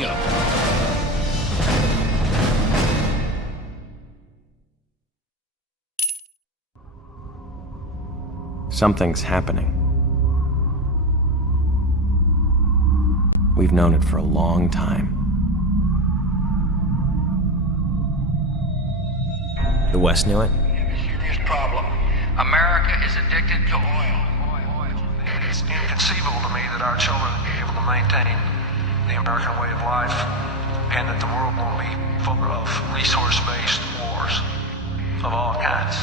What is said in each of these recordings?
coming up. Something's happening. We've known it for a long time. The West knew it. We have a serious problem. America is addicted to oil. It's inconceivable to me that our children will be able to maintain the American way of life and that the world won't be full of resource-based wars of all kinds.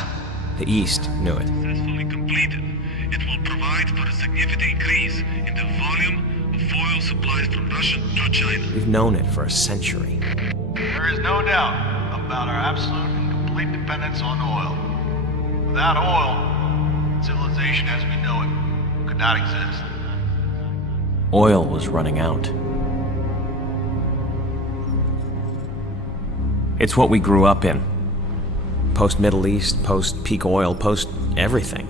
The East knew it. Successfully completed, it will provide for a significant increase in the volume of oil supplies from Russia to China. We've known it for a century. There is no doubt about our absolute and complete dependence on oil. Without oil, civilization as we know it could not exist. Oil was running out. It's what we grew up in. Post-Middle East, post-peak oil, post-everything.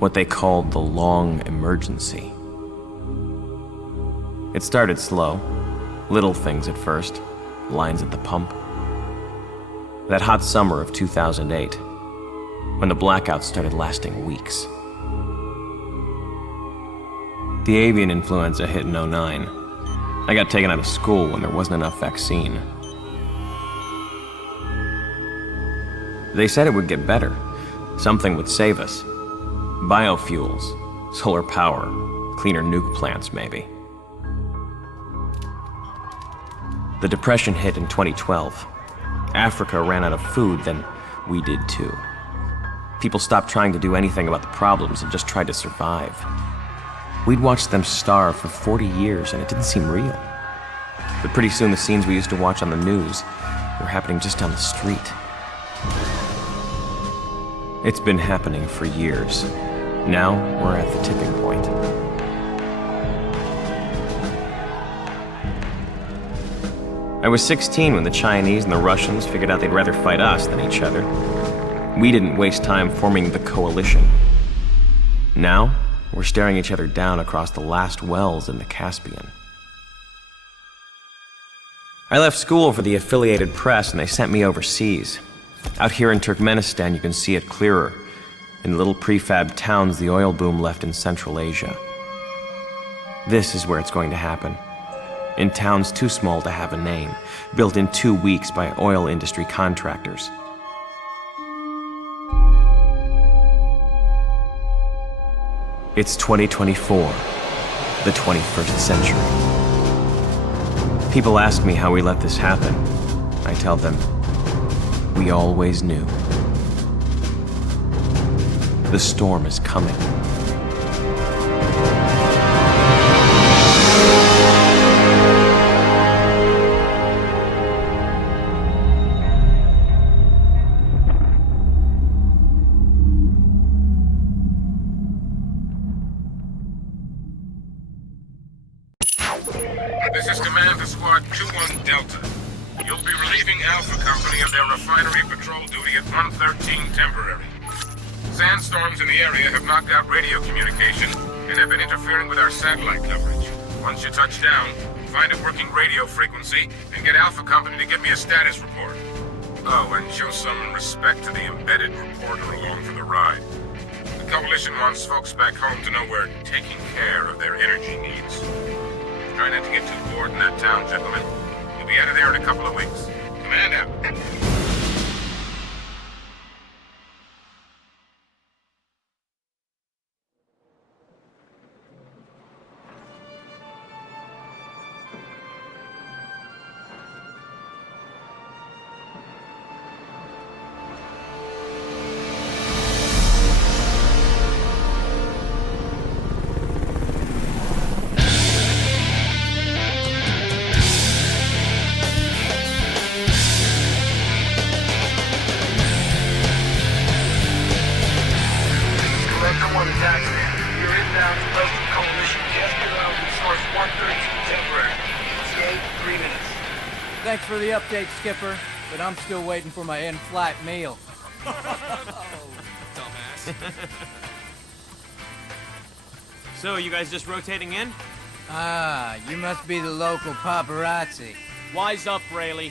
What they called the long emergency. It started slow. Little things at first. Lines at the pump. That hot summer of 2008, when the blackouts started lasting weeks. The avian influenza hit in '09. I got taken out of school when there wasn't enough vaccine. They said it would get better. Something would save us. Biofuels, solar power, cleaner nuke plants, maybe. The Depression hit in 2012. Africa ran out of food, then we did too. People stopped trying to do anything about the problems and just tried to survive. We'd watched them starve for 40 years and it didn't seem real. But pretty soon the scenes we used to watch on the news were happening just down the street. It's been happening for years. Now we're at the tipping point. I was 16 when the Chinese and the Russians figured out they'd rather fight us than each other. We didn't waste time forming the coalition. Now, we're staring each other down across the last wells in the Caspian. I left school for the Affiliated Press and they sent me overseas. Out here in Turkmenistan, you can see it clearer. In little prefab towns the oil boom left in Central Asia. This is where it's going to happen. In towns too small to have a name, built in 2 weeks by oil industry contractors. It's 2024, the 21st century. People ask me how we let this happen. I tell them, we always knew. The storm is coming. This is Command to Squad 2-1 Delta. You'll be relieving Alpha Company of their refinery patrol duty at 113 temporary. Sandstorms in the area have knocked out radio communication and have been interfering with our satellite coverage. Once you touch down, find a working radio frequency and get Alpha Company to give me a status report. Oh, and show some respect to the embedded reporter along for the ride. The Coalition wants folks back home to know we're taking care of their energy needs. Try not to get too bored in that town, gentlemen. We'll be out of there in a couple of weeks. Command out. Thanks for the update, Skipper, but I'm still waiting for my in-flight meal. So, you guys just rotating in? Ah, you must be the local paparazzi. Wise up, Rayleigh.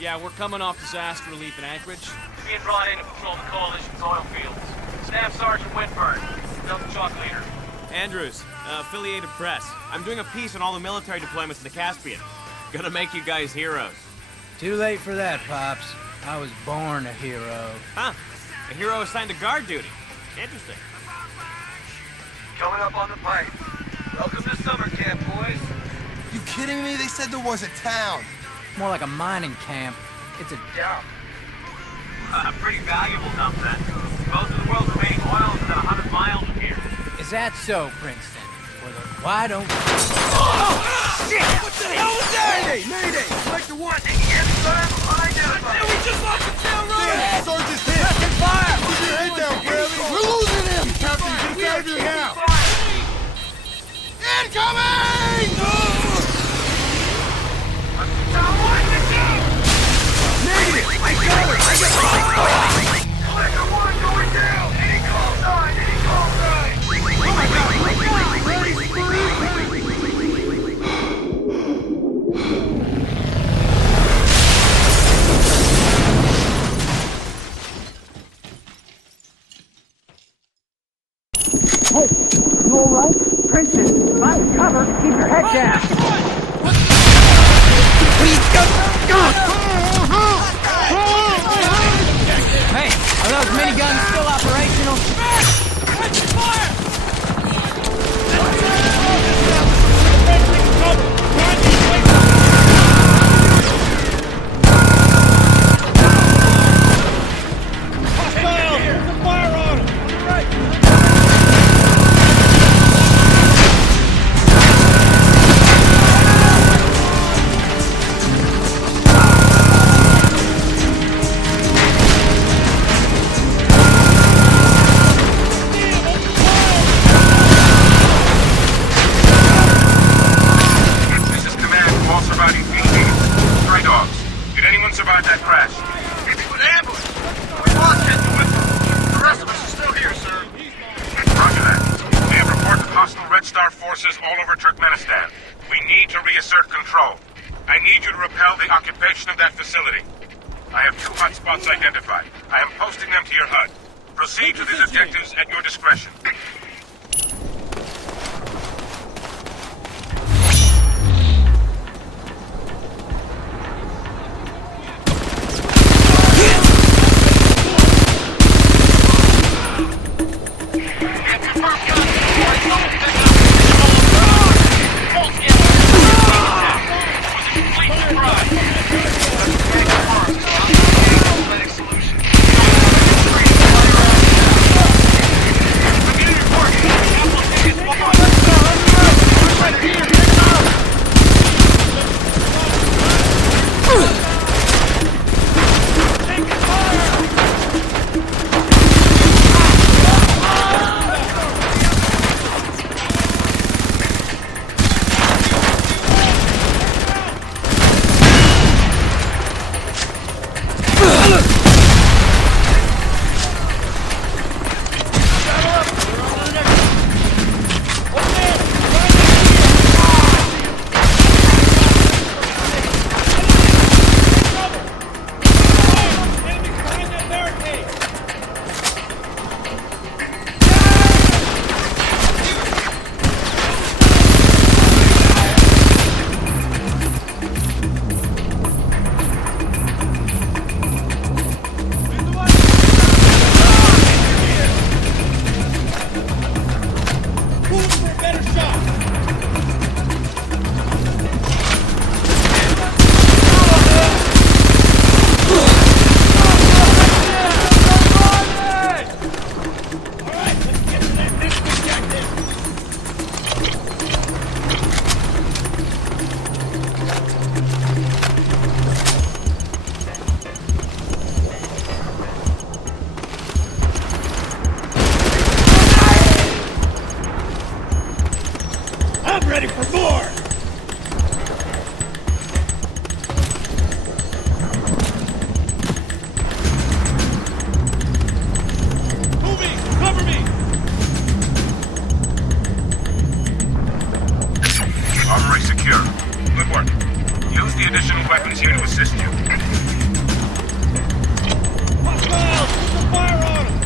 Yeah, we're coming off disaster relief in Anchorage. Being brought in to patrol the Coalition's oil fields. Staff Sergeant Whitburn, Delta Chalk Leader. Andrews, affiliated press. I'm doing a piece on all the military deployments in the Caspian. Gonna make you guys heroes. Too late for that, Pops. I was born a hero. Huh? A hero assigned to guard duty. Interesting. Coming up on the pipe. Welcome to summer camp, boys. You kidding me? They said there was a town. More like a mining camp. It's a dump. A pretty valuable dump, then. Most of the world's remaining oil is about 100 miles from here. Is that so, Princeton? Well, then why don't... Shit! What the hell was that? Mayday! Mayday! Sector 1! We just lost the tail road! Yeah, Sergeant's hit! Second fire! Keep your head down, Bradley! We're losing him! Captain, get us out of here now! Incoming! Negative! I got it! Sector 1 going down! Any call sign! Any call sign! Oh my God! Ready, Hey, you alright? Princeton, find cover, keep your head down. Hey, are those miniguns still operational? all over Turkmenistan. We need to reassert control. I need you to repel the occupation of that facility. I have 2 hotspots identified. I am posting them to your HUD. Proceed to these objectives at your discretion. additional weapons here to assist you. Hostiles! Put the fire on them!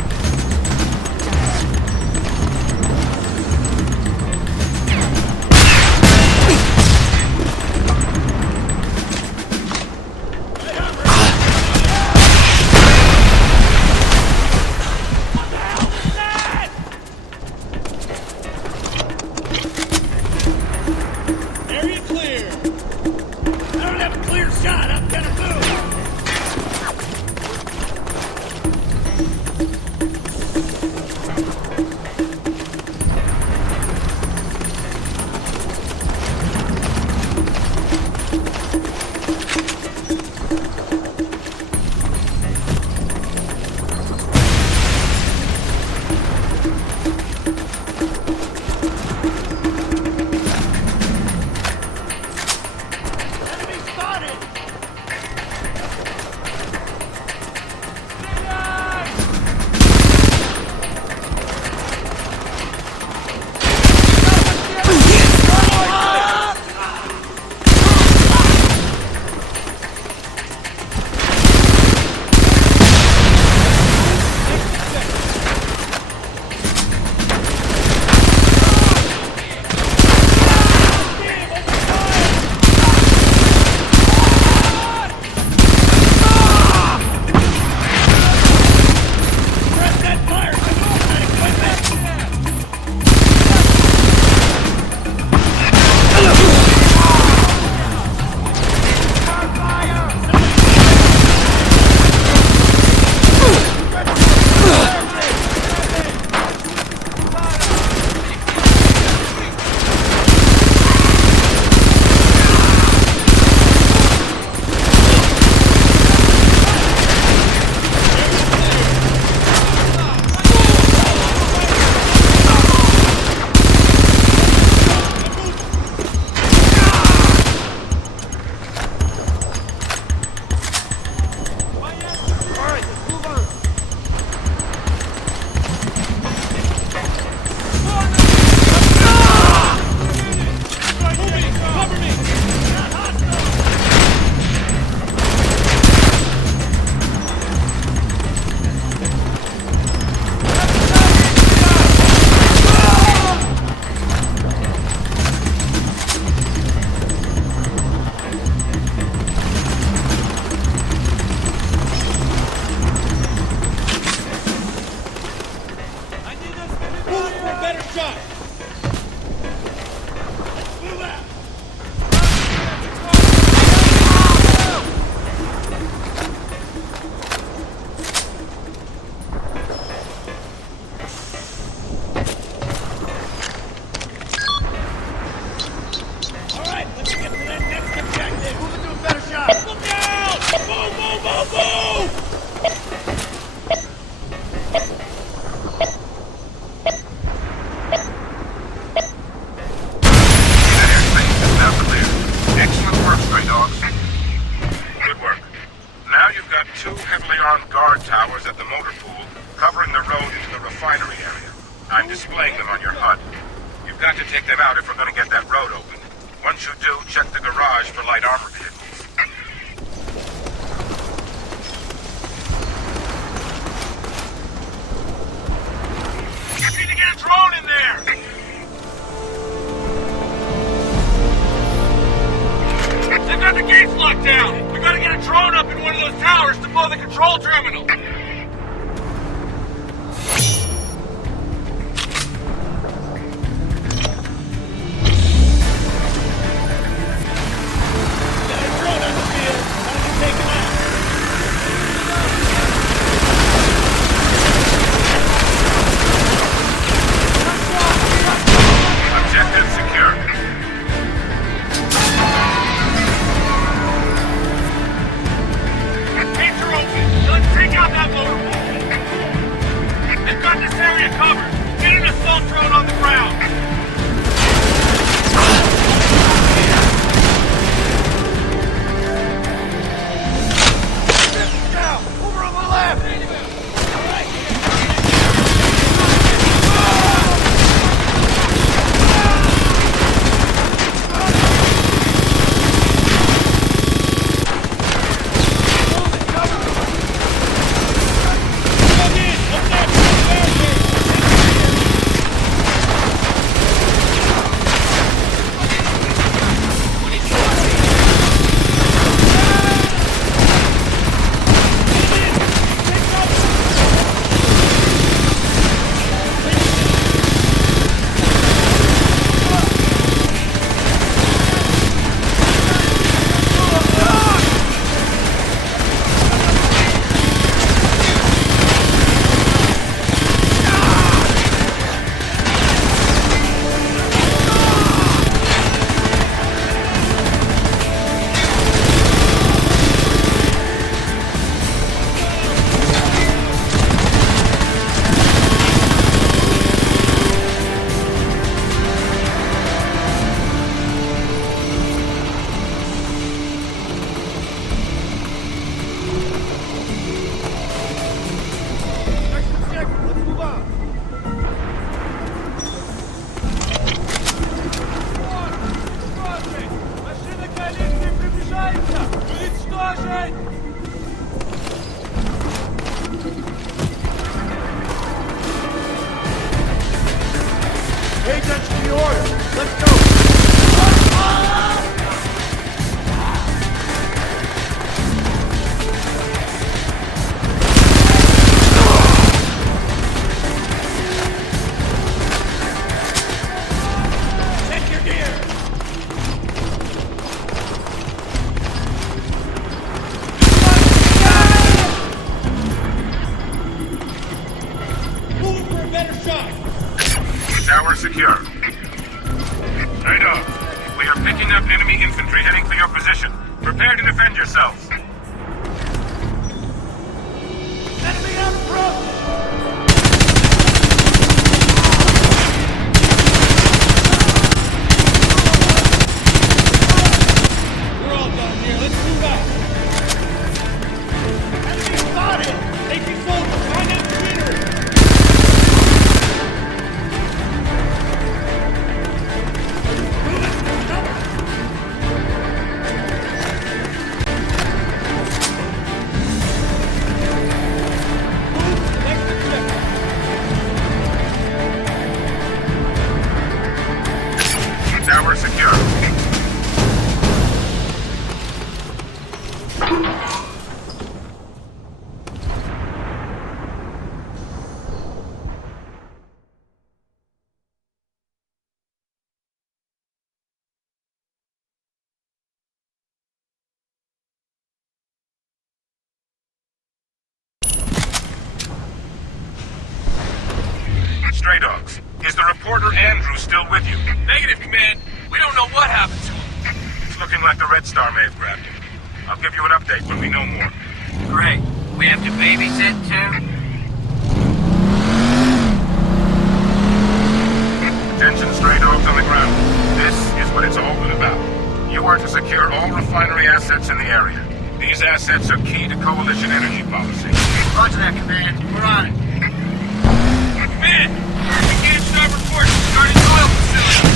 Gates are open! Let's take out that right. Pay attention to the order. Let's go. Check your gear! Moving for a better shot! Tower secure. Straight up. We are picking up enemy infantry heading for your position. Prepare to defend yourselves. Enemy on approach! We're all done here. Let's move out. Enemy spotted! AP soldiers, find out machinery! Tower secure. Stray Dogs, is the reporter Andrew still with you? Negative, Command. We don't know what happened to him. It's looking like the Red Star may have grabbed him. I'll give you an update when we know more. Great. We have to babysit, too? Attention, Stray Dogs on the ground. This is what it's all been about. You are to secure all refinery assets in the area. These assets are key to Coalition energy policy. Roger that, Command. We're on it. Command! Engage starboard port. Starting oil facility.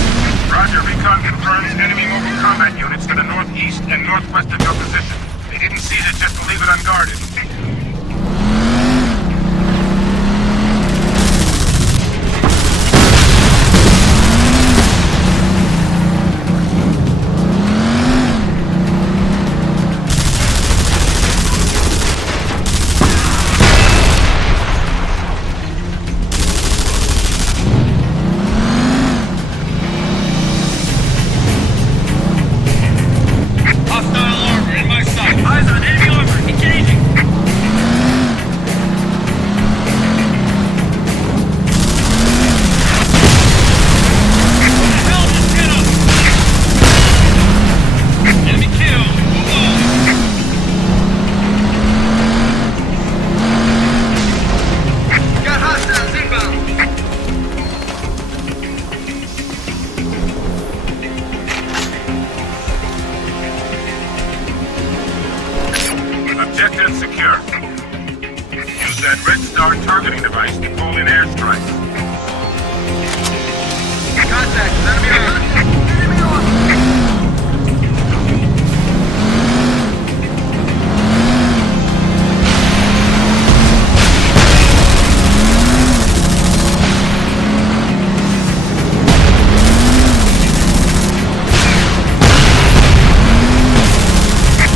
Roger, recon confirms enemy mobile combat units to the northeast and northwest of your position. They didn't seize it just to leave it unguarded. Hostile armor in my sight. Eyes on enemy armor. Engaging. Hell, just get up. Enemy killed. Move on. Got hostiles inbound. Objective secure. Use that Red Star targeting device to call in airstrikes. Contact. Enemy armor.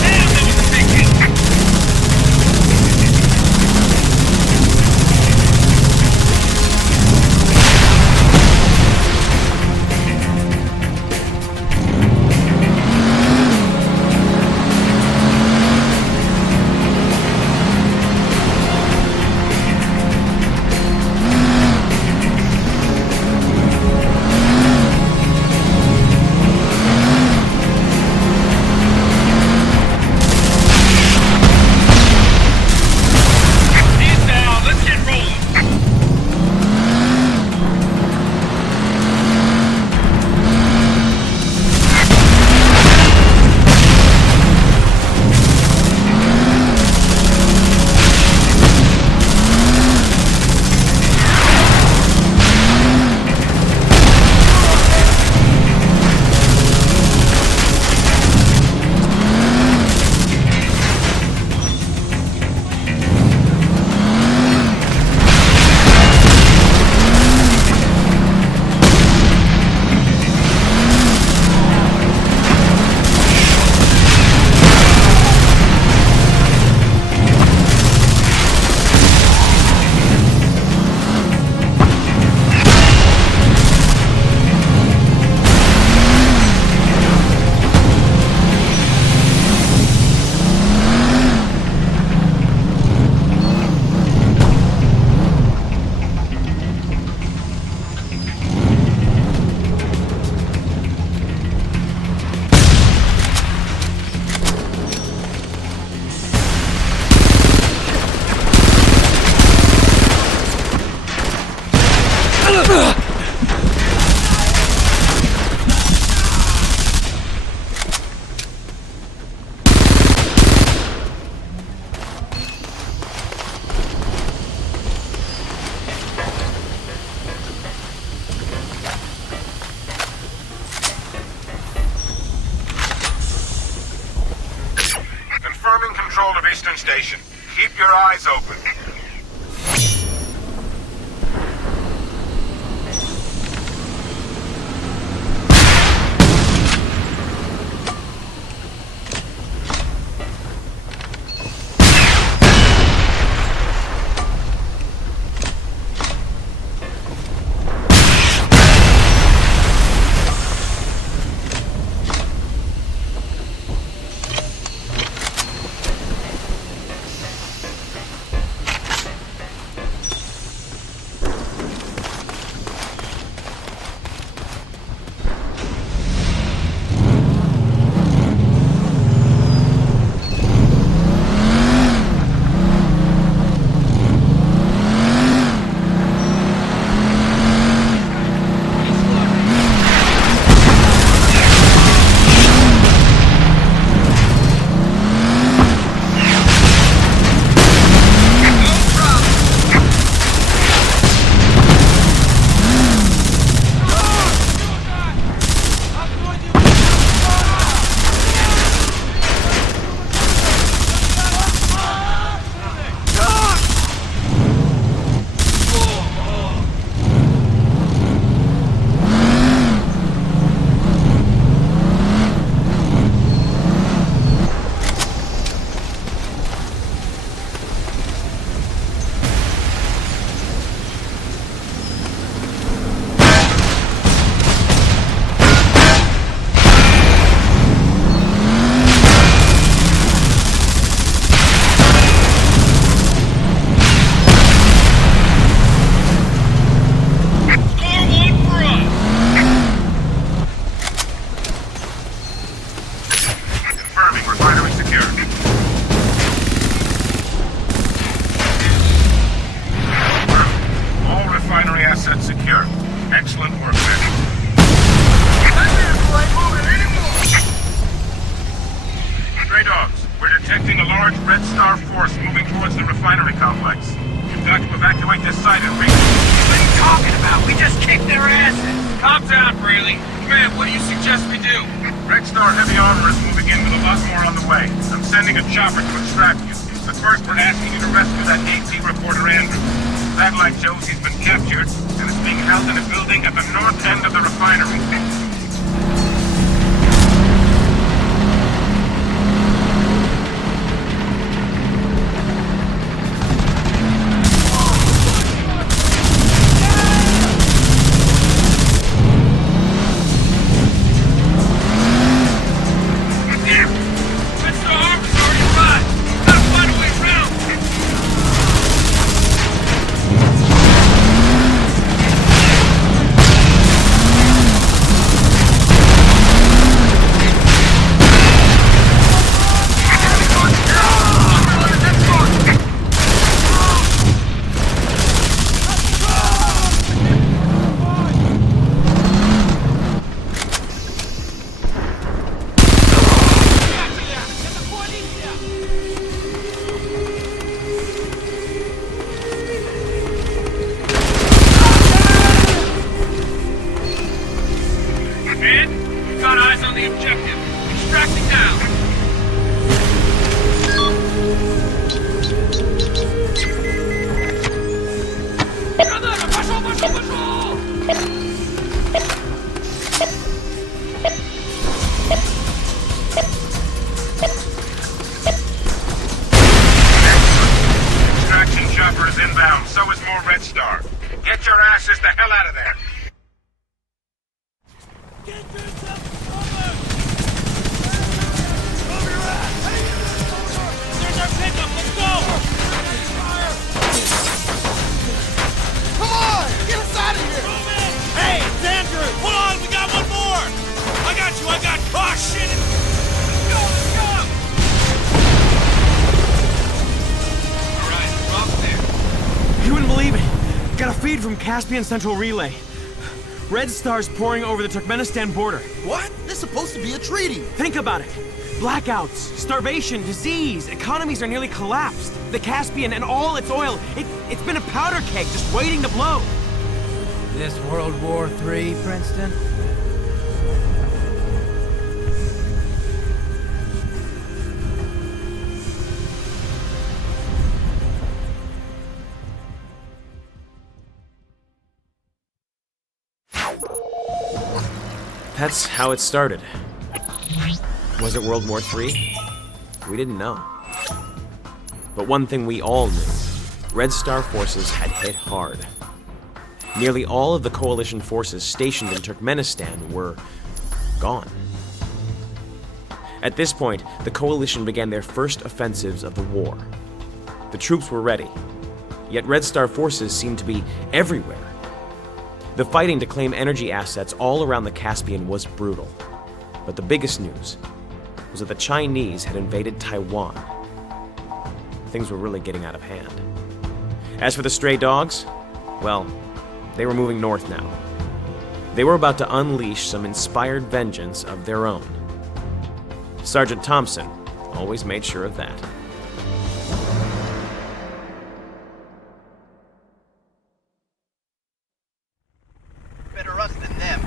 Damn, that was a big hit. station. Keep your eyes open. Caspian Central Relay. Red Star's pouring over the Turkmenistan border. What? This is supposed to be a treaty. Think about it. Blackouts, starvation, disease, economies are nearly collapsed. The Caspian and all its oil, it's been a powder keg just waiting to blow. This World War III, Princeton? That's how it started. Was it World War III? We didn't know. But one thing we all knew, Red Star forces had hit hard. Nearly all of the coalition forces stationed in Turkmenistan were gone. At this point, the coalition began their first offensives of the war. The troops were ready, yet Red Star forces seemed to be everywhere. The fighting to claim energy assets all around the Caspian was brutal. But the biggest news was that the Chinese had invaded Taiwan. Things were really getting out of hand. As for the stray dogs, well, they were moving north now. They were about to unleash some inspired vengeance of their own. Sergeant Thompson always made sure of that. Better us than them.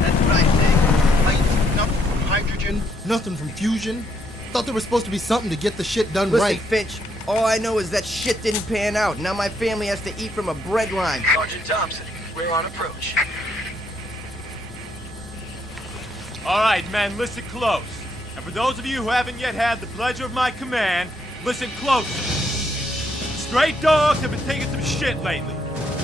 That's what I say. Like, nothing from hydrogen, nothing from fusion. Thought there was supposed to be something to get the shit done Listen, right. Finch, all I know is that shit didn't pan out. Now my family has to eat from a bread line. Sergeant Thompson, we're on approach. All right, men, listen close. And for those of you who haven't yet had the pleasure of my command, listen closely. Stray dogs have been taking some shit lately.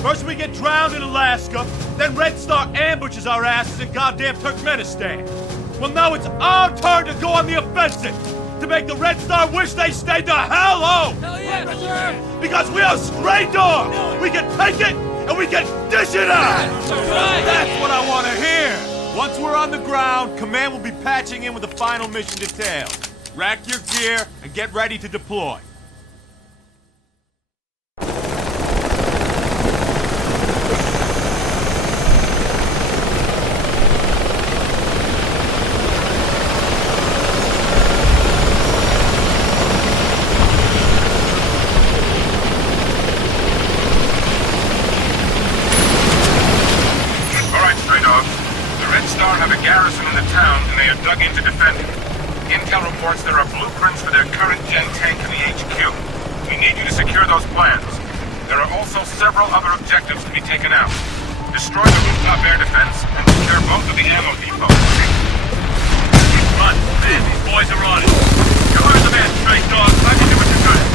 First we get drowned in Alaska, then Red Star ambushes our asses in goddamn Turkmenistan. Well, now it's our turn to go on the offensive, to make the Red Star wish they stayed the hell home! Hell yeah, sir! Because we are stray dogs! We can take it, and we can dish it out! That's what I want to hear! Once we're on the ground, Command will be patching in with the final mission details. Rack your gear and get ready to deploy. Dug in to defend it. Intel reports there are blueprints for their current gen tank in the HQ. We need you to secure those plans. There are also several other objectives to be taken out. Destroy the rooftop air defense and secure both of the ammo depots. Run, man, these boys are on it. You are the man, stray dog. I can do what you're good at.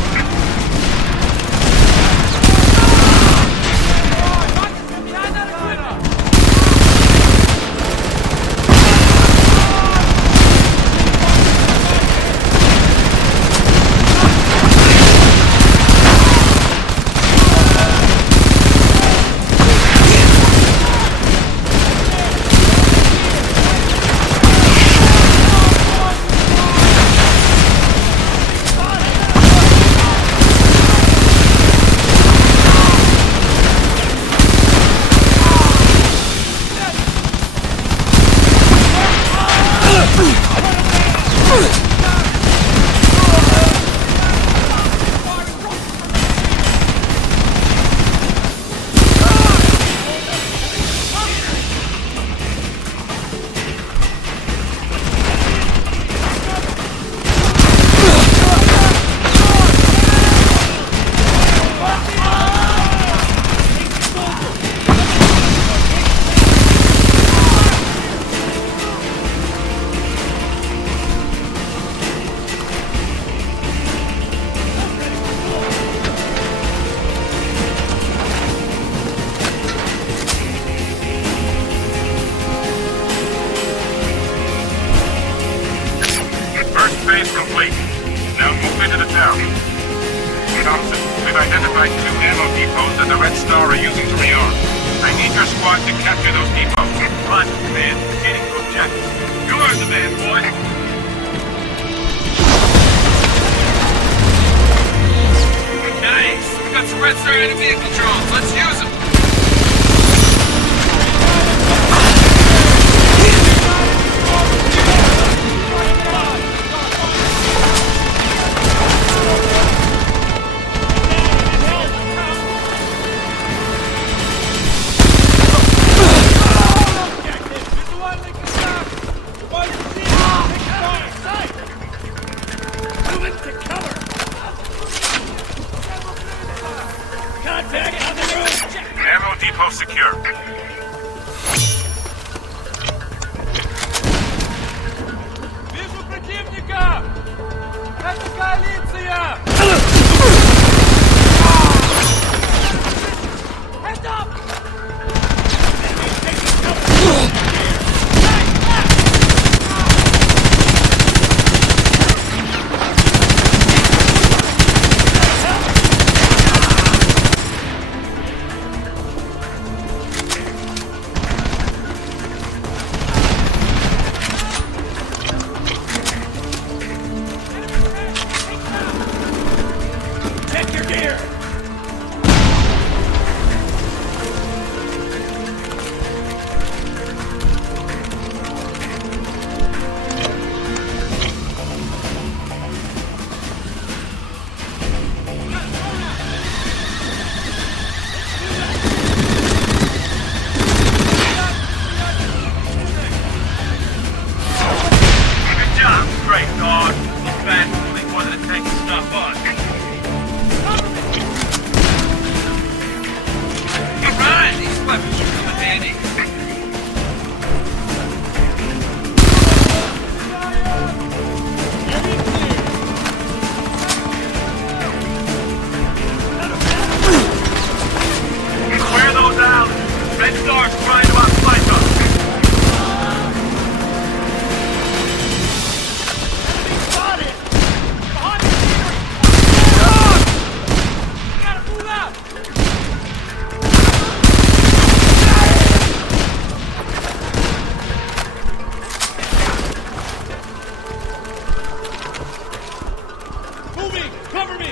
Cover me!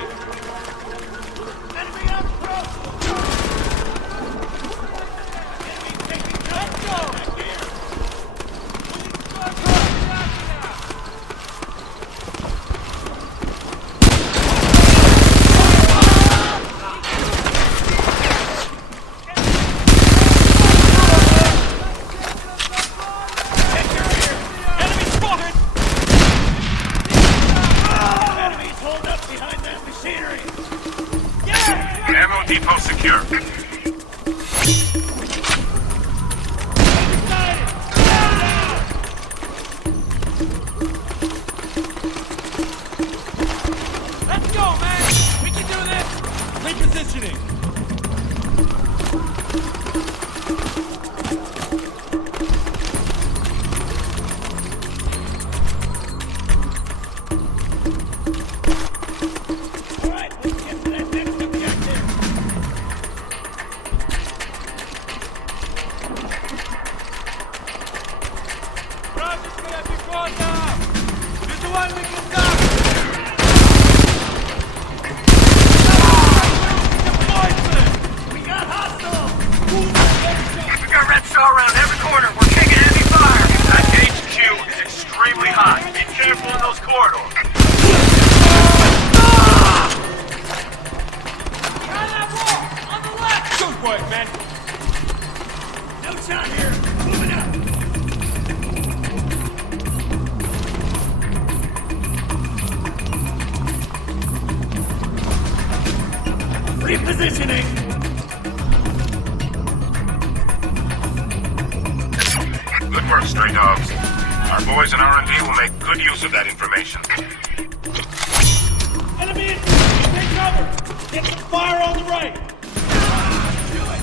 Enemy up close! Enemy taking cover! Let's go! Back here! Ammo depot secure. Let's go, man! We can do this! Repositioning! Alright, let's get to that next objective! Roger's gonna be gone now! This is one we can stop! We got hostile! We got Red Star around every corner. We're taking heavy fire. That HQ is extremely hot. Be careful in those corridors. Good work, man! No shot here! Moving up! Repositioning! Good work, stray dogs. Our boys in R&D will make good use of that information. Enemy! Take cover! Get some fire on the right! Do it!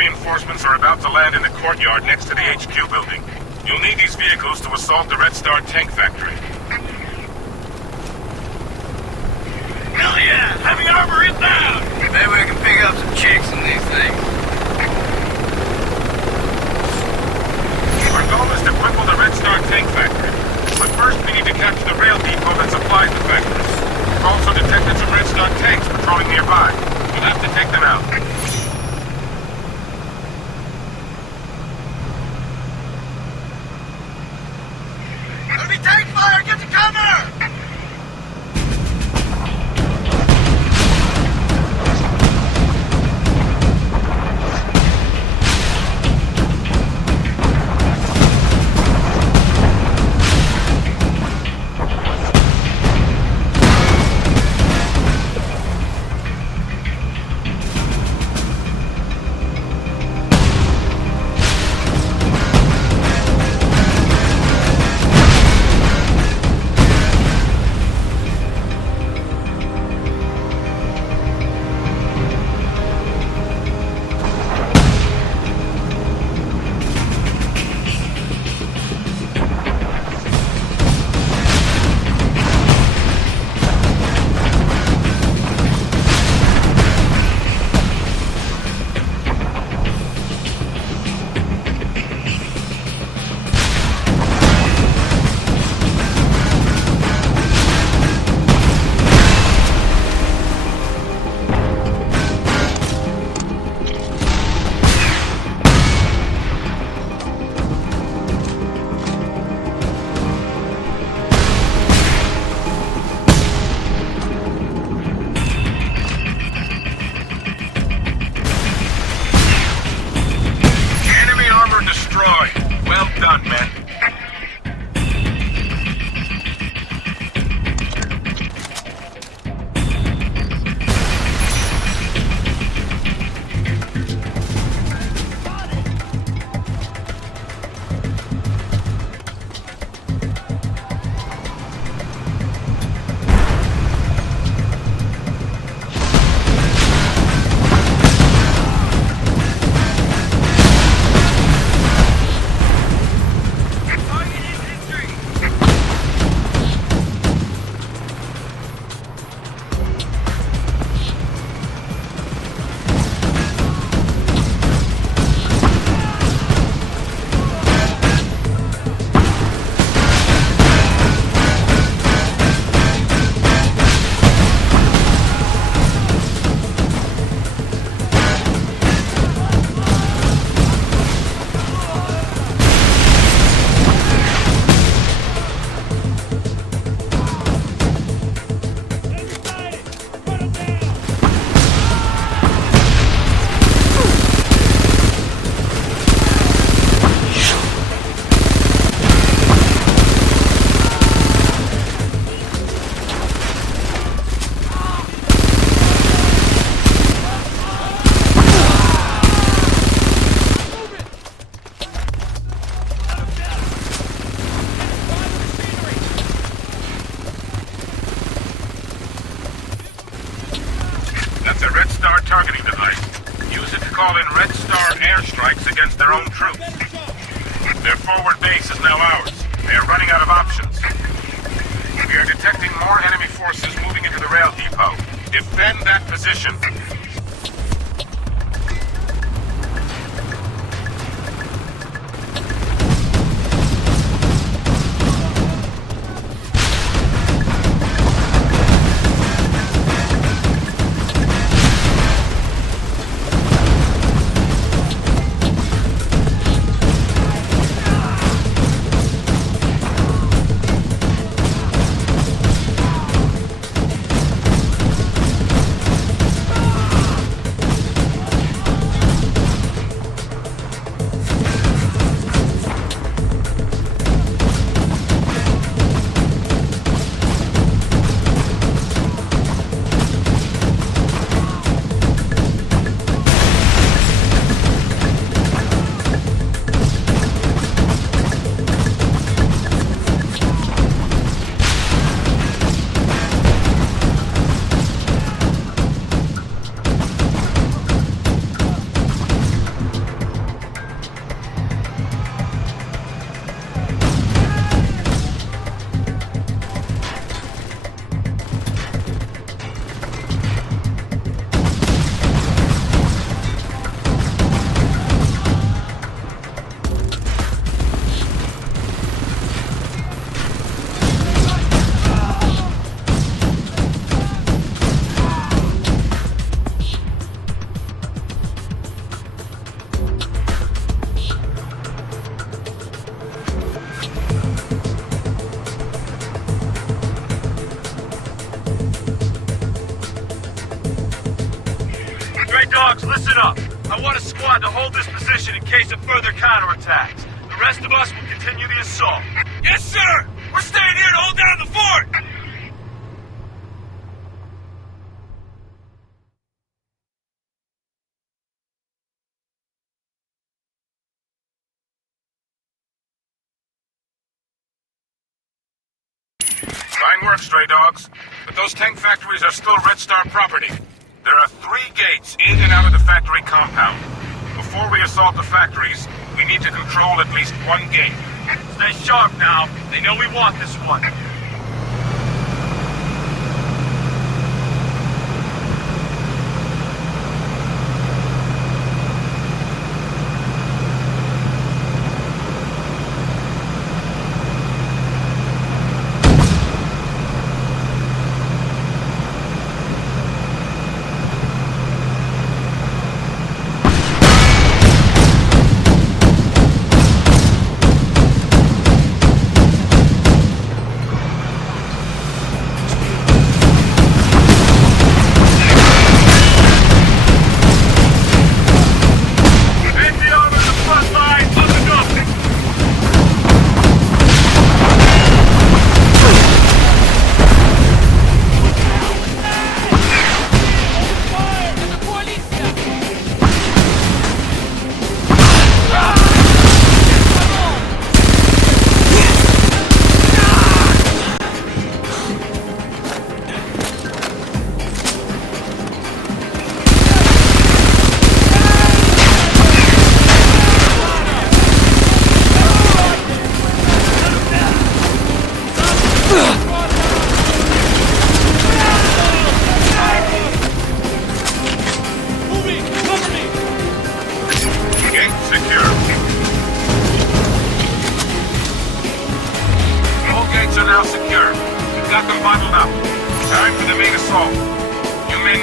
reinforcements are about to land in the courtyard next to the HQ building. You'll need these vehicles to assault the Red Star tank factory. Hell yeah! Heavy armor inbound! Maybe we can pick up some chicks in these things. done, men. That's a Red Star targeting device. Use it to call in Red Star airstrikes against their own troops. Their forward base is now ours. They are running out of options. We are detecting more enemy forces moving into the rail depot. Defend that position. Dogs, listen up. I want a squad to hold this position in case of further counterattacks. The rest of us will continue the assault. Yes, sir! We're staying here to hold down the fort! Fine work, stray dogs. But those tank factories are still Red Star property. There are 3 gates in and out of the factory compound. Before we assault the factories, we need to control at least 1 gate. Stay sharp now. They know we want this one.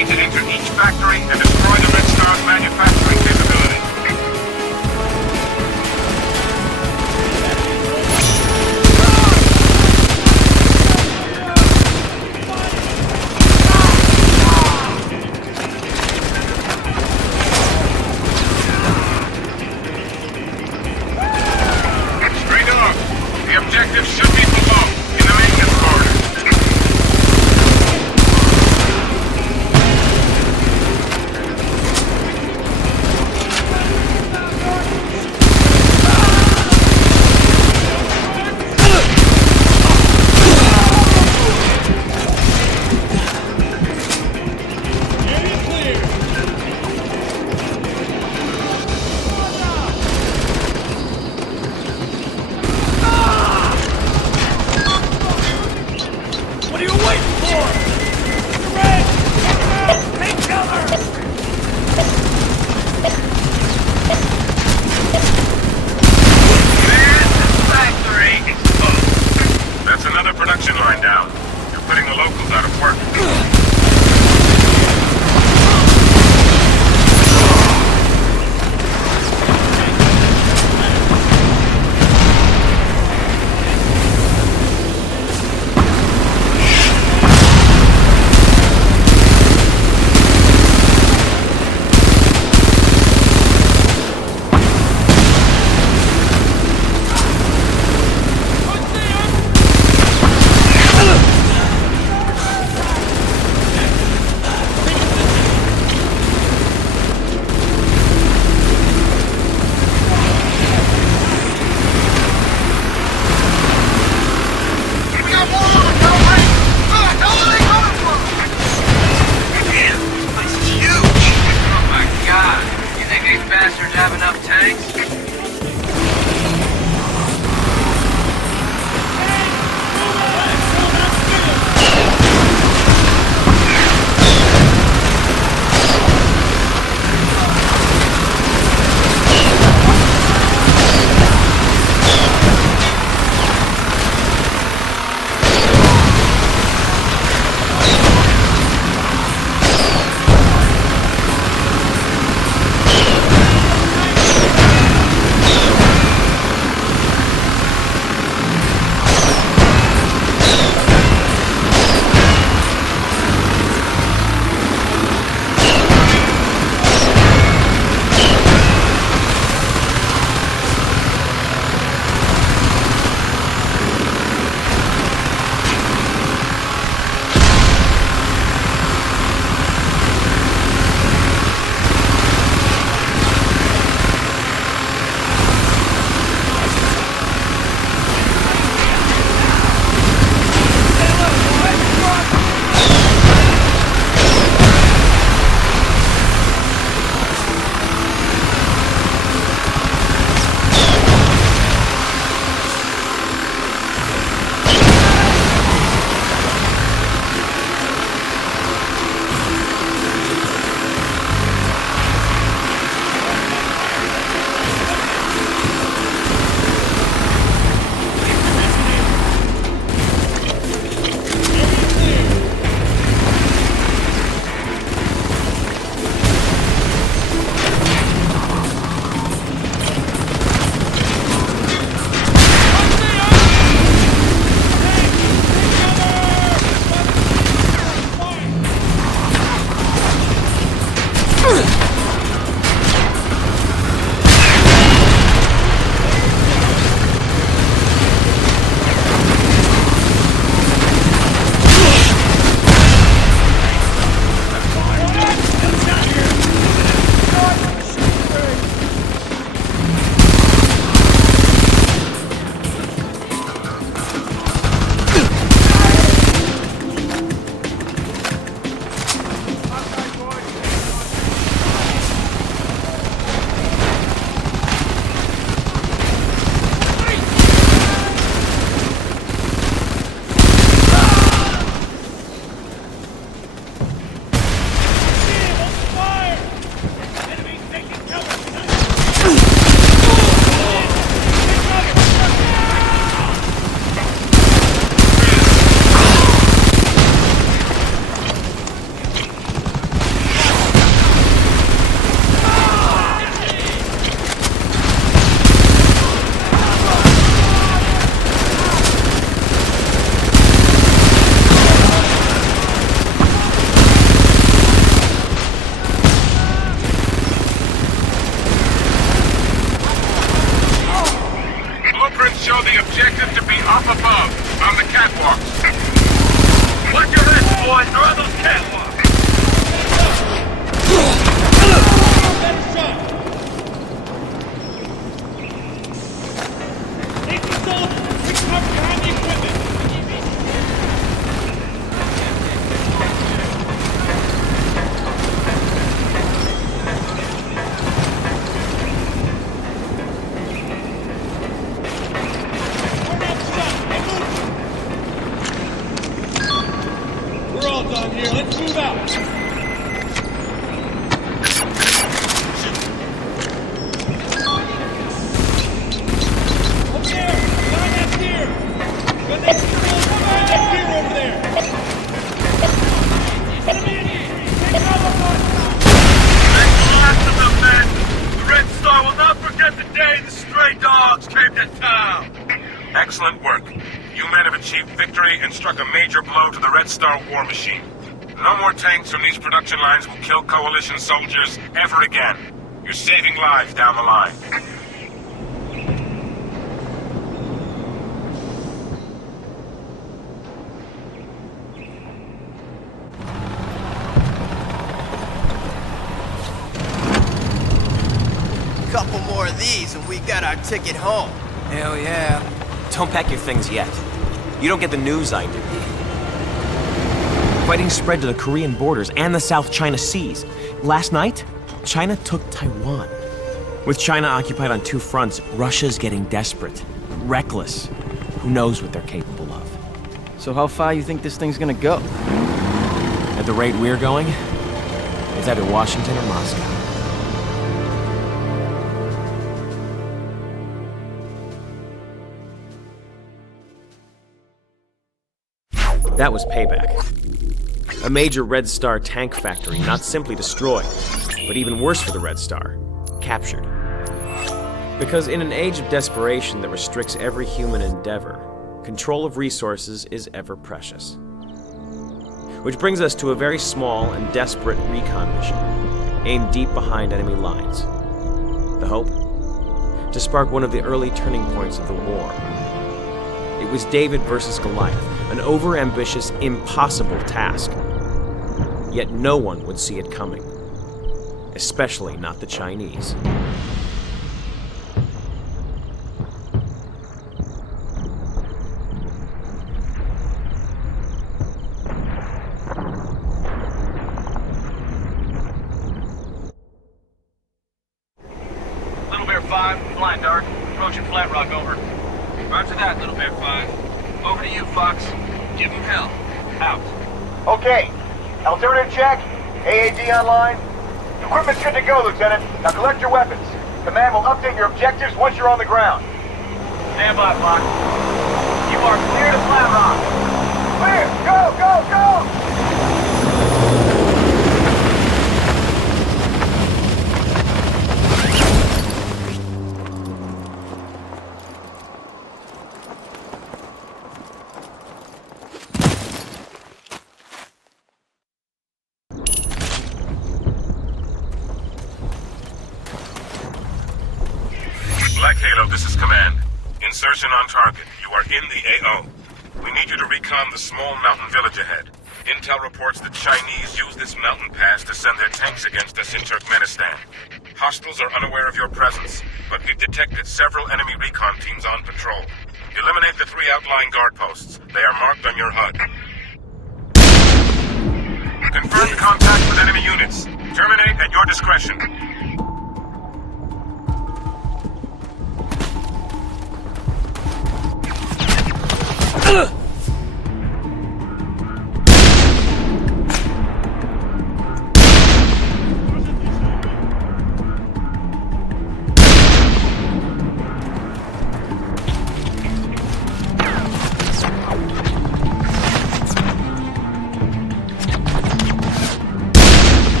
need to enter each factory and destroy the Red Star's manufacturing capability. Straight up. The objective should be below, in the maintenance corridor. Excellent work. You men have achieved victory and struck a major blow to the Red Star war machine. No more tanks from these production lines will kill Coalition soldiers ever again. You're saving lives down the line. Couple more of these and we got our ticket home. Hell yeah. Don't pack your things yet. You don't get the news I do. Fighting spread to the Korean borders and the South China Seas. Last night, China took Taiwan. With China occupied on two fronts, Russia's getting desperate, reckless. Who knows what they're capable of? So how far you think this thing's gonna go? At the rate we're going, it's either Washington or Moscow. That was payback. A major Red Star tank factory not simply destroyed, but even worse for the Red Star, captured. Because in an age of desperation that restricts every human endeavor, control of resources is ever precious. Which brings us to a very small and desperate recon mission, aimed deep behind enemy lines. The hope? To spark one of the early turning points of the war. It was David versus Goliath, an overambitious, impossible task. Yet no one would see it coming. Especially not the Chinese. Little Bear 5, flying dark, approaching Flat Rock, over. Roger that, Little Bear 5. Over to you, Fox. Give him hell. Out. Okay. Alternative check. AAD online. Equipment's good to go, Lieutenant. Now collect your weapons. Command will update your objectives once you're on the ground. Stand by, Fox. You are clear to Flat Rock. Clear! Go, go, go! Black Halo, this is Command. Insertion on target. You are in the AO. We need you to recon the small mountain village ahead. Intel reports the Chinese use this mountain pass to send their tanks against us in Turkmenistan. Hostiles are unaware of your presence, but we've detected several enemy recon teams on patrol. Eliminate the 3 outlying guard posts. They are marked on your HUD. Confirm contact with enemy units. Terminate at your discretion.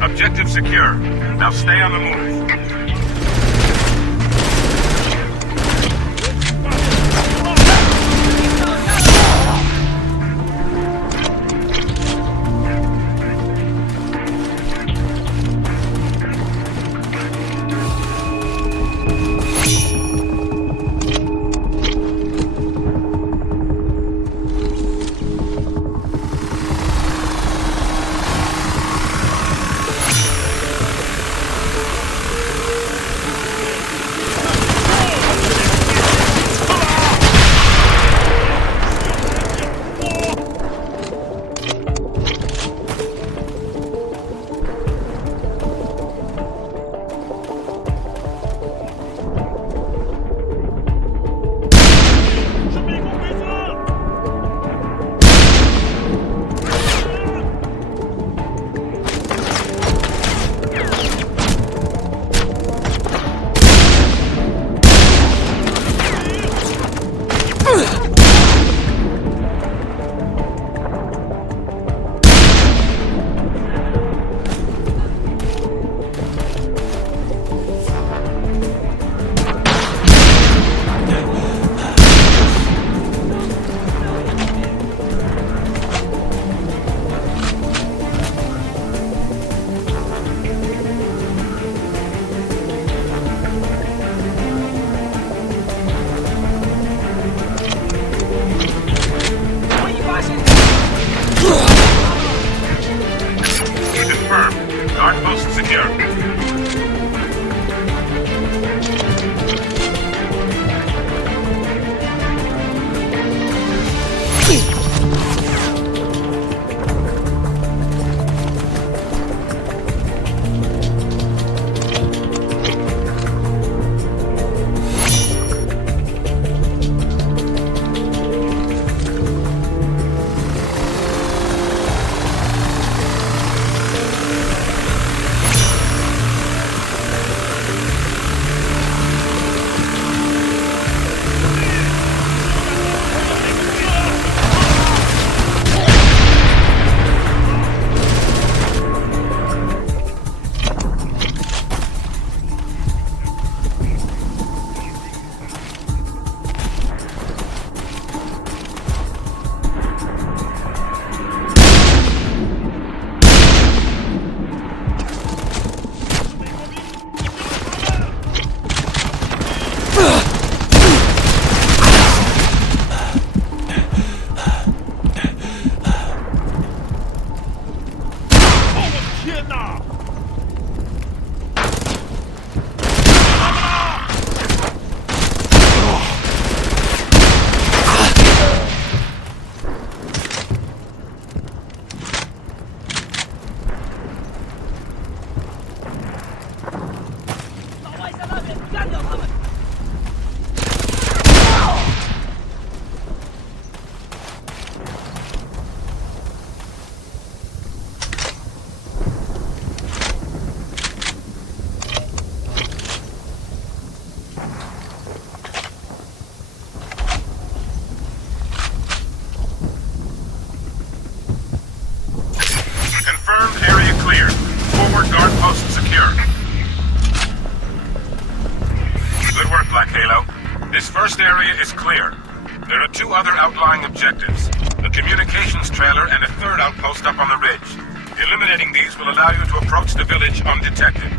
Objective secure. Now stay on the move. Kilo. This first area is clear. There are 2 other outlying objectives. A communications trailer and a 3rd outpost up on the ridge. Eliminating these will allow you to approach the village undetected.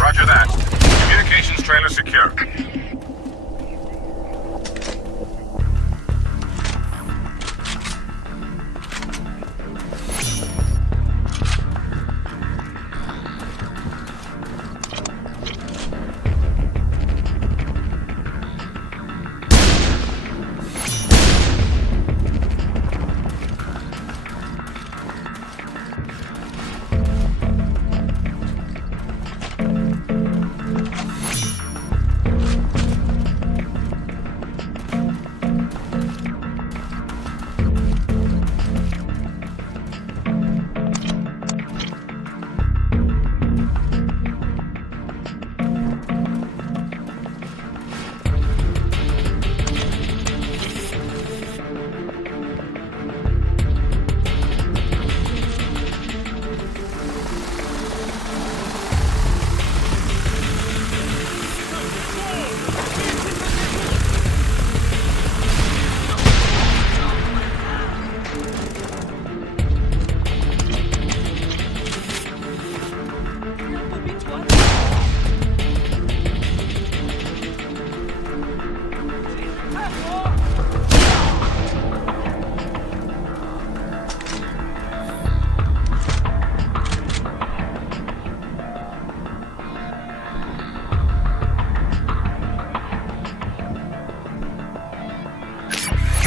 Roger that. Communications trailer secure.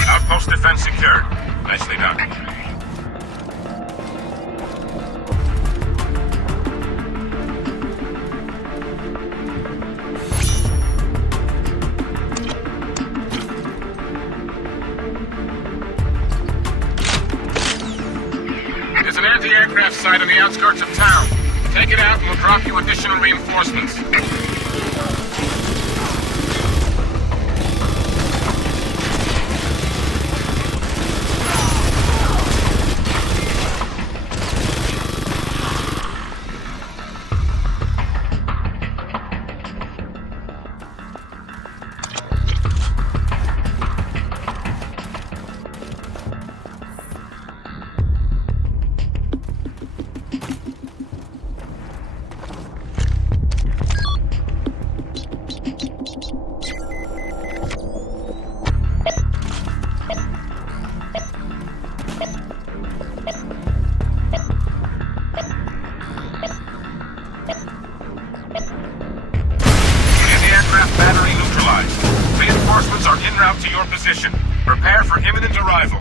Outpost defense secured. Nicely done. There's an anti-aircraft site on the outskirts of town. Take it out and we'll drop you additional reinforcements. en route to your position. Prepare for imminent arrival.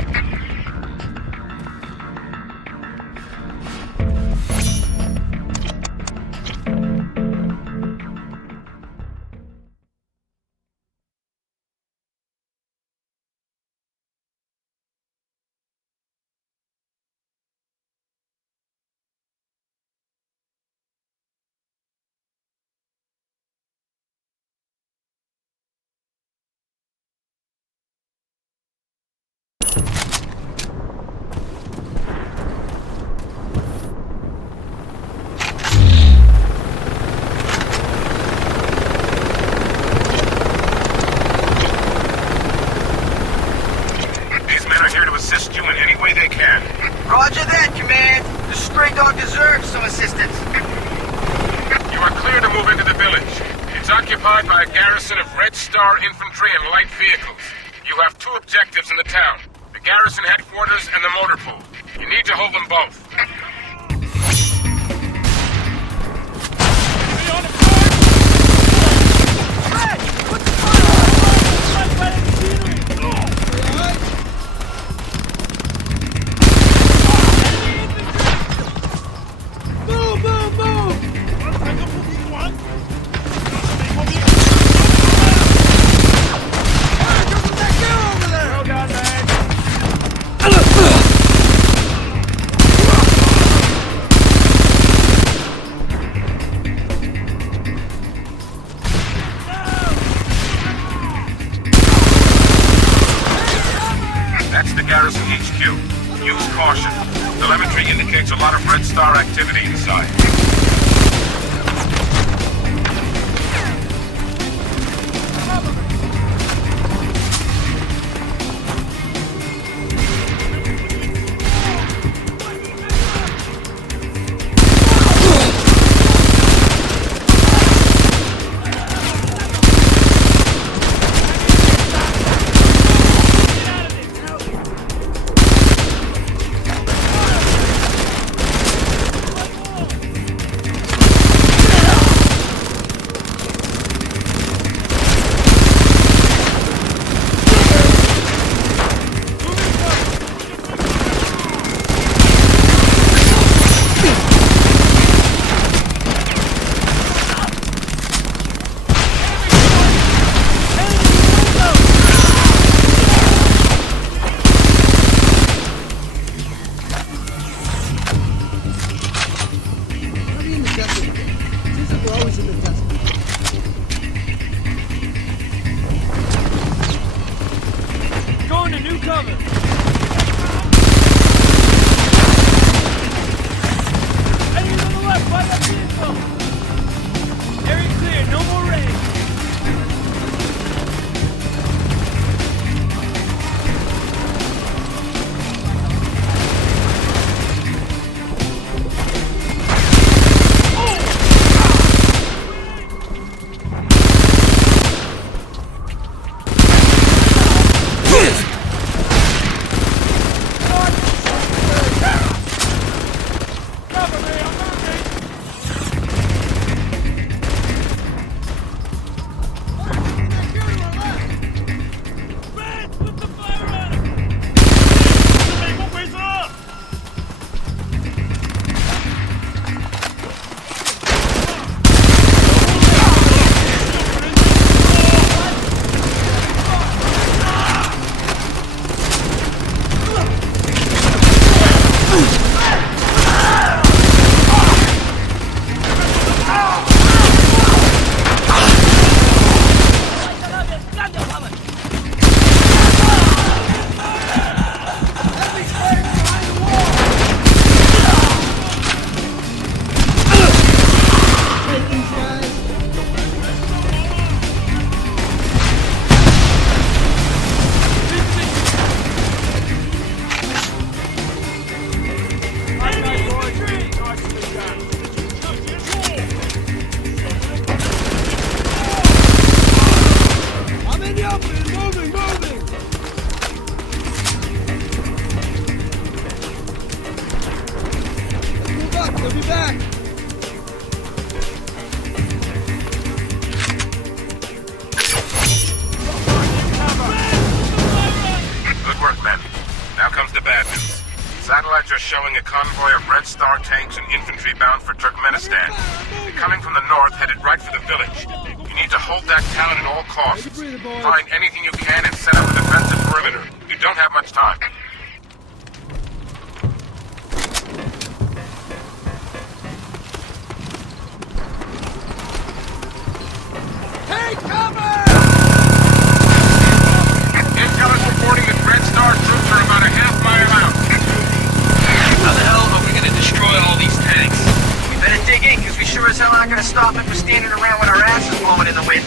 Assist you in any way they can. Roger that, Command. The stray dog deserves some assistance. You are clear to move into the village. It's occupied by a garrison of Red Star infantry and light vehicles. You have two objectives in the town. The garrison headquarters and the motor pool. You need to hold them both. That's the garrison HQ. Use caution. Telemetry indicates a lot of Red Star activity inside. infantry bound for Turkmenistan. They're coming from the north, headed right for the village. You need to hold that town at all costs. Find anything you can and set up a defensive perimeter. You don't have much time. Take cover! Intel is reporting that Red Star troops are about a half-mile out. How the hell are we gonna destroy all these tanks? We better dig in, because we sure as hell aren't gonna stop them from standing around with our asses blowing in the wind.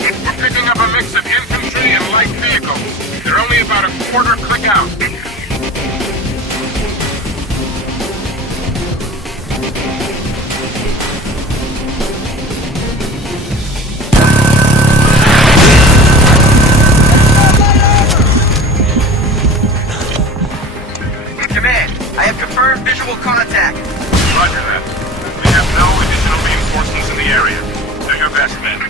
We're picking up a mix of infantry and light vehicles. They're only about a quarter click out. Command, I have confirmed visual contact. Roger that. We have no additional reinforcements in the area. Do your best, men.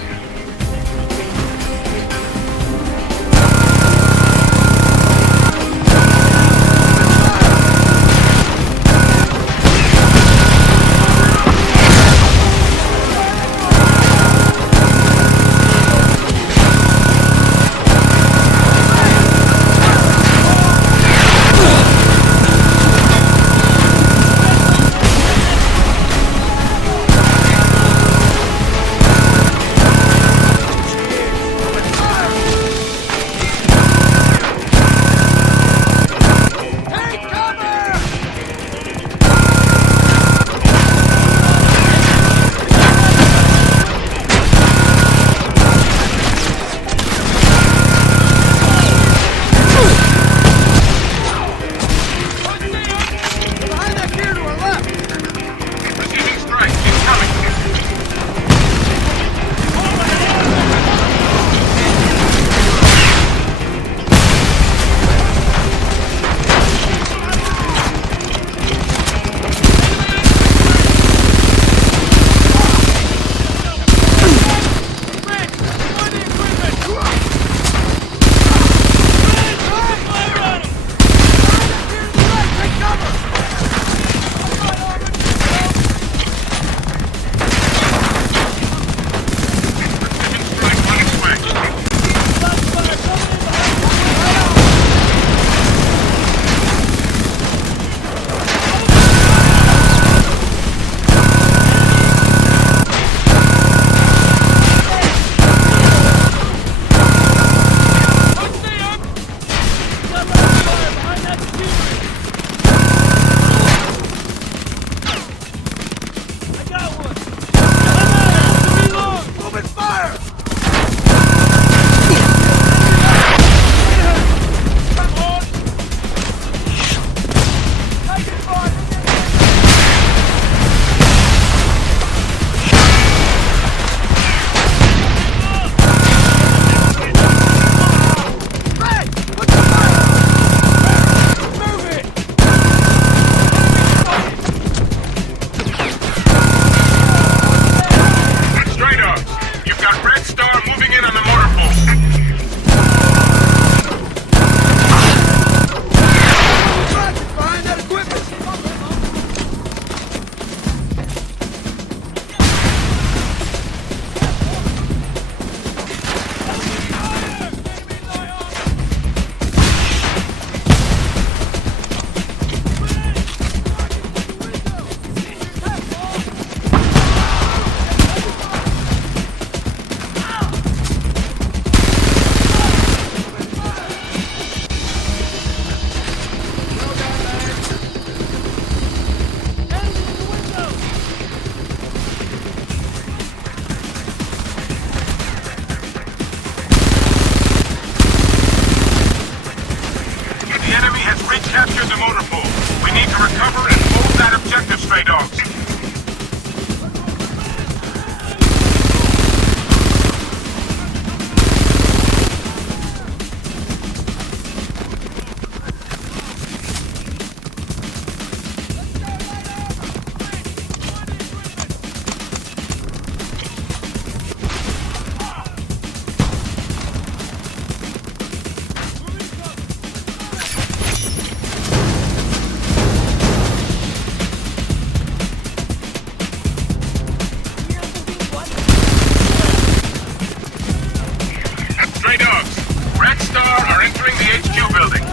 are entering the HQ building.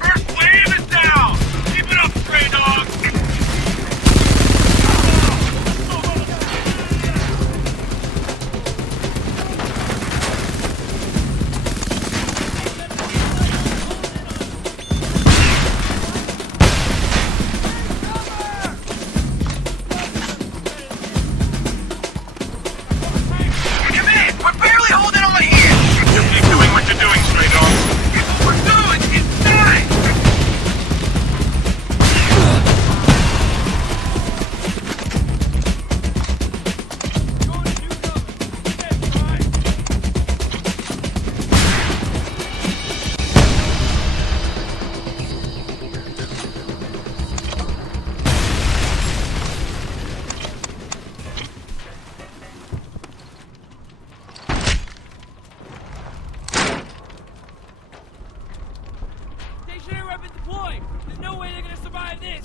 First wave is down! Keep it up, stray dog! Stationary weapon deployed! There's no way they're gonna survive this!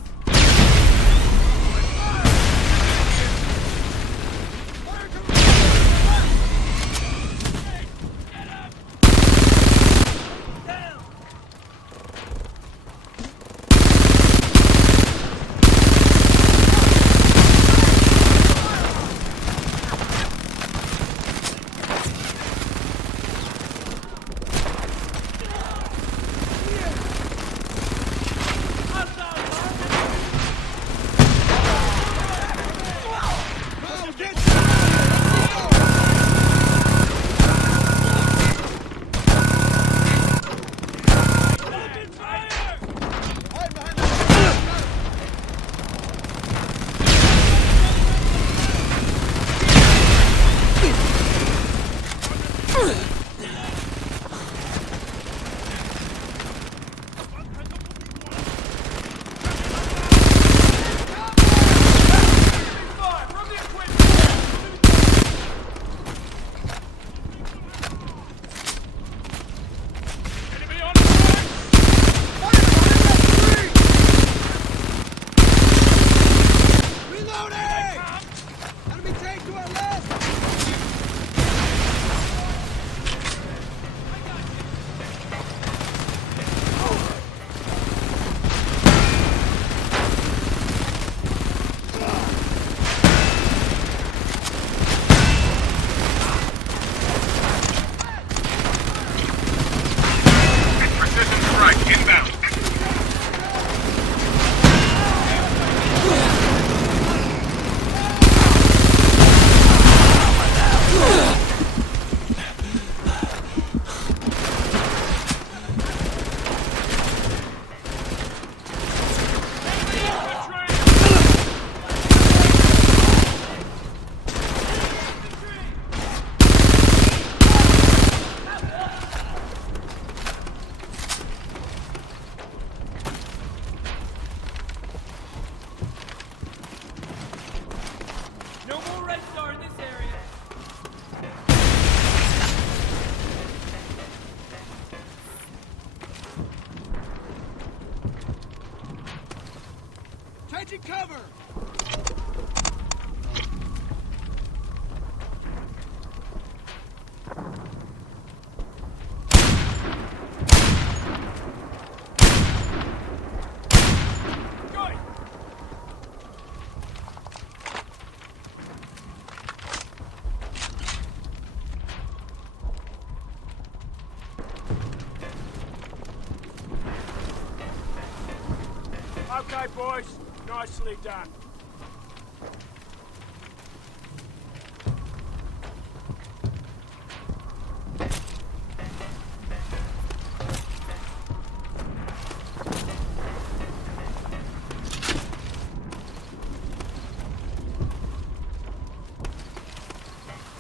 Taking cover! Okay, boys. Nicely done.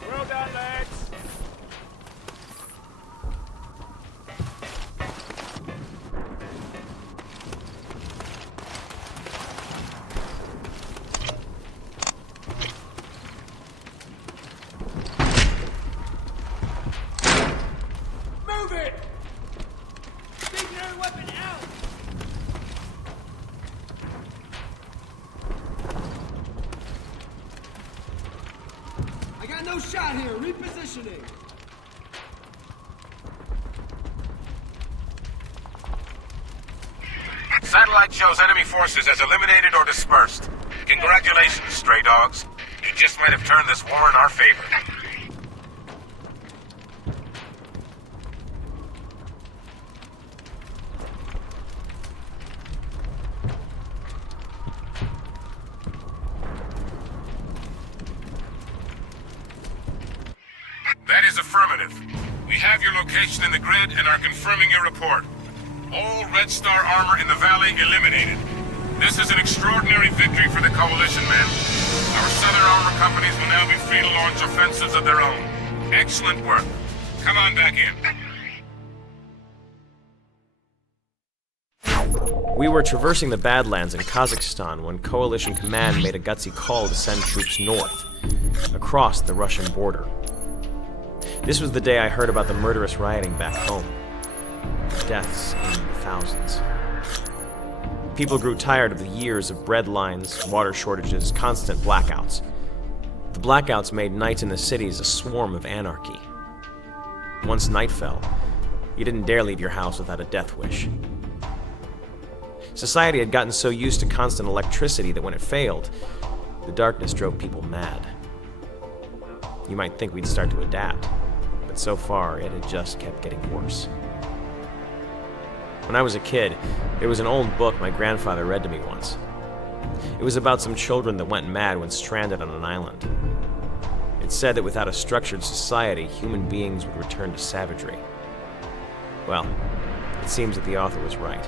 Well done, lads. Got no shot here. Repositioning. Satellite shows enemy forces as eliminated or dispersed. Congratulations, stray dogs. You just might have turned this war in our favor. That is affirmative. We have your location in the grid and are confirming your report. All Red Star armor in the valley eliminated. This is an extraordinary victory for the Coalition, men. Our southern armor companies will now be free to launch offensives of their own. Excellent work. Come on back in. We were traversing the Badlands in Kazakhstan when Coalition Command made a gutsy call to send troops north, across the Russian border. This was the day I heard about the murderous rioting back home. Deaths in the thousands. People grew tired of the years of bread lines, water shortages, constant blackouts. The blackouts made nights in the cities a swarm of anarchy. Once night fell, you didn't dare leave your house without a death wish. Society had gotten so used to constant electricity that when it failed, the darkness drove people mad. You might think we'd start to adapt, but so far it had just kept getting worse. When I was a kid, there was an old book my grandfather read to me once. It was about some children that went mad when stranded on an island. It said that without a structured society, human beings would return to savagery. Well, it seems that the author was right,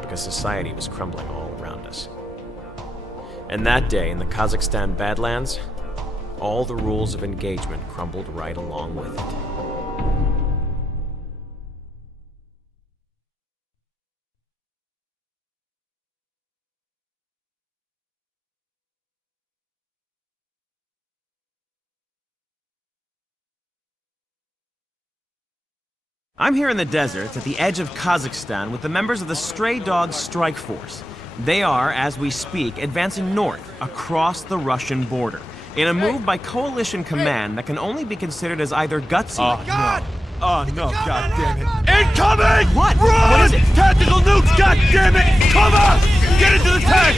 because society was crumbling all around us. And that day in the Kazakhstan Badlands, all the rules of engagement crumbled right along with it. I'm here in the deserts at the edge of Kazakhstan with the members of the Stray Dogs Strike Force. They are, as we speak, advancing north, across the Russian border, in a move by Coalition Command that can only be considered as either gutsy... Oh, no. Oh, no, goddammit. Incoming! What? Run! What is it? Tactical nukes, goddammit! Cover! Get into the tank!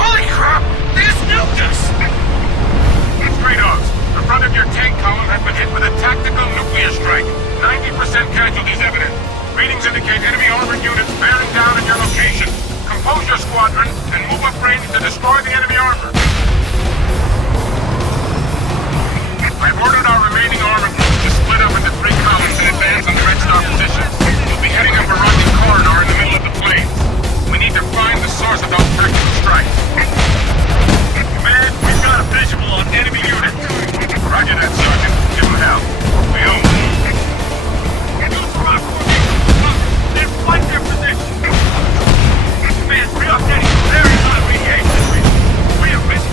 Holy crap! They just nuked us! Stray dogs, the front of your tank column has been hit with a tactical nuclear strike. 90% casualties evident. Readings indicate enemy armored units bearing down on your location. Compose your squadron and move up range to destroy the enemy armor. I've ordered our remaining armor groups to split up into 3 columns and advance on the Red Star positions. We'll be heading up a rocky corridor in the middle of the plains. We need to find the source of those tactical strikes. Command, we've got a visual on enemy units. Roger that, Sergeant. Give them hell. We own them. Use rock formation. Then fight their position. Command, pre-updating areas on radiation. We have missed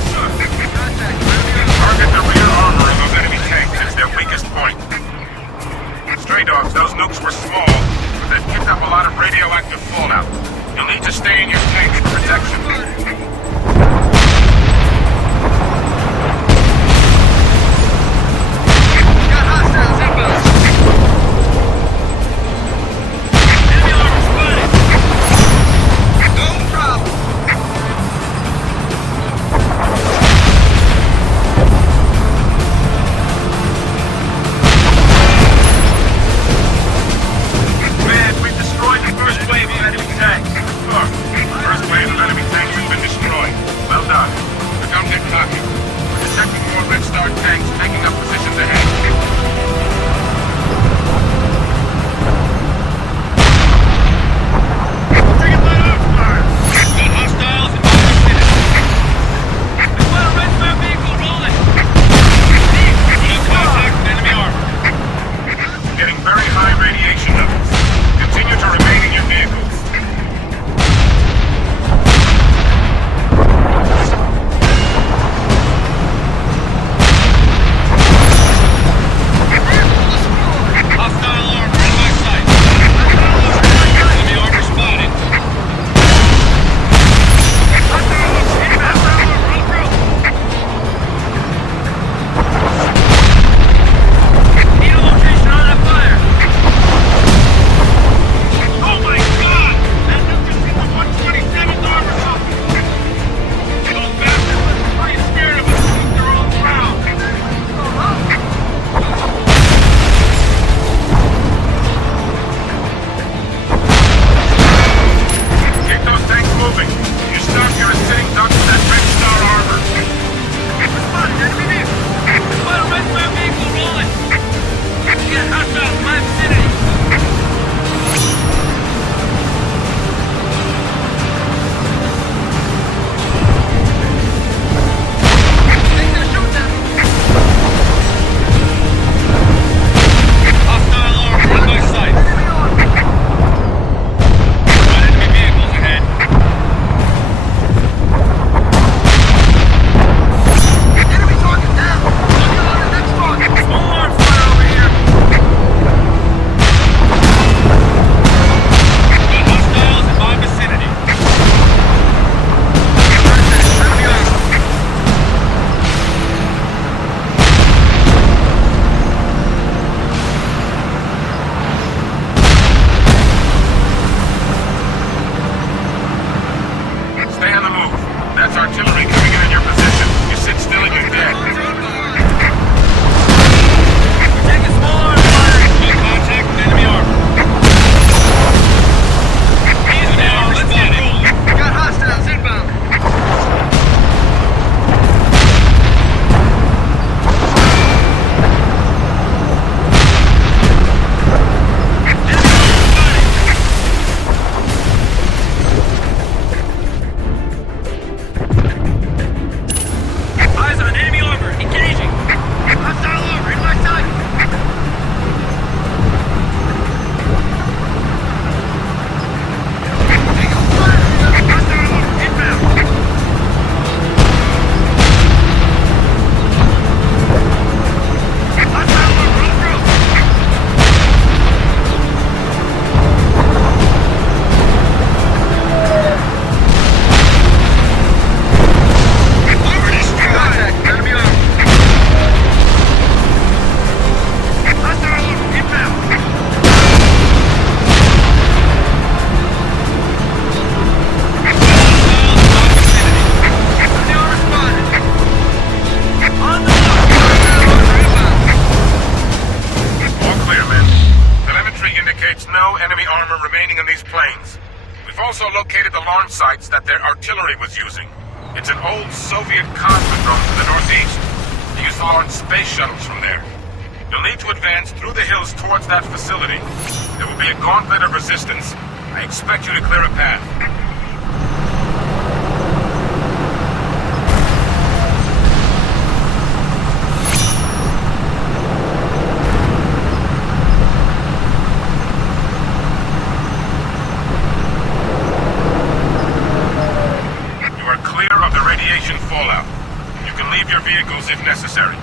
sites that their artillery was using. It's an old Soviet cosmodrome to the northeast. They used to launch space shuttles from there. You'll need to advance through the hills towards that facility. There will be a gauntlet of resistance. I expect you to clear a path. You are clear of the radiation fallout. You can leave your vehicles if necessary.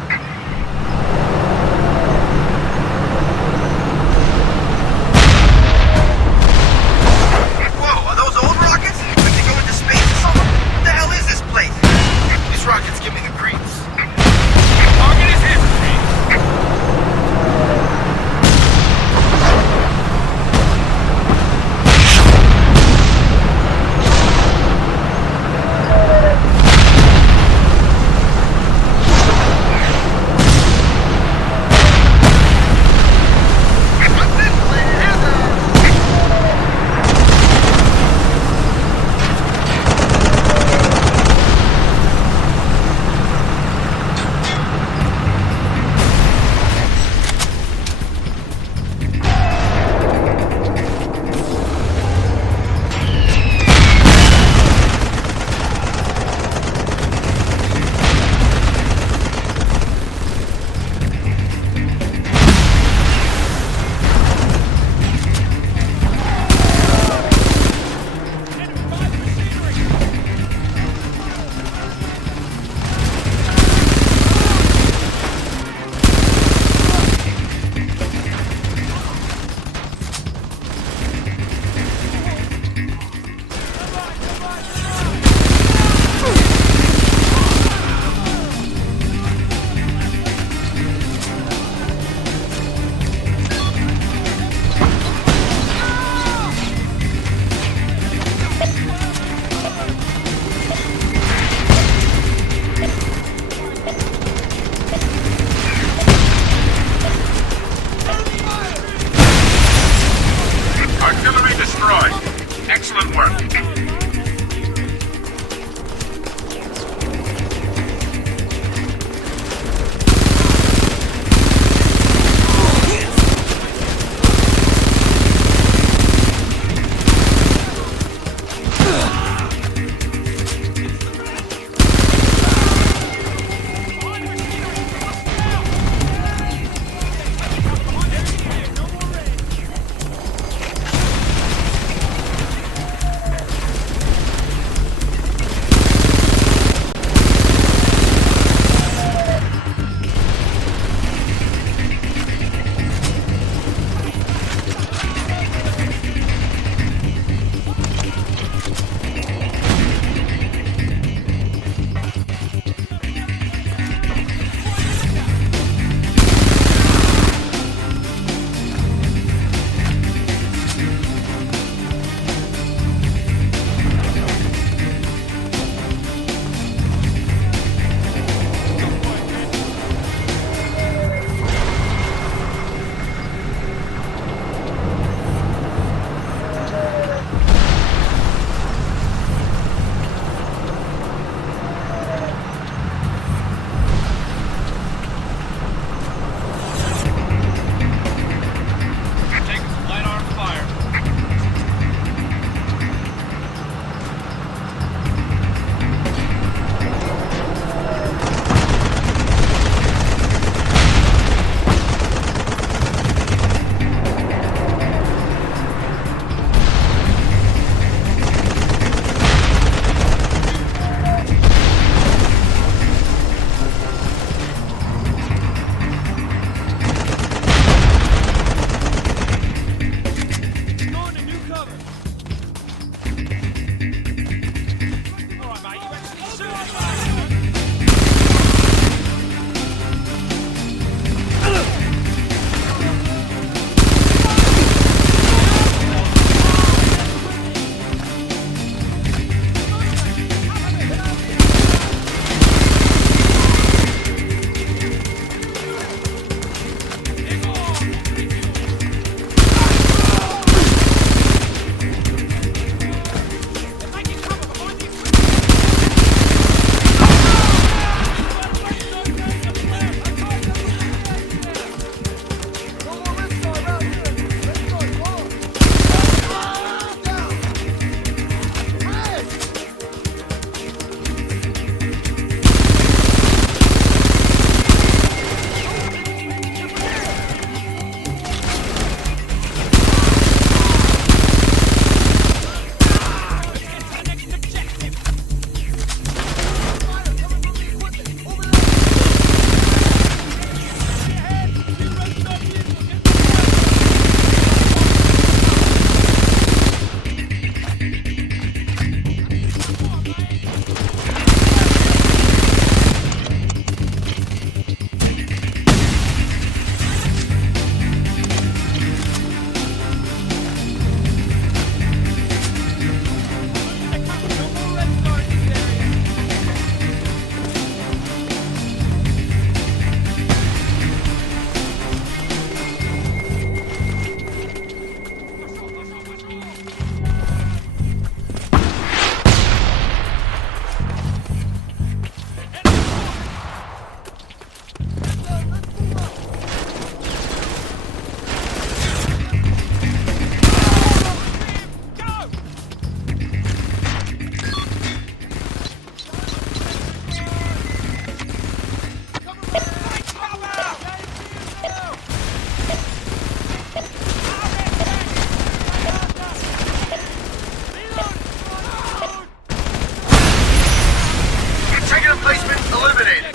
eliminated.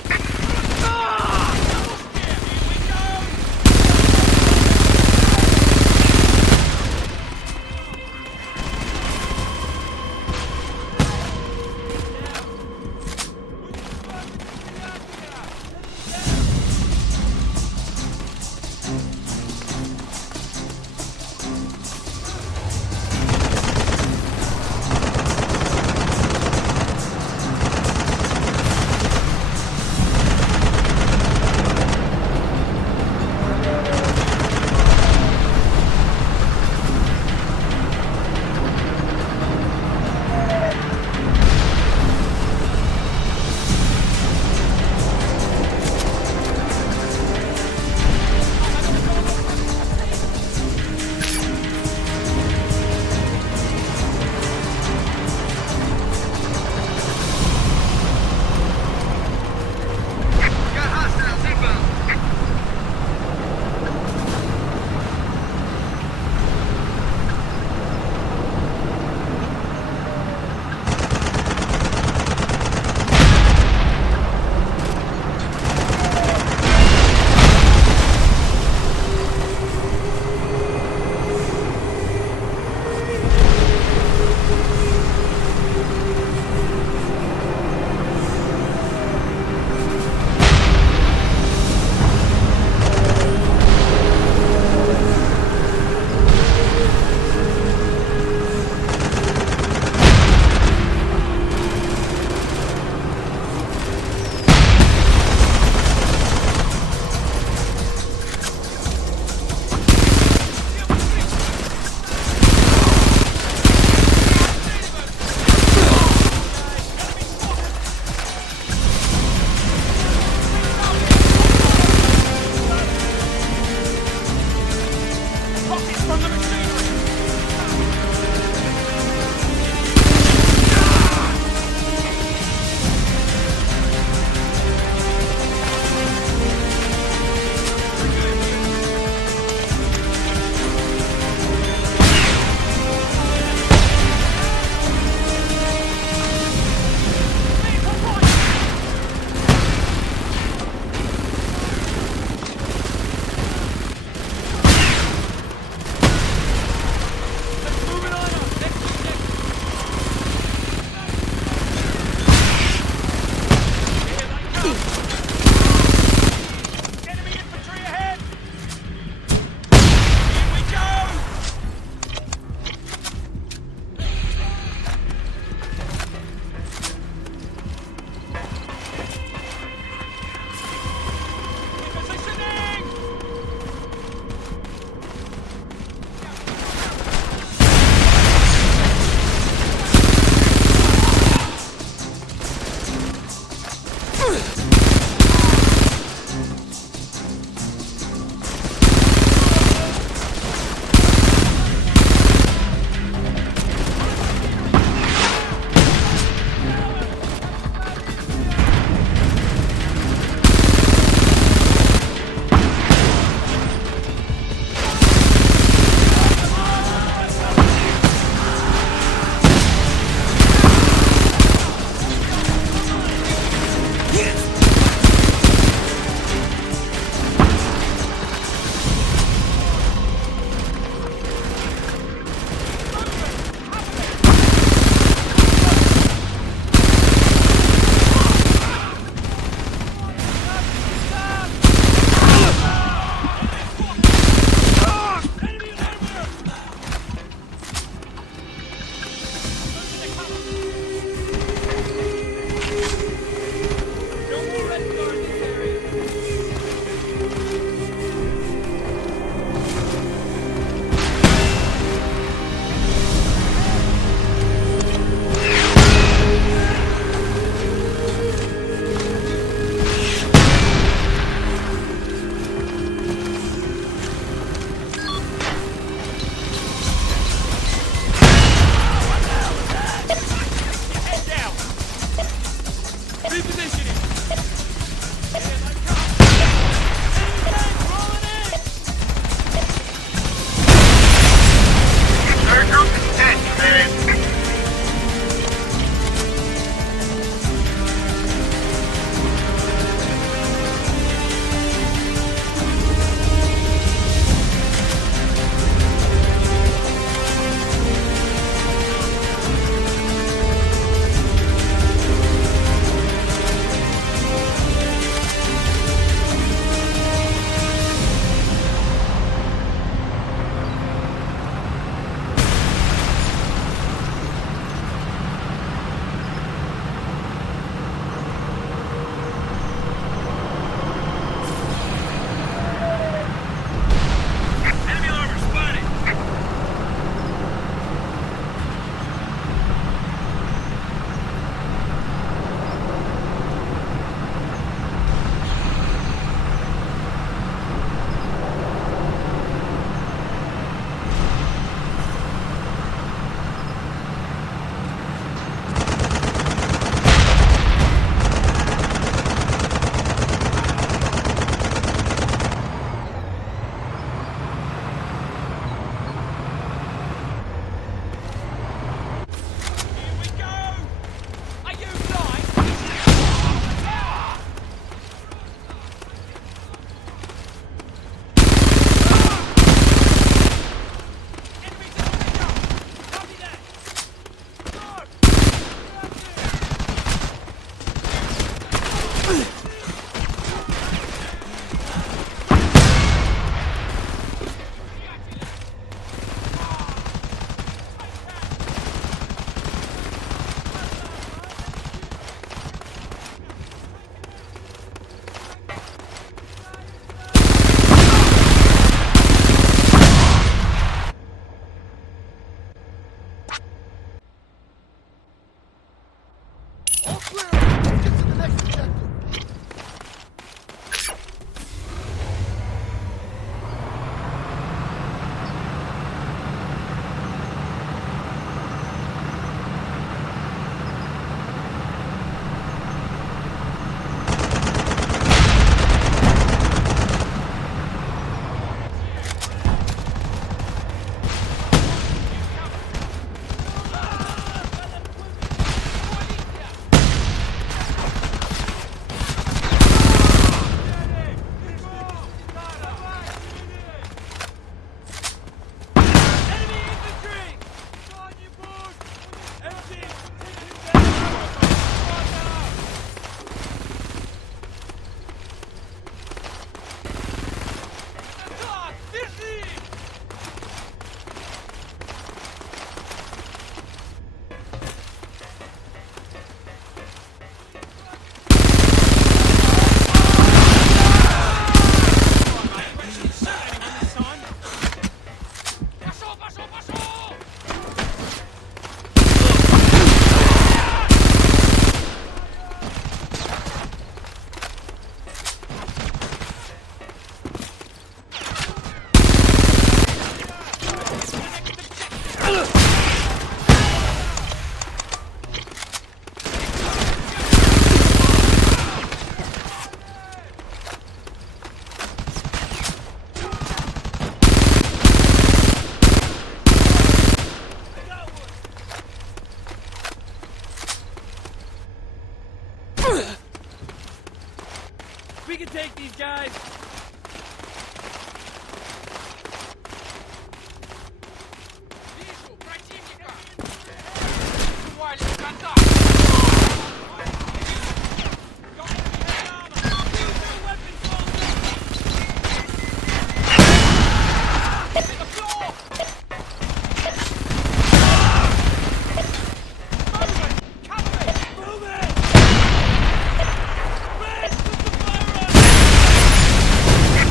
We can take these guys.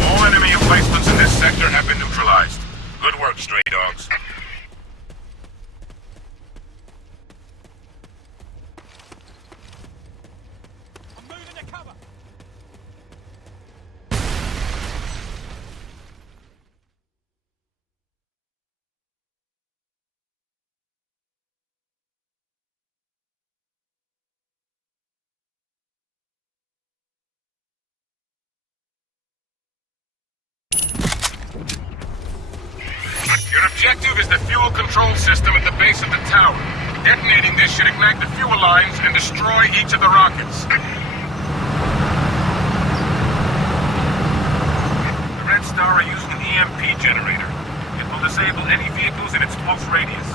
All enemy emplacements in this sector have been neutralized. Good work, stray dogs. Your objective is the fuel control system at the base of the tower. Detonating this should ignite the fuel lines and destroy each of the rockets. The Red Star are using an EMP generator. It will disable any vehicles in its close radius.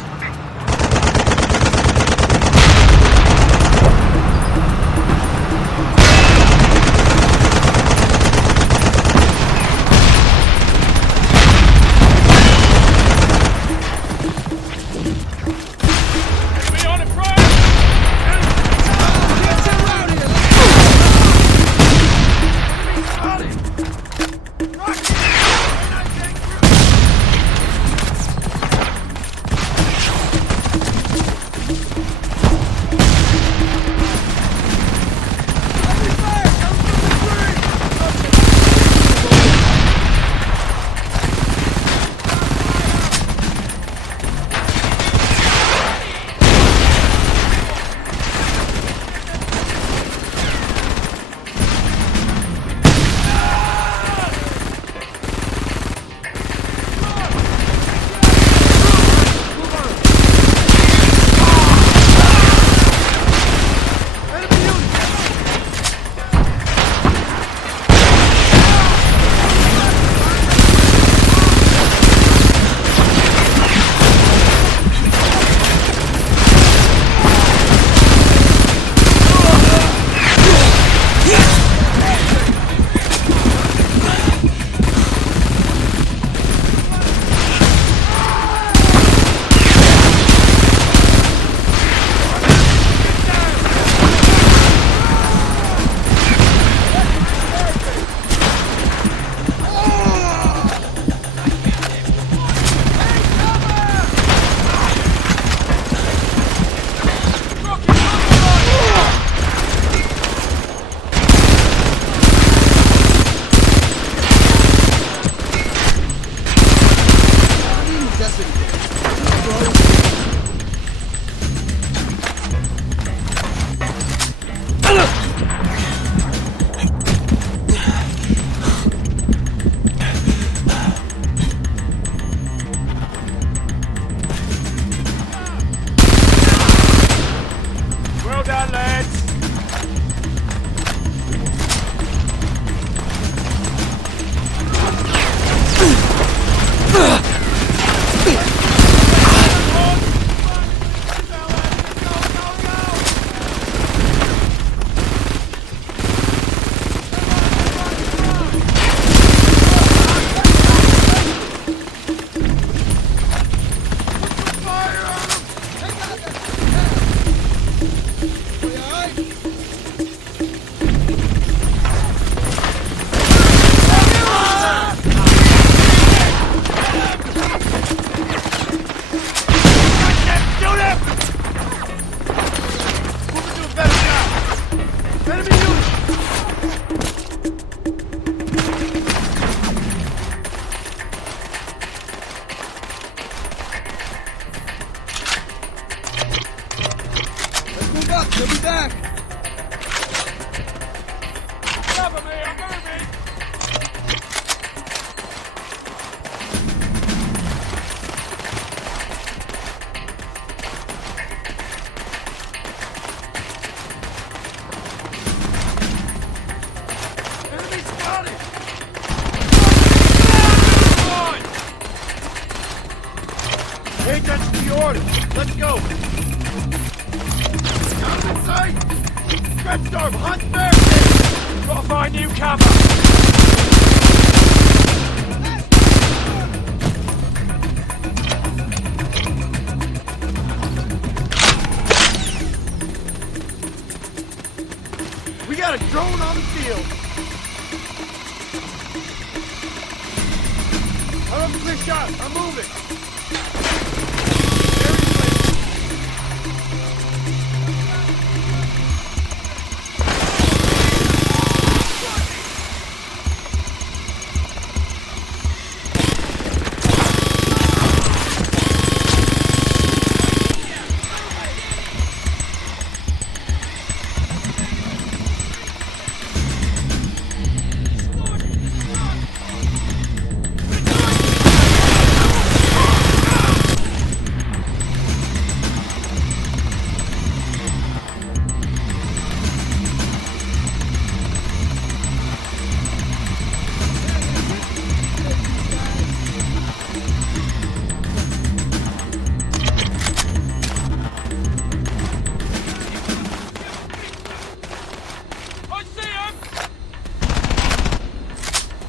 He'll be back! Cover me, I'm moving! Enemy Red Star behind the barricade! Gotta find new cover! We got a drone on the field. I have a clear shot. I'm moving.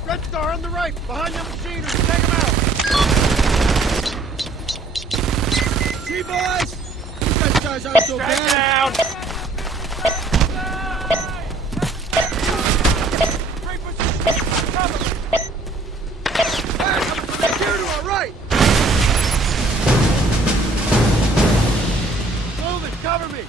Red Star on the right, behind the machinery. Take him out. See, boys? These Red Stars aren't so bad. Down! Fire coming from that gear to our right. Move it, cover me.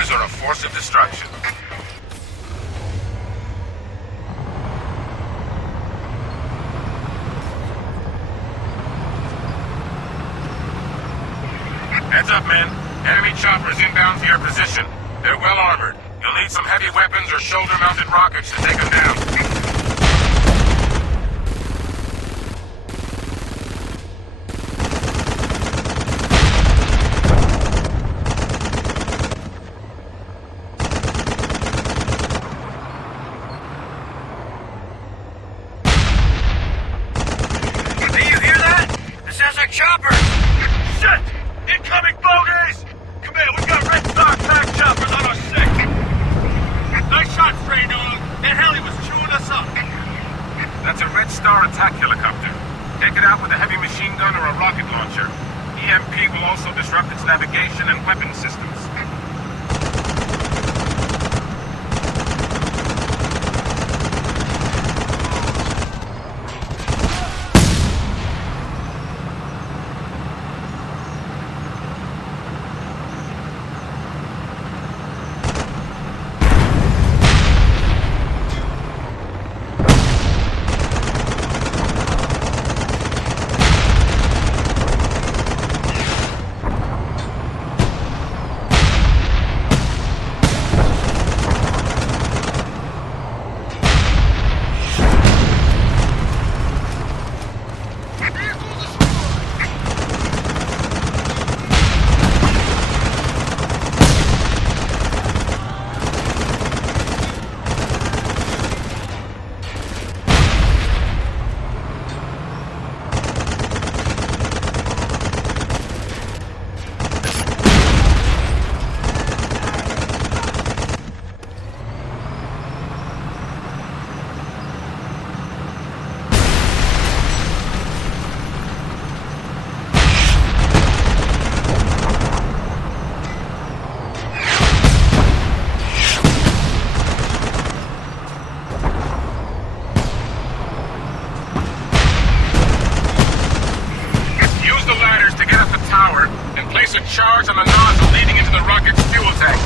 boys are a force of destruction. Heads up, men. Enemy choppers inbound to your position. They're well armored. You'll need some heavy weapons or shoulder-mounted rockets to take them down. choppers! Shit! Incoming bogeys! Command, we got Red Star attack choppers on our 6. Nice shot, Stray Dog. That heli was chewing us up. That's a Red Star attack helicopter. Take it out with a heavy machine gun or a rocket launcher. EMP will also disrupt its navigation and weapon systems. Charge on the nozzle leading into the rocket's fuel tank.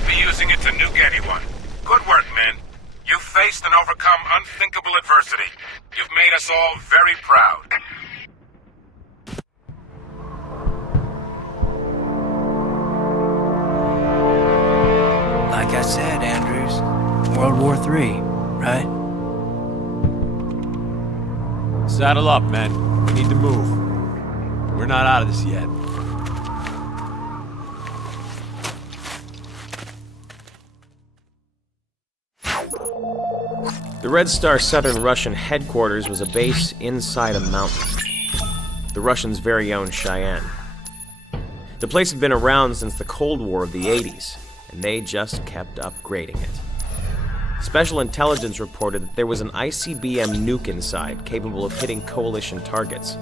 won't be using it to nuke anyone. Good work, men. You've faced and overcome unthinkable adversity. You've made us all very proud. Like I said, Andrews, World War III, right? Saddle up, men. We need to move. We're not out of this yet. The Red Star Southern Russian headquarters was a base inside a mountain. The Russians' very own Cheyenne. The place had been around since the Cold War of the 80s, and they just kept upgrading it. Special intelligence reported that there was an ICBM nuke inside, capable of hitting coalition targets.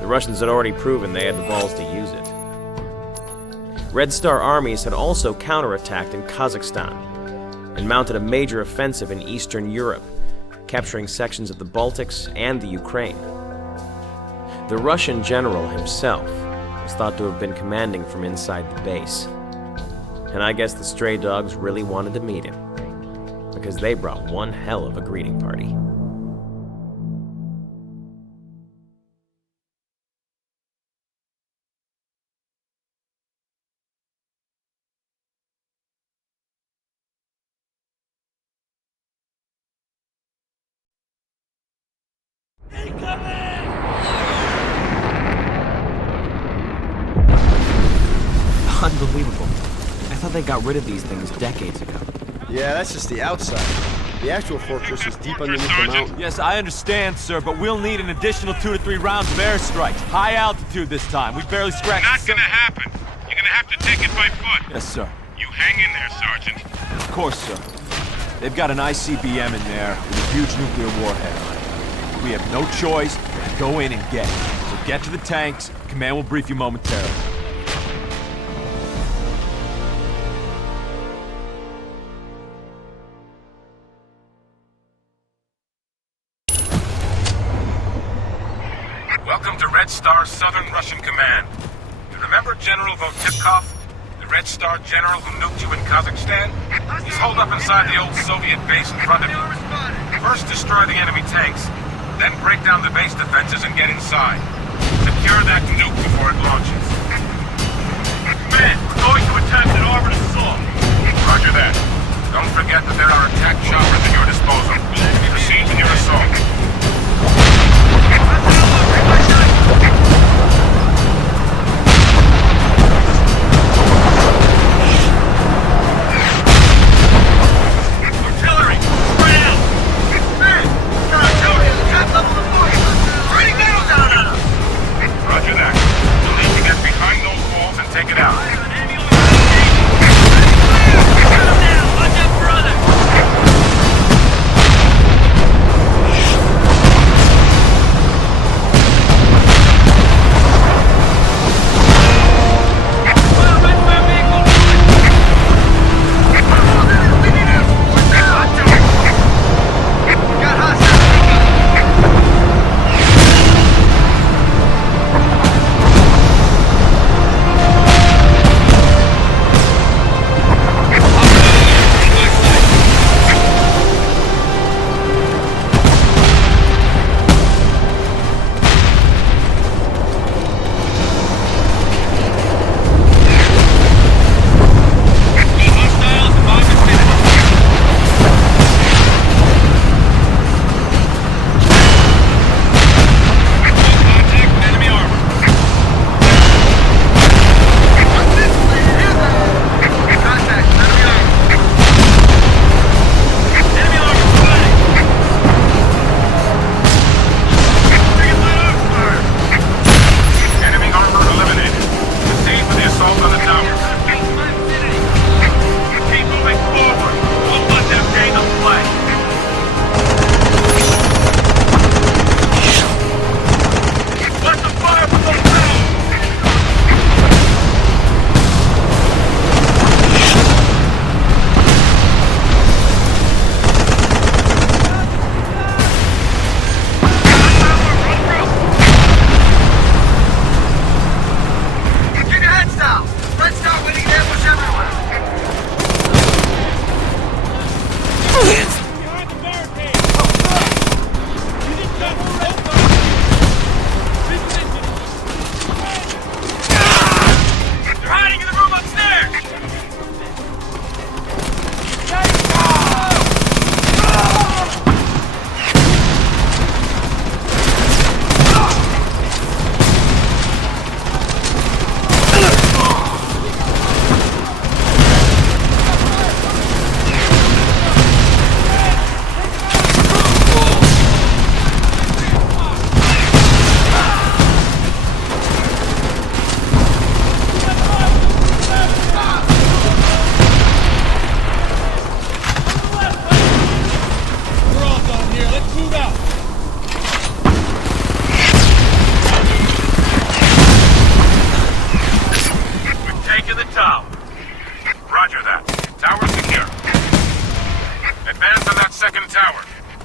The Russians had already proven they had the balls to use it. Red Star armies had also counterattacked in Kazakhstan, and mounted a major offensive in Eastern Europe, capturing sections of the Baltics and the Ukraine. The Russian general himself was thought to have been commanding from inside the base. And I guess the stray dogs really wanted to meet him, because they brought one hell of a greeting party. Unbelievable. I thought they got rid of these things decades ago. Yeah, that's just the outside. The actual fortress is deep underneath the mountain. Yes, I understand, sir, but we'll need an additional 2 to 3 rounds of airstrikes. High altitude this time. We barely scratched Not gonna happen. You're gonna have to take it by foot. Yes, sir. You hang in there, Sergeant. Of course, sir. They've got an ICBM in there with a huge nuclear warhead. We have no choice but to go in and get it. So get to the tanks. Command will brief you momentarily. Welcome to Red Star Southern Russian Command. You remember General Votipkov? The Red Star general who nuked you in Kazakhstan? He's holed up inside the old Soviet base in front of you. First destroy the enemy tanks, then break down the base defenses and get inside. Secure that nuke before it launches. Men, we're going to attack that armored assault. Roger that. Don't forget that there are attack choppers at your disposal. Proceed with your assault. Artillery! Spread out! Men! Your artillery is top level of fire! Raining nails down on us! Roger that. You'll need to get behind those walls and take it out.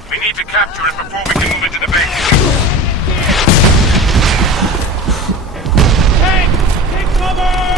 We need to capture it before we can move into the base. Tank! Take cover!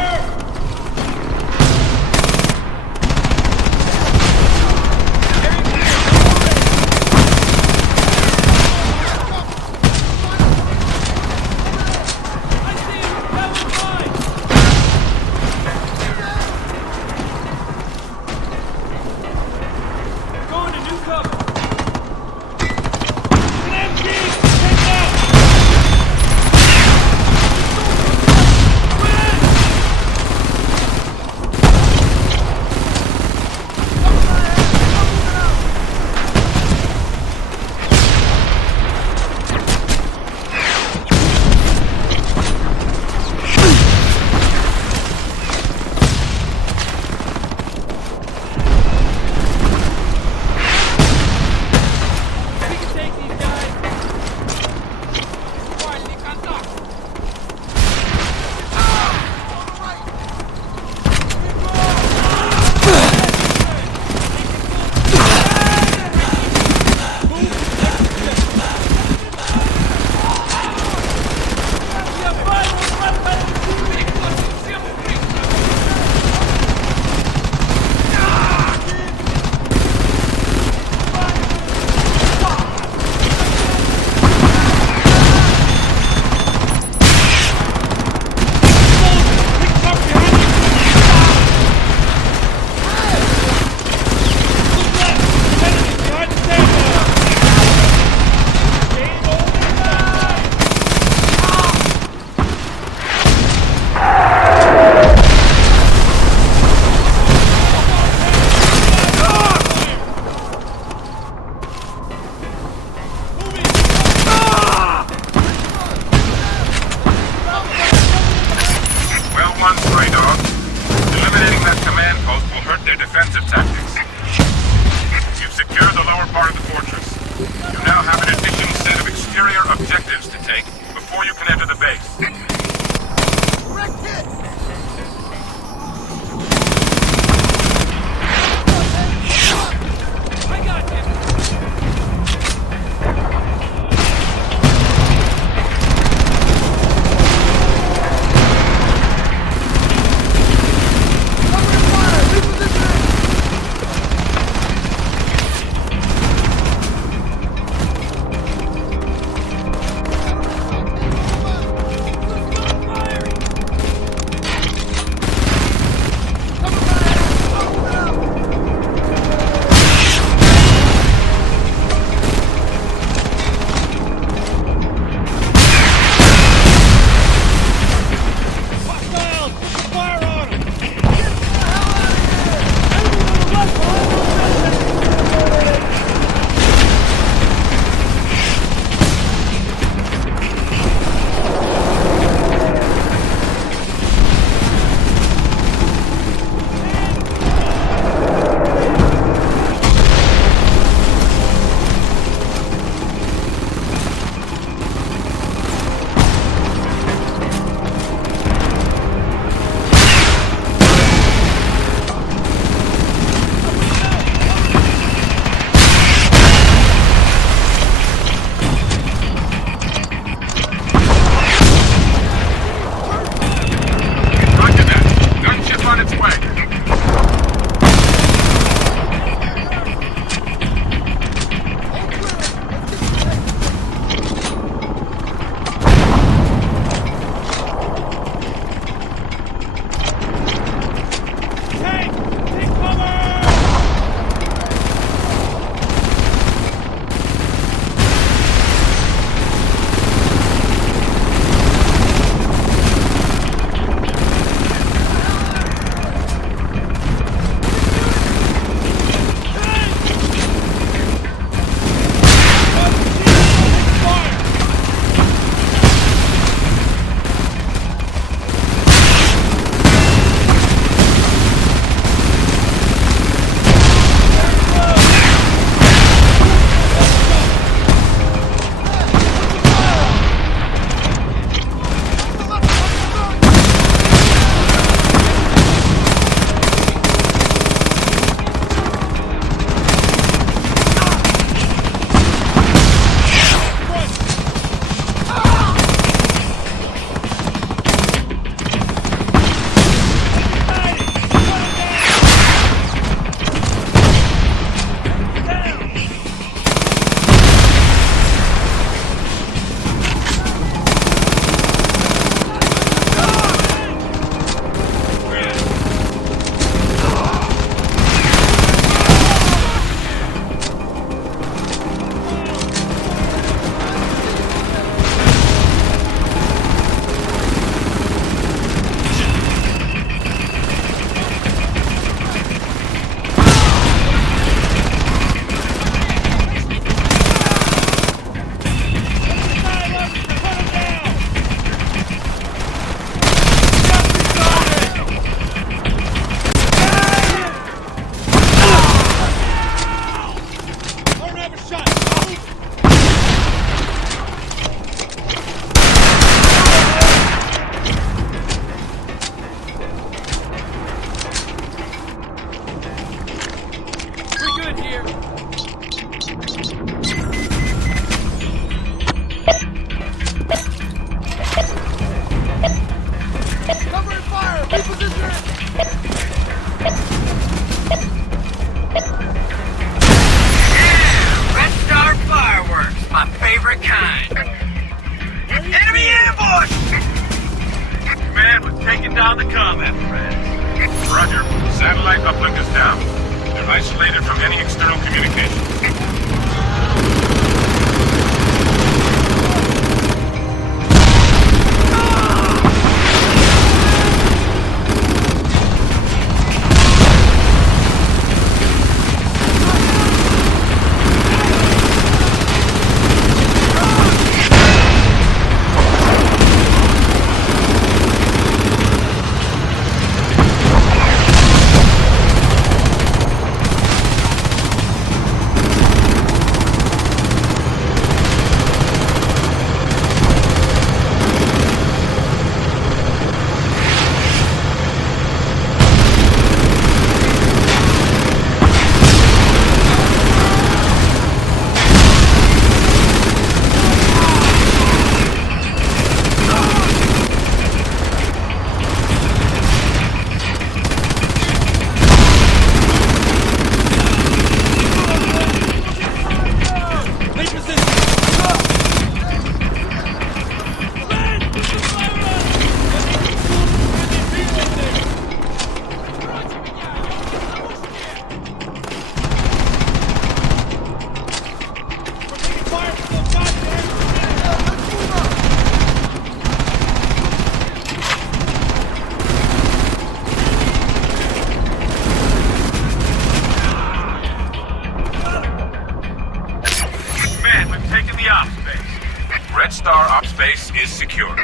here! Covering fire! Reposition! Yeah! Red Star fireworks, my favorite kind. Enemy ambush! Command, we're taking down the combat thread. Roger. Satellite uplink is down. They're isolated from any external communication. Red Star op space is secure.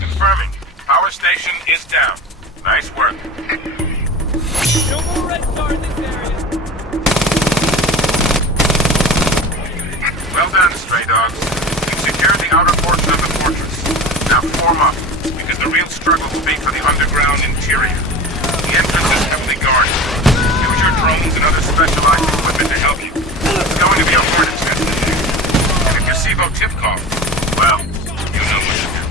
Confirming. Power station is down. Nice work. No more red star in this area. Well done, stray dogs. We've secured the outer portion of the fortress. Now form up, because the real struggle will be for the underground interior. The entrance is heavily guarded. Use your drones and other specialized equipment to help you. It's going to be a hornet's nest in there. And if you see Votivkov, well, you know what to do.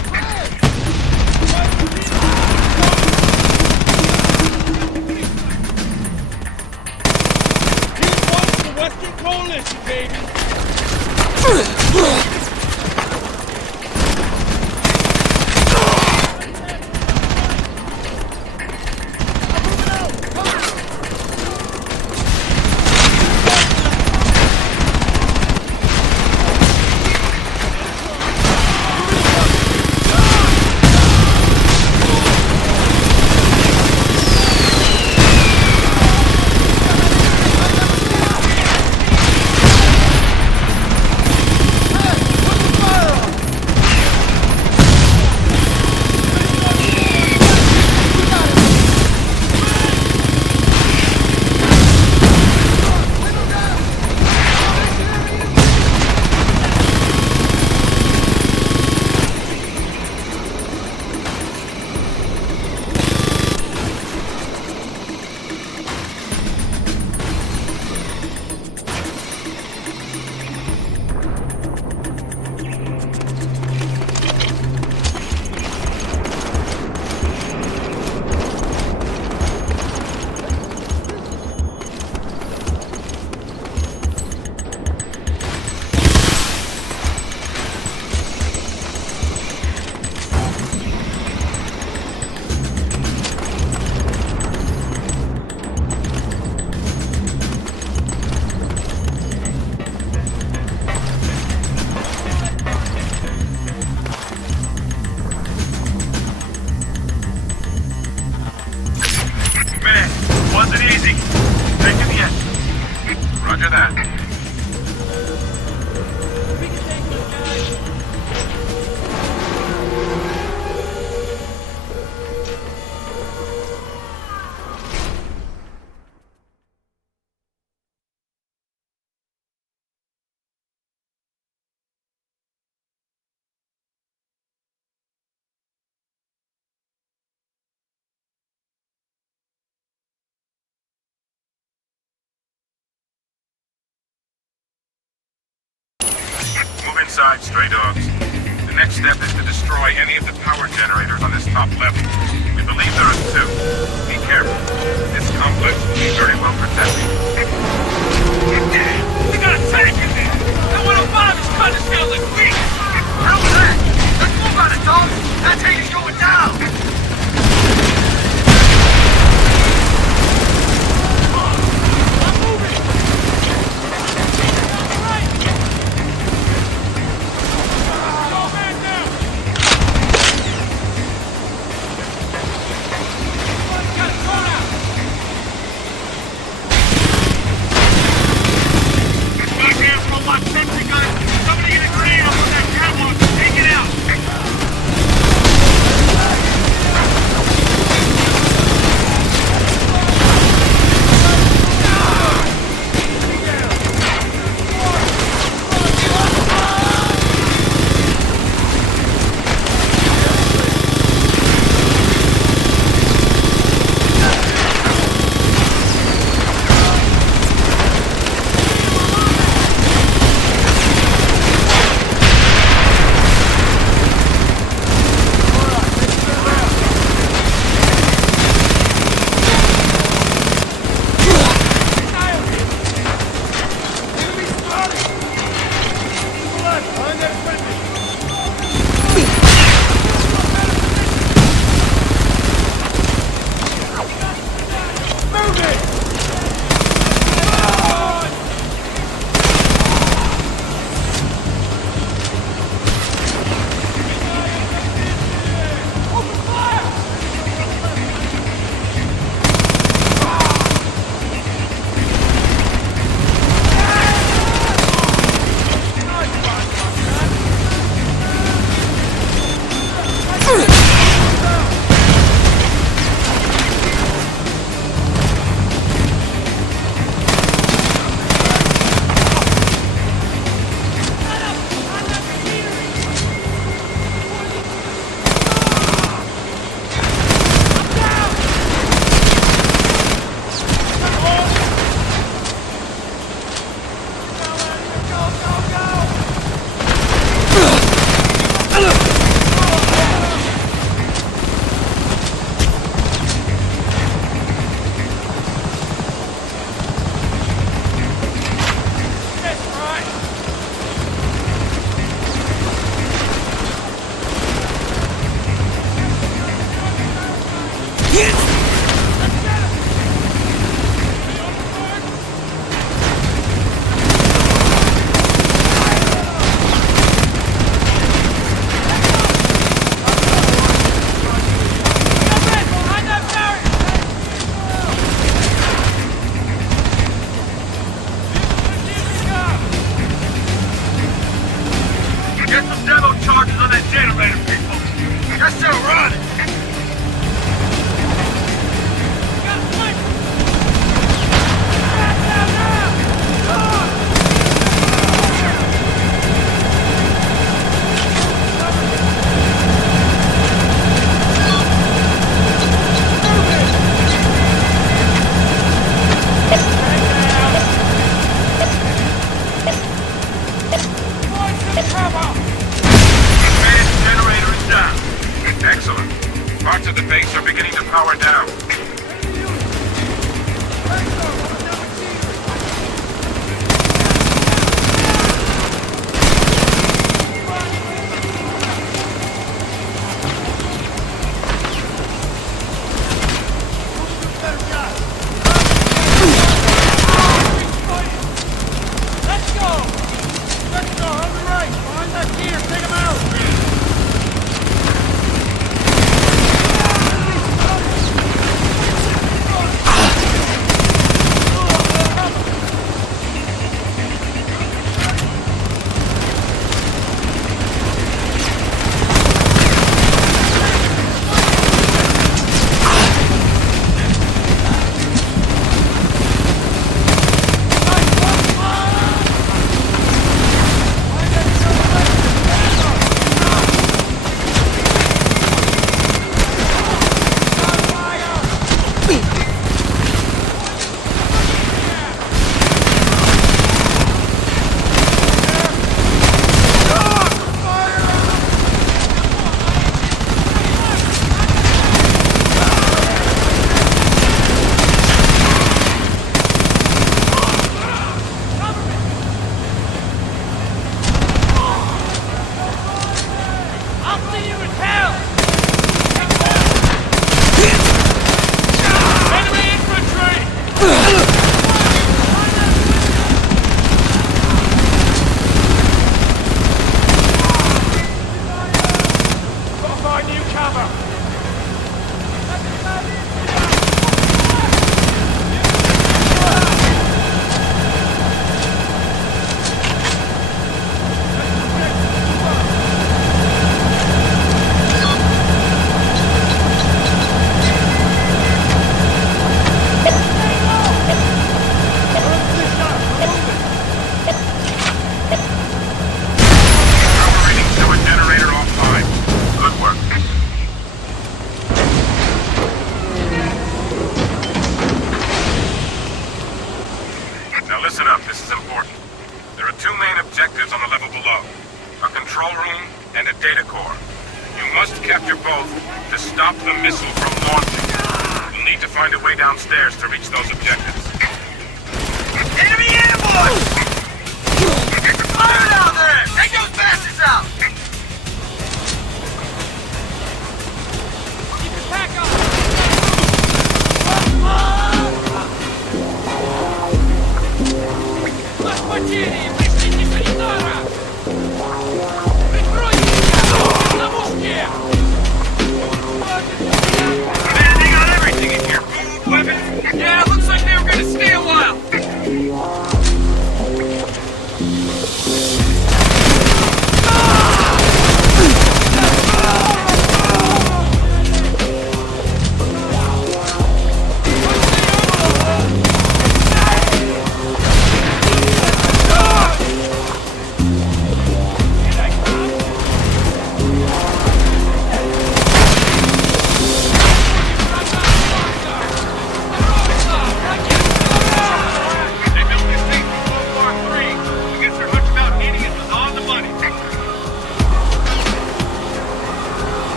Western Coalition, baby! Roger that. Move inside, stray dogs. The next step is to destroy any of the power generators on this top level. We believe there are two. Be careful. This complex will be very well protected. We got a tank in there! And one of Bob is cutting us down like weeds! Hell with that! Let's move on it, Tom! That tank is going down! Got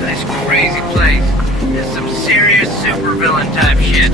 Nice crazy place. This is some serious supervillain type shit.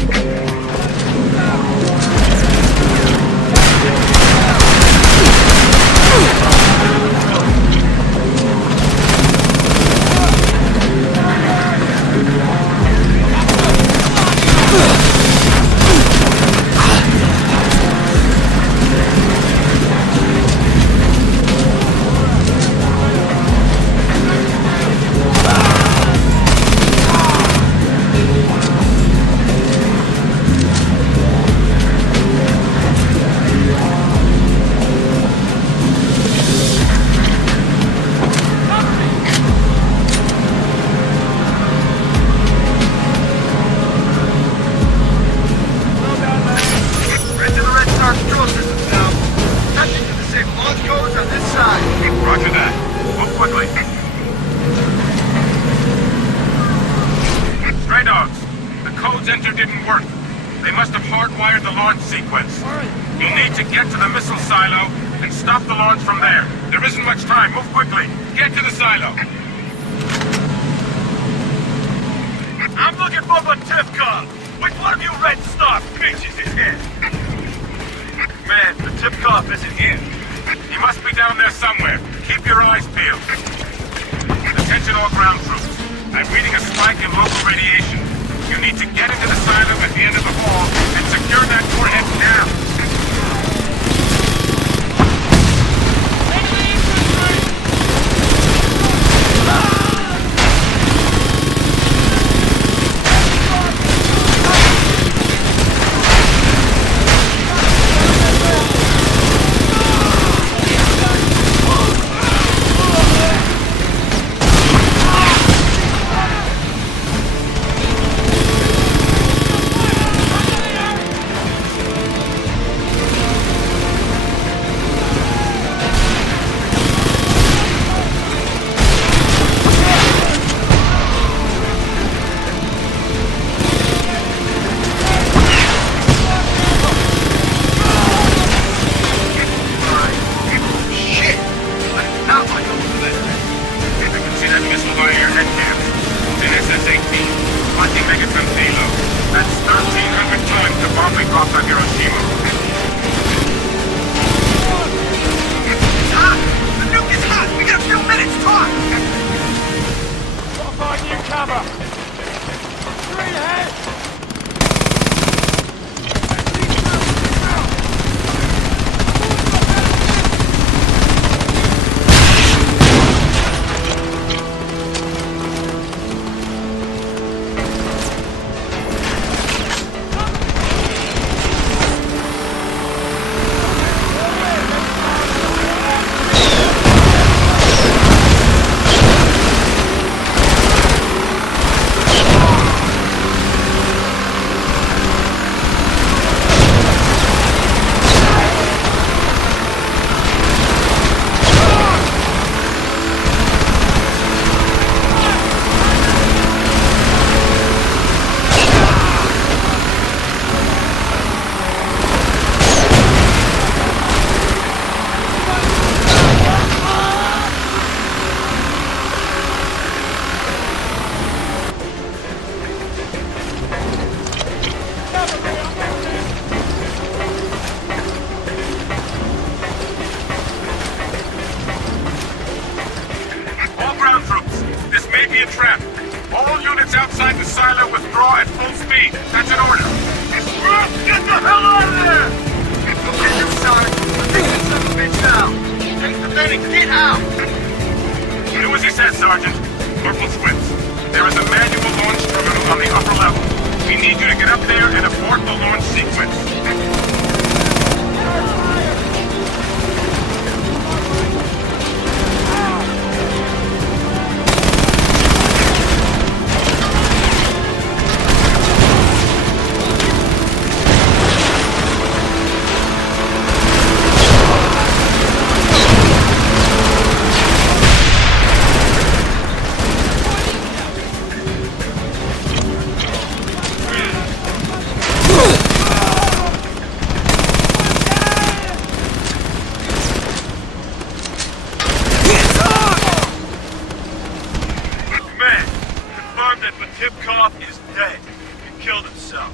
it, but Tipkov is dead. He killed himself.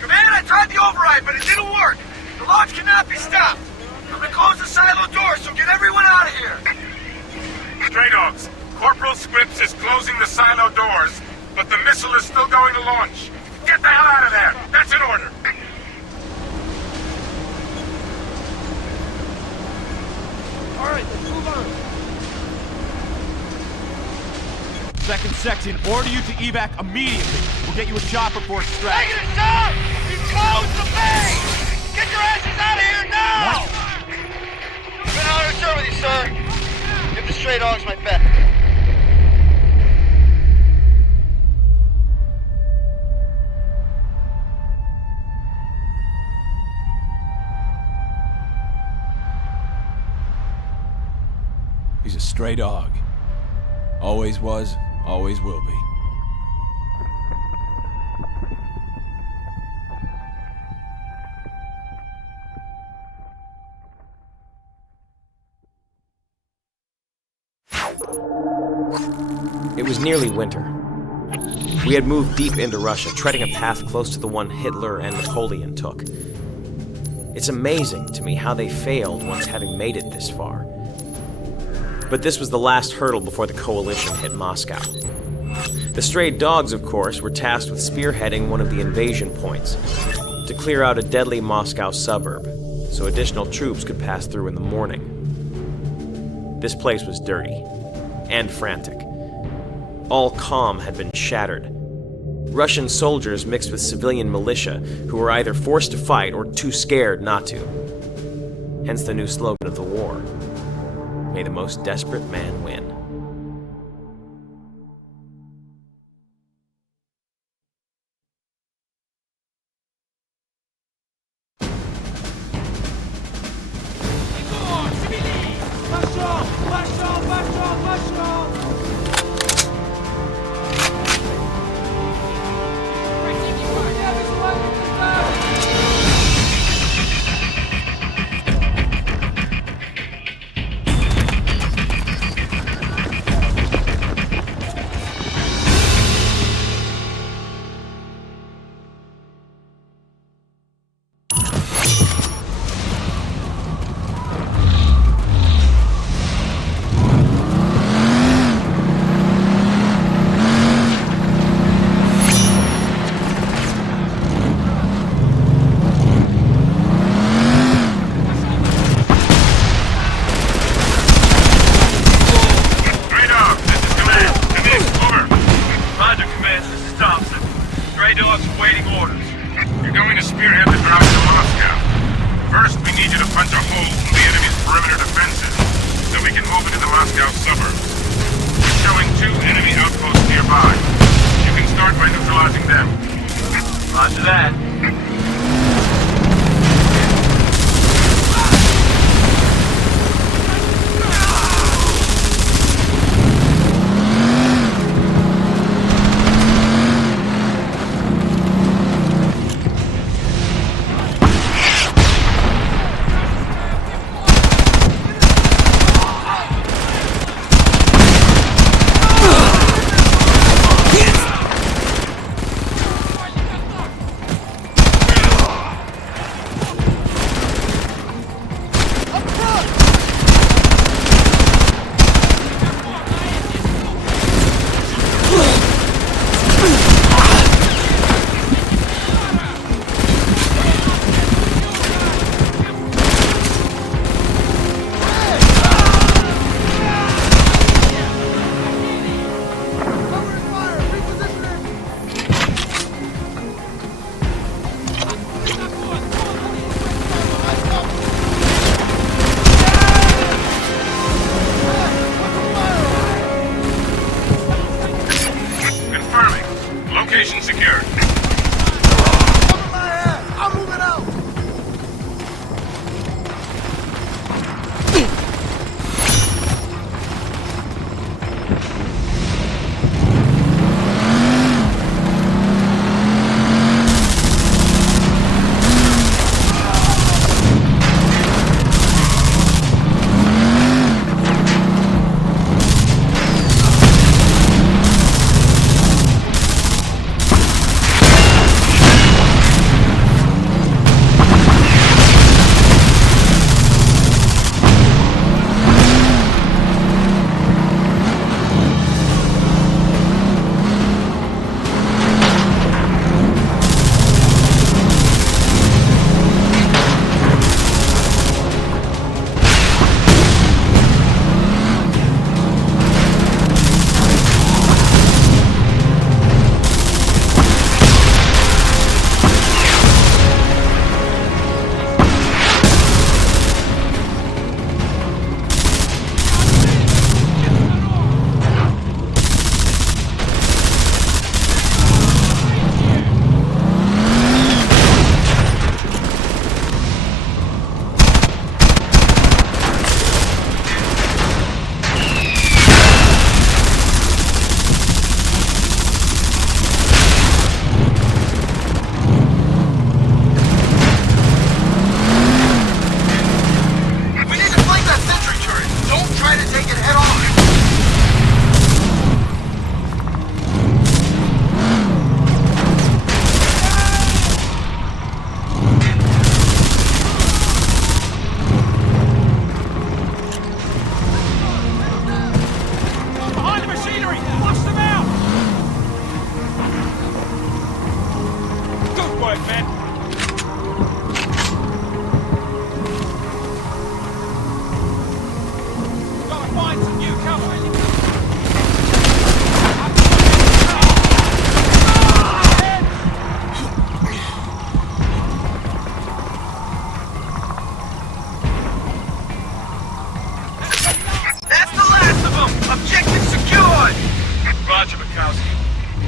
Commander, I tried the override, but it didn't work. The launch cannot be stopped. I'm gonna close the silo door, so get everyone out of here. Stray Dogs, Corporal Scripps is closing the silo doors, but the missile is still going to launch. Get the hell out of there! That's an order! Alright, let's move on. Second section, order you to evac immediately. We'll get you a chopper for extraction. Negative, sir! You closed the bay! Get your asses out of here now! Been an honor to serve with you, sir. Give the Stray Dogs my bet. He's a stray dog. Always was, always will be. It was nearly winter. We had moved deep into Russia, treading a path close to the one Hitler and Napoleon took. It's amazing to me how they failed once having made it this far. But this was the last hurdle before the coalition hit Moscow. The Stray Dogs, of course, were tasked with spearheading one of the invasion points to clear out a deadly Moscow suburb, so additional troops could pass through in the morning. This place was dirty and frantic. All calm had been shattered. Russian soldiers mixed with civilian militia who were either forced to fight or too scared not to. Hence the new slogan of the war. May the most desperate man win.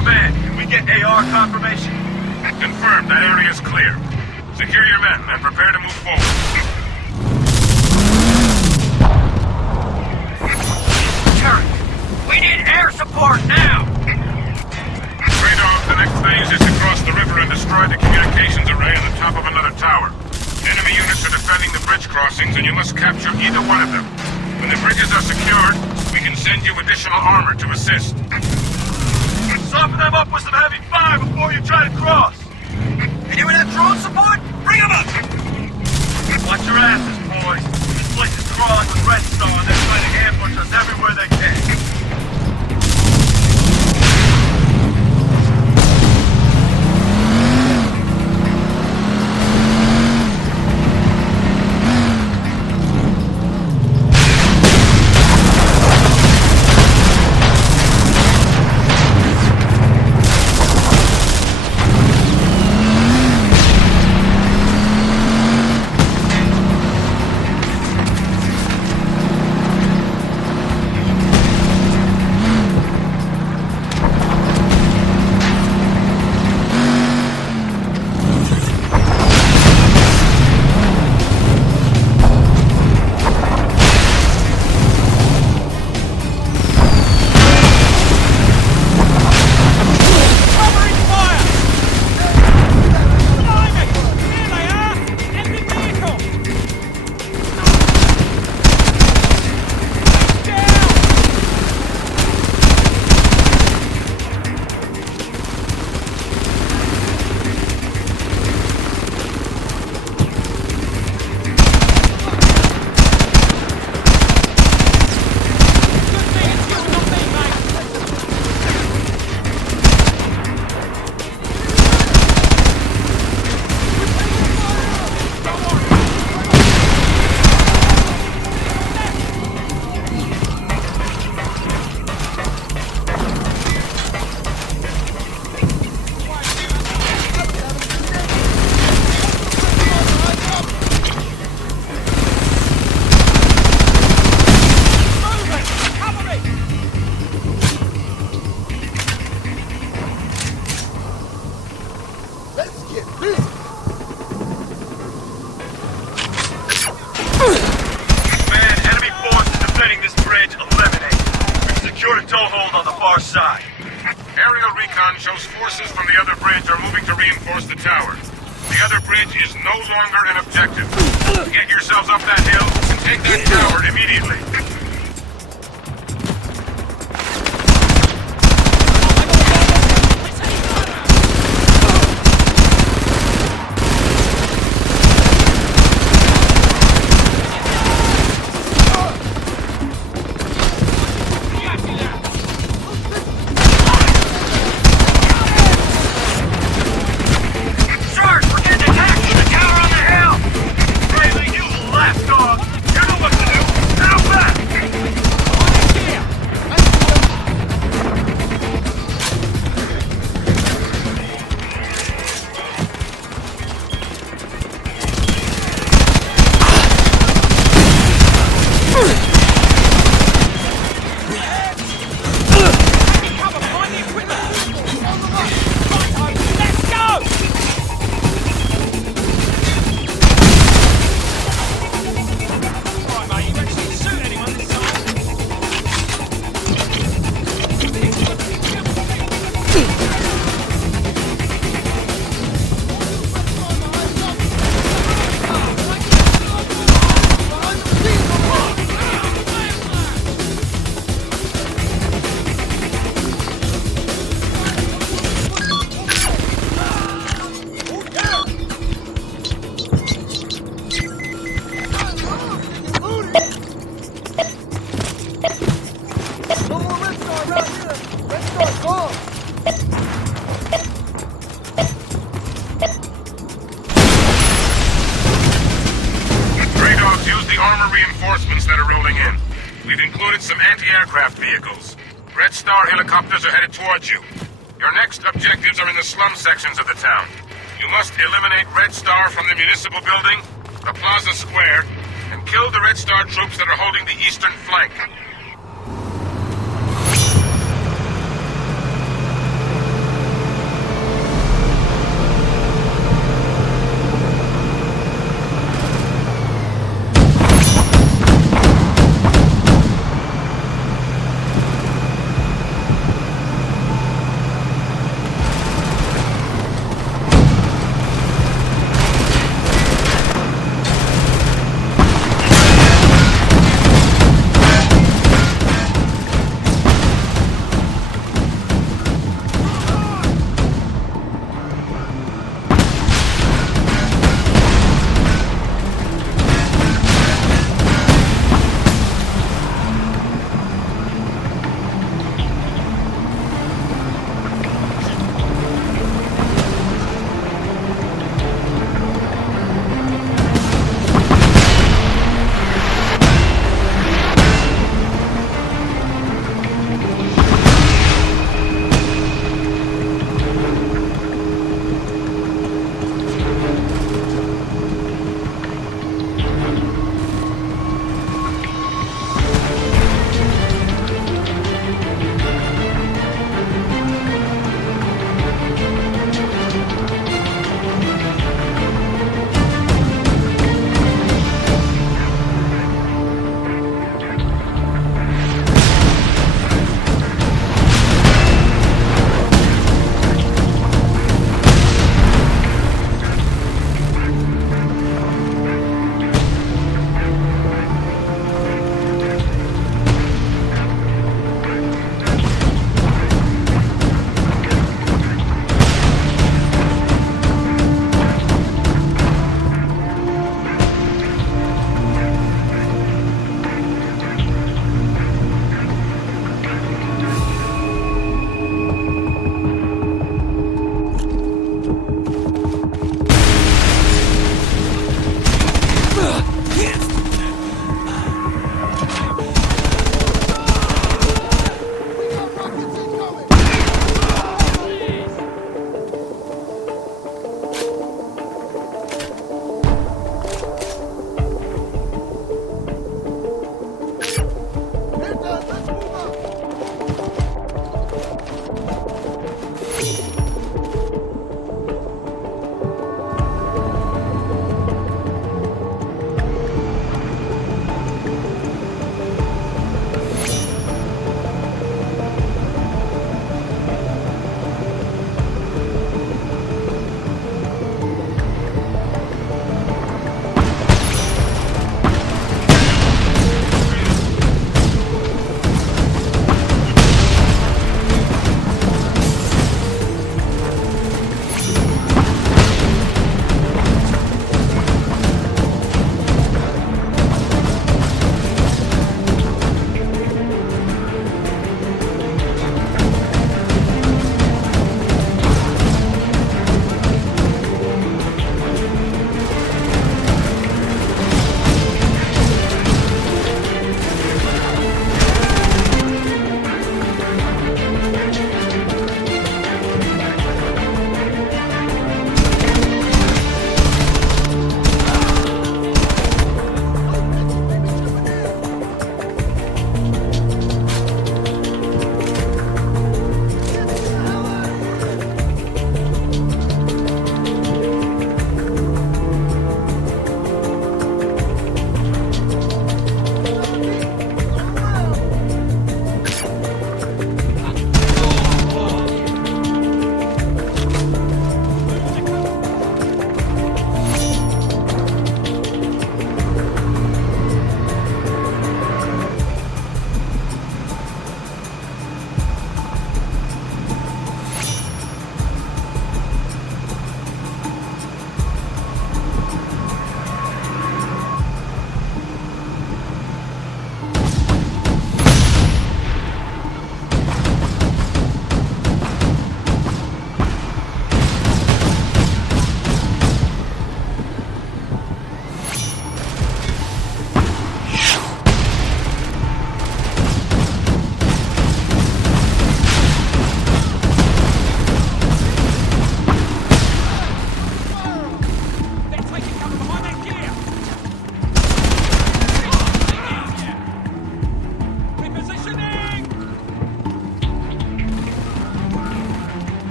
Command, can we get AR confirmation? Confirmed. That area is clear. Secure your men and prepare to move forward. Turret, we need air support now! Stray Dog, the next phase is to cross the river and destroy the communications array on the top of another tower. Enemy units are defending the bridge crossings, and you must capture either one of them. When the bridges are secured, we can send you additional armor to assist. Soften them up with some heavy fire before you try to cross! Anyone have drone support? Bring them up! Watch your asses, boys. This place is crawling with Red Star, and they're trying to ambush us everywhere they can. shows forces from the other bridge are moving to reinforce the tower. The other bridge is no longer an objective. Get yourselves up that hill and take that tower immediately. Towards you. Your next objectives are in the slum sections of the town. You must eliminate Red Star from the municipal building, the Plaza Square, and kill the Red Star troops that are holding the eastern flank.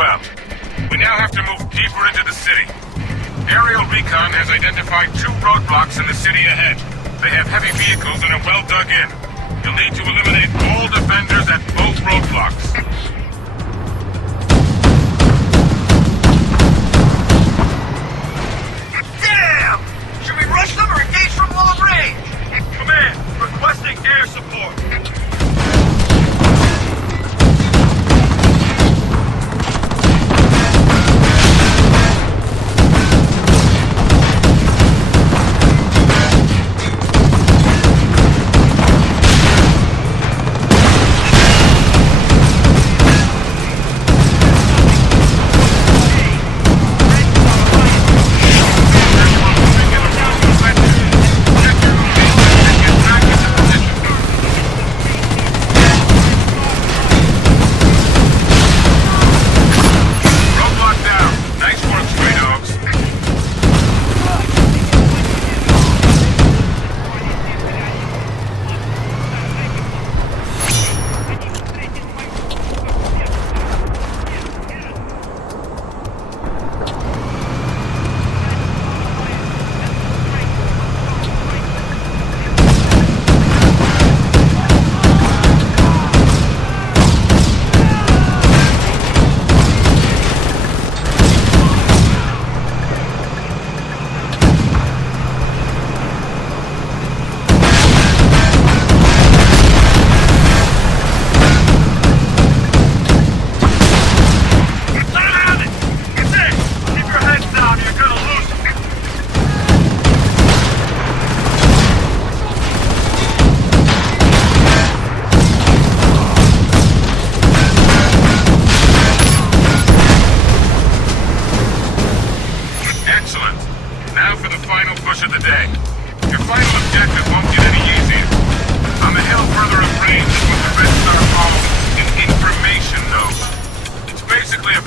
well. We now have to move deeper into the city. Aerial recon has identified 2 roadblocks in the city ahead. They have heavy vehicles and are well dug in. You'll need to eliminate all defenders at both roadblocks. Damn! Should we rush them or engage from long range? Command, requesting air support.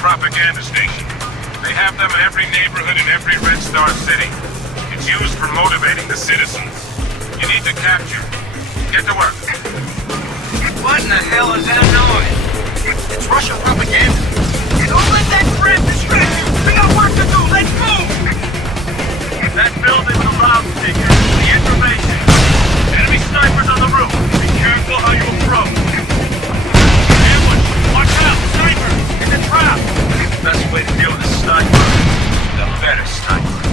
propaganda station. They have them in every neighborhood in every Red Star city. It's used for motivating the citizens. You need to capture. Get to work. What in the hell is that noise? It's Russian propaganda. Don't let that crap distract you! We got work to do! Let's move! That building with a loudspeaker. The information. Enemy snipers on the roof. Be careful how you approach. Ambush! Watch out! Sniper! It's a trap! Best way to deal with a sniper. The better sniper.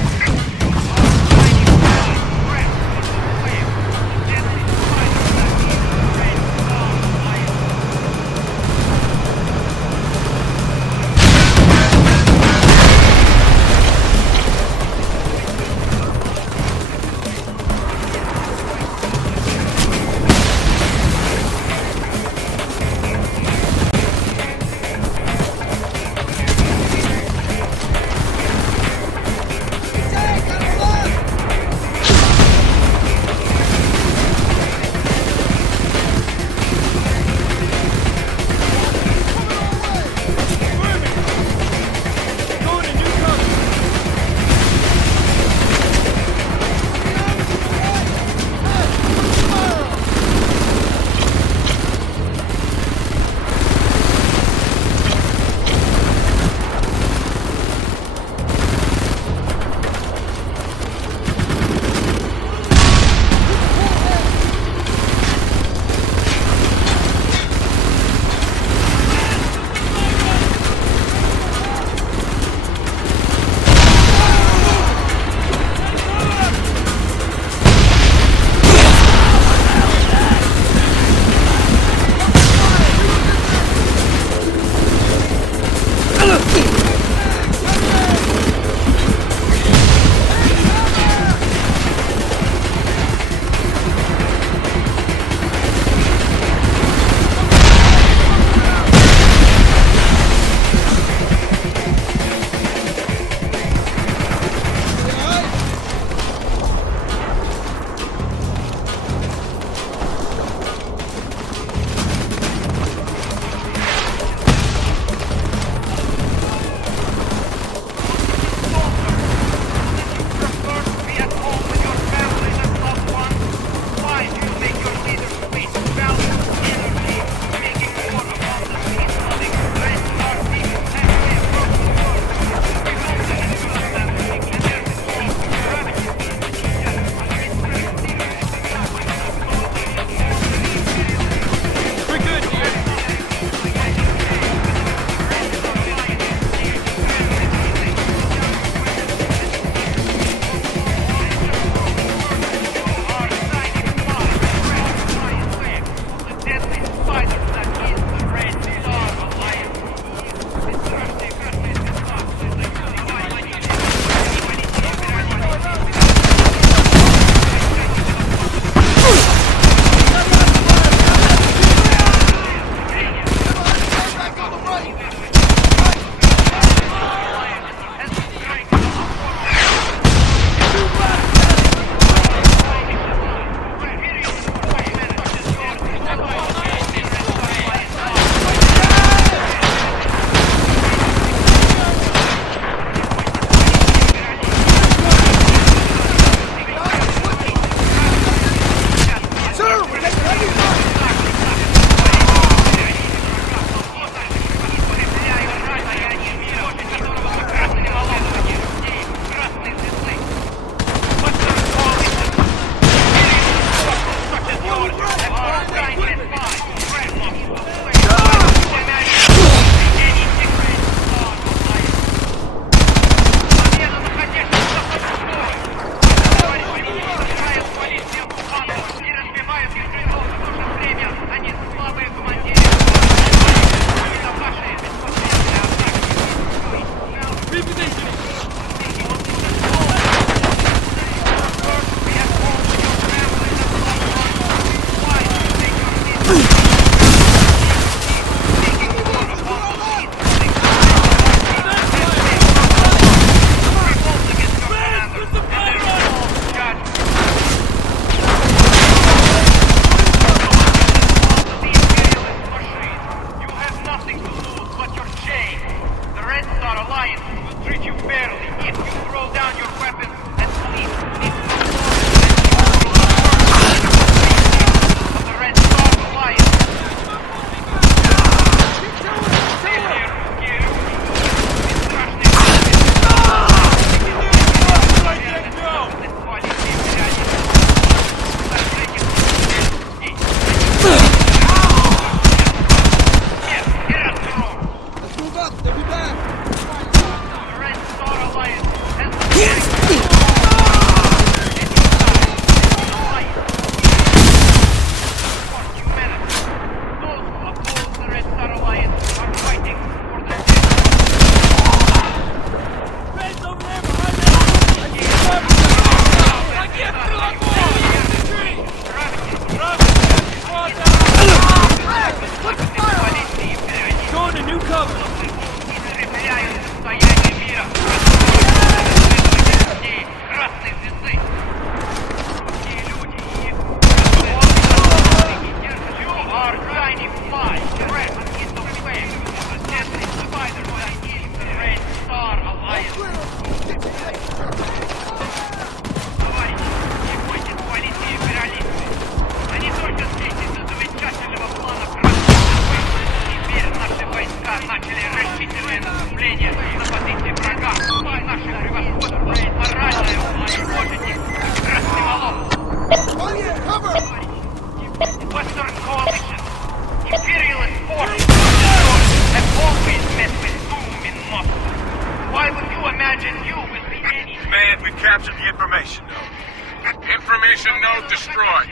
information node. Information node destroyed.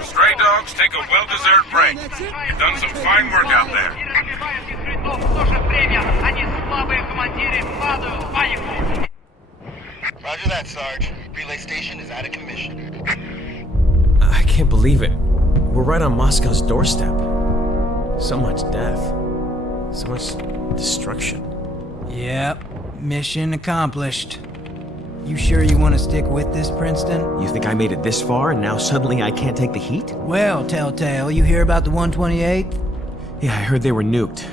Stray dogs take a well-deserved break. You've done some fine work out there. Roger that, Sarge. Relay station is out of commission. I can't believe it. We're right on Moscow's doorstep. So much death. So much destruction. Yep, mission accomplished. You sure you want to stick with this, Princeton? You think I made it this far and now suddenly I can't take the heat? Well, Telltale, you hear about the 128th? Yeah, I heard they were nuked.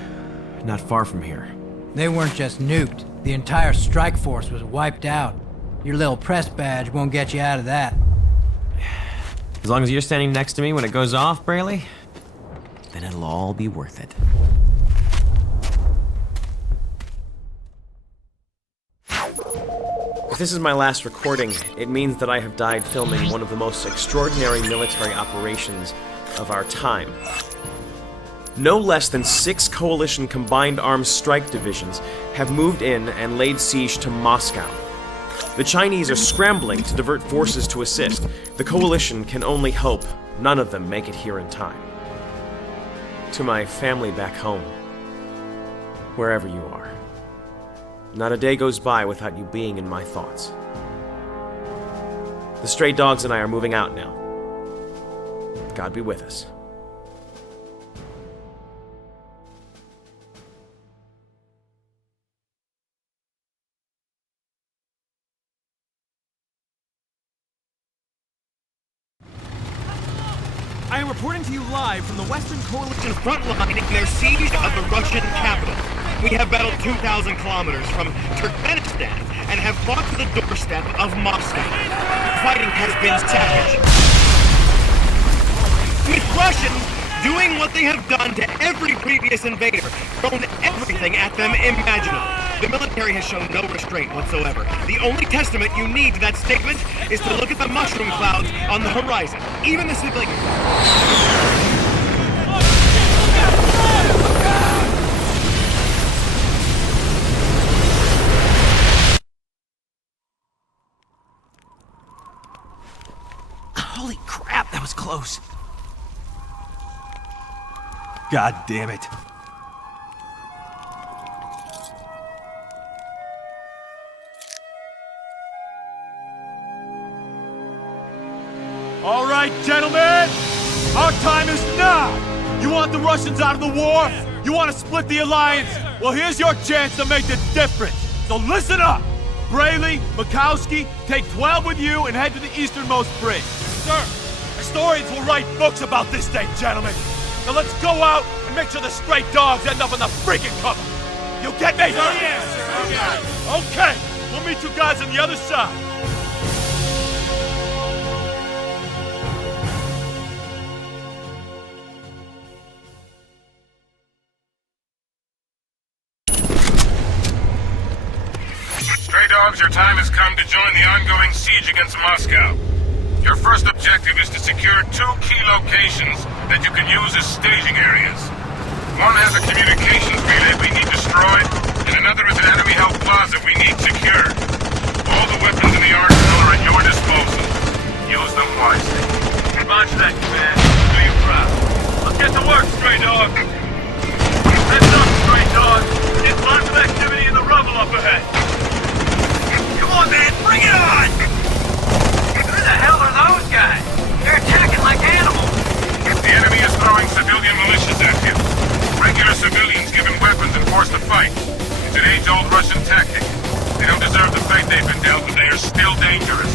Not far from here. They weren't just nuked. The entire strike force was wiped out. Your little press badge won't get you out of that. As long as you're standing next to me when it goes off, Braley, then it'll all be worth it. If this is my last recording, it means that I have died filming one of the most extraordinary military operations of our time. No less than 6 coalition combined arms strike divisions have moved in and laid siege to Moscow. The Chinese are scrambling to divert forces to assist. The coalition can only hope none of them make it here in time. To my family back home, wherever you are, not a day goes by without you being in my thoughts. The stray dogs and I are moving out now. God be with us. I am reporting to you live from the Western Coalition Frontline in their siege of the Russian capital. We have battled 2,000 kilometers from Turkmenistan and have fought to the doorstep of Moscow. Fighting has been savage. With Russians doing what they have done to every previous invader, thrown everything at them imaginable. The military has shown no restraint whatsoever. The only testament you need to that statement is to look at the mushroom clouds on the horizon. Even the civilians. Holy crap, that was close. God damn it. All right, gentlemen, our time is now. You want the Russians out of the war? You want to split the alliance? Well, here's your chance to make the difference. So listen up. Braley, Mikowski, take 12 with you and head to the easternmost bridge. Sir, historians will write books about this day, gentlemen. Now let's go out and make sure the stray dogs end up in the freaking cover. You get me? Sir, yes, sir. Okay, we'll meet you guys on the other side. Stray dogs, your time has come to join the ongoing siege against Moscow. Your first objective is to secure 2 key locations that you can use as staging areas. One has a communications relay we need destroyed, and another is an enemy-held plaza we need secured. All the weapons in the arsenal are at your disposal. Use them wisely. Roger that, command. Do you proud. Let's get to work, stray dog. Heads up, stray dog. Get lots of activity in the rubble up ahead. Come on, man, bring it on! Who the hell are those guys? They're attacking like animals. The enemy is throwing civilian militias at you. Regular civilians given weapons and forced to fight. It's an age-old Russian tactic. They don't deserve the fate they've been dealt, but they are still dangerous.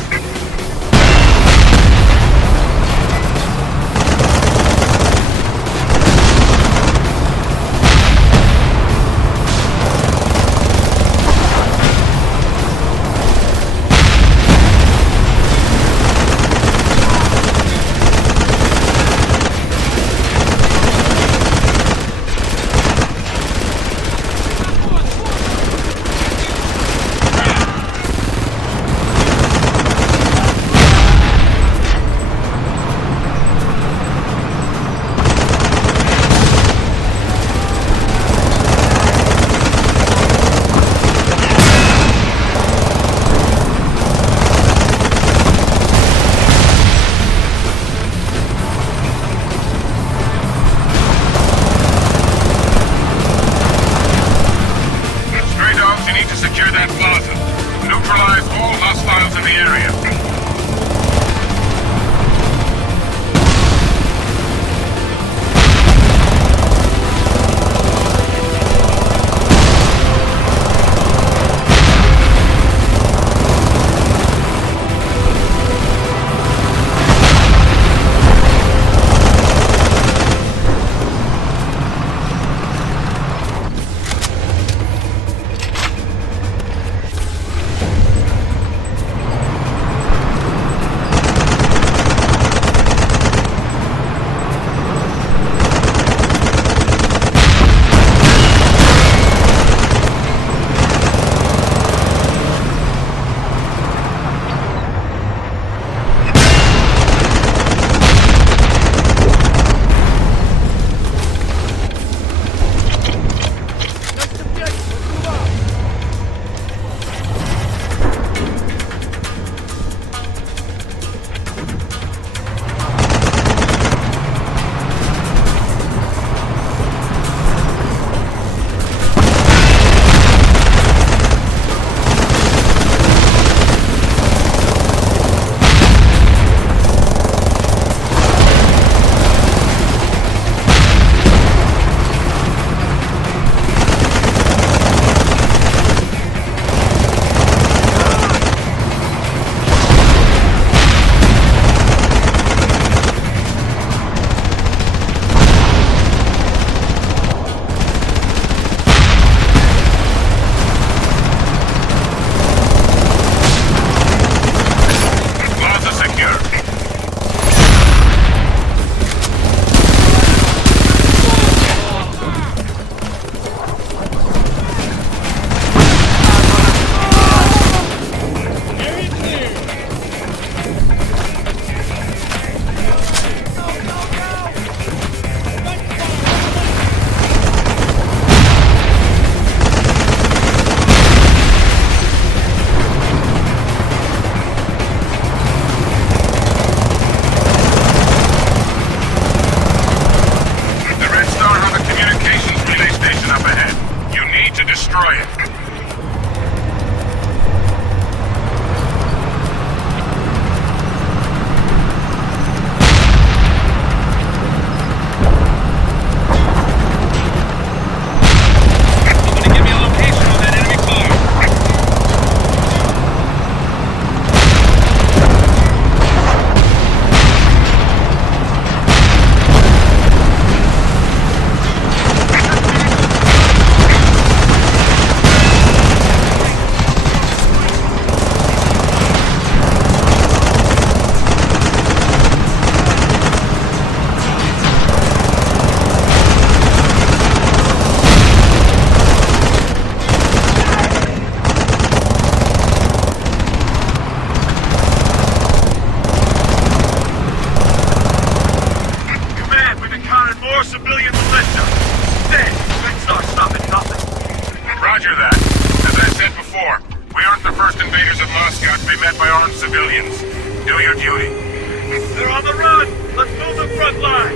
They're on the run! Let's move the front line!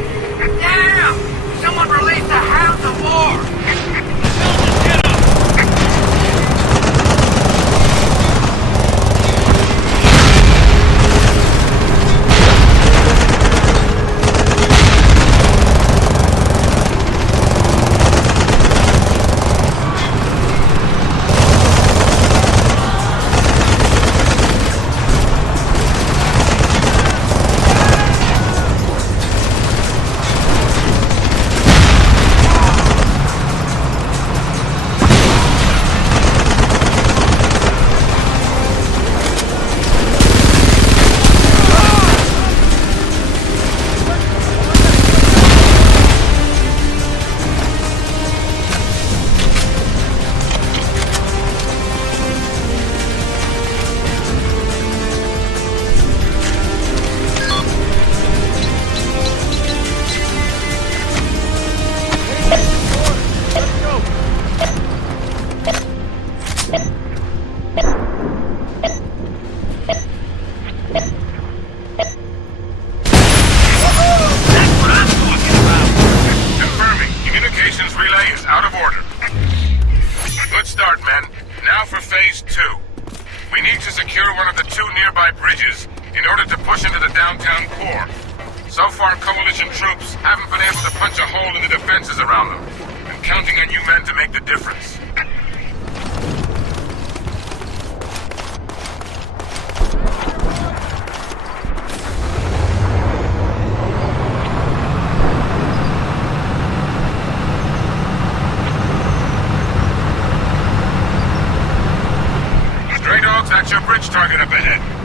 Damn! Someone release the hounds of war! That's your bridge target up ahead.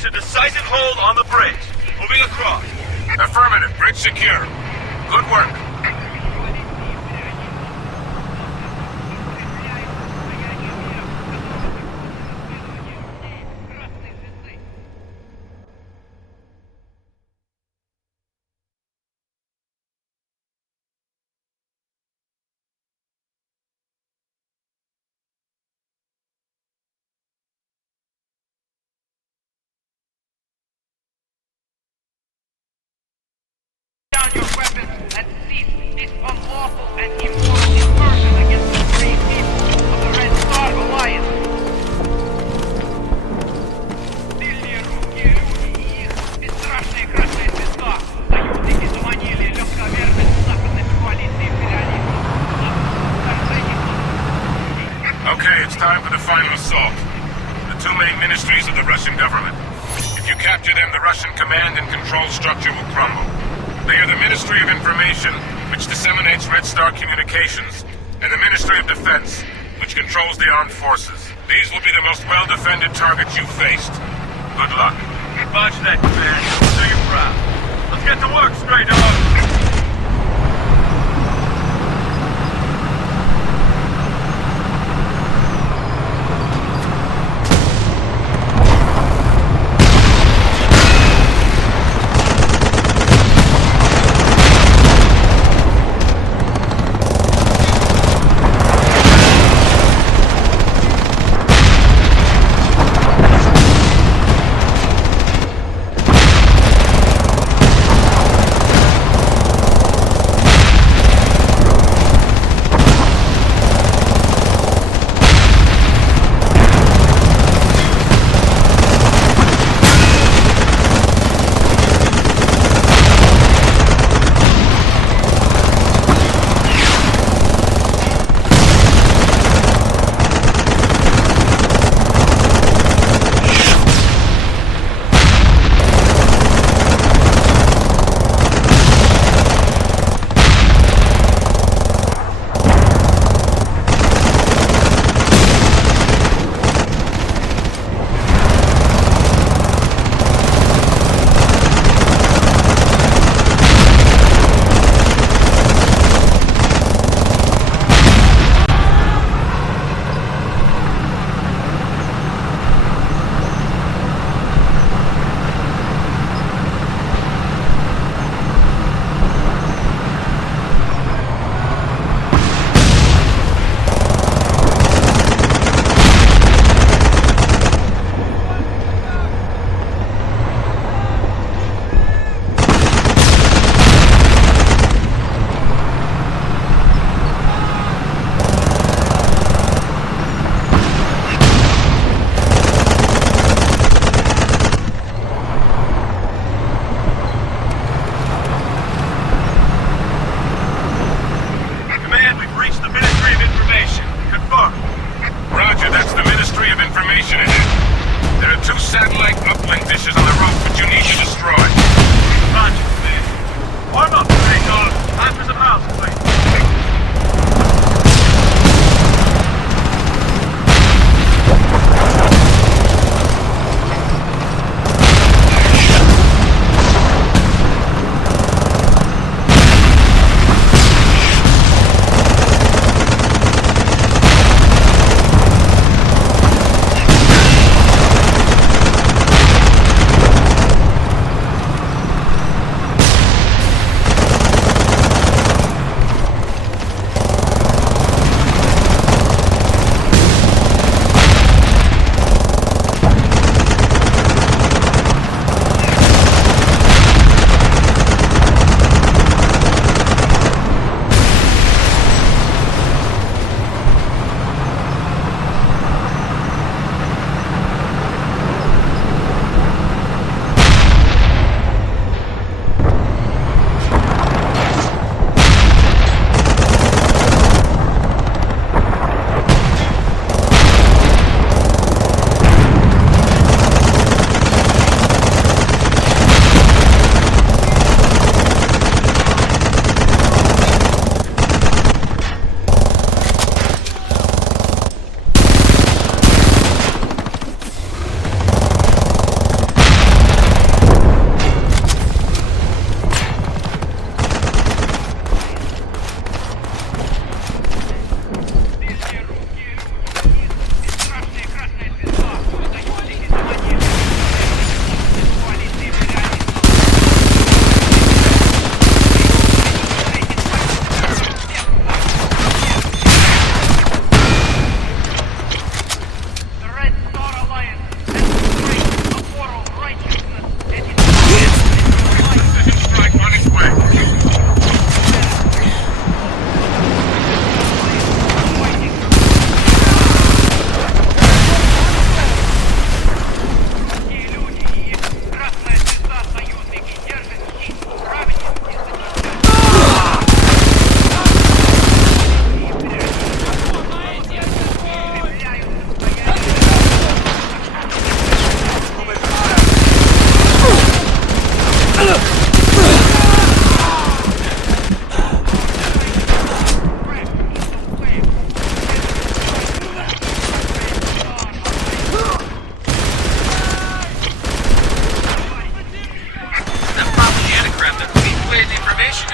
establish a decisive hold on the bridge. Moving across. Affirmative. Bridge secure. Good work. Down your weapons and cease this unlawful and immoral incursion against the free people of the Red Star Alliance. Сильные руки люди и их бесстрашные красные цвета. Союзники заманили легковерность западной коалиции империалистов. Okay, it's time for the final assault. The two main ministries of the Russian government. If you capture them, the Russian command and control structure will crumble. They are the Ministry of Information, which disseminates Red Star communications, and the Ministry of Defense, which controls the armed forces. These will be the most well-defended targets you've faced. Good luck. Roger that, Command. Do you proud. Let's get to work, Stray Dog.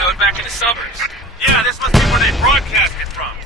road back in the suburbs. Yeah, this must be where they broadcasted from.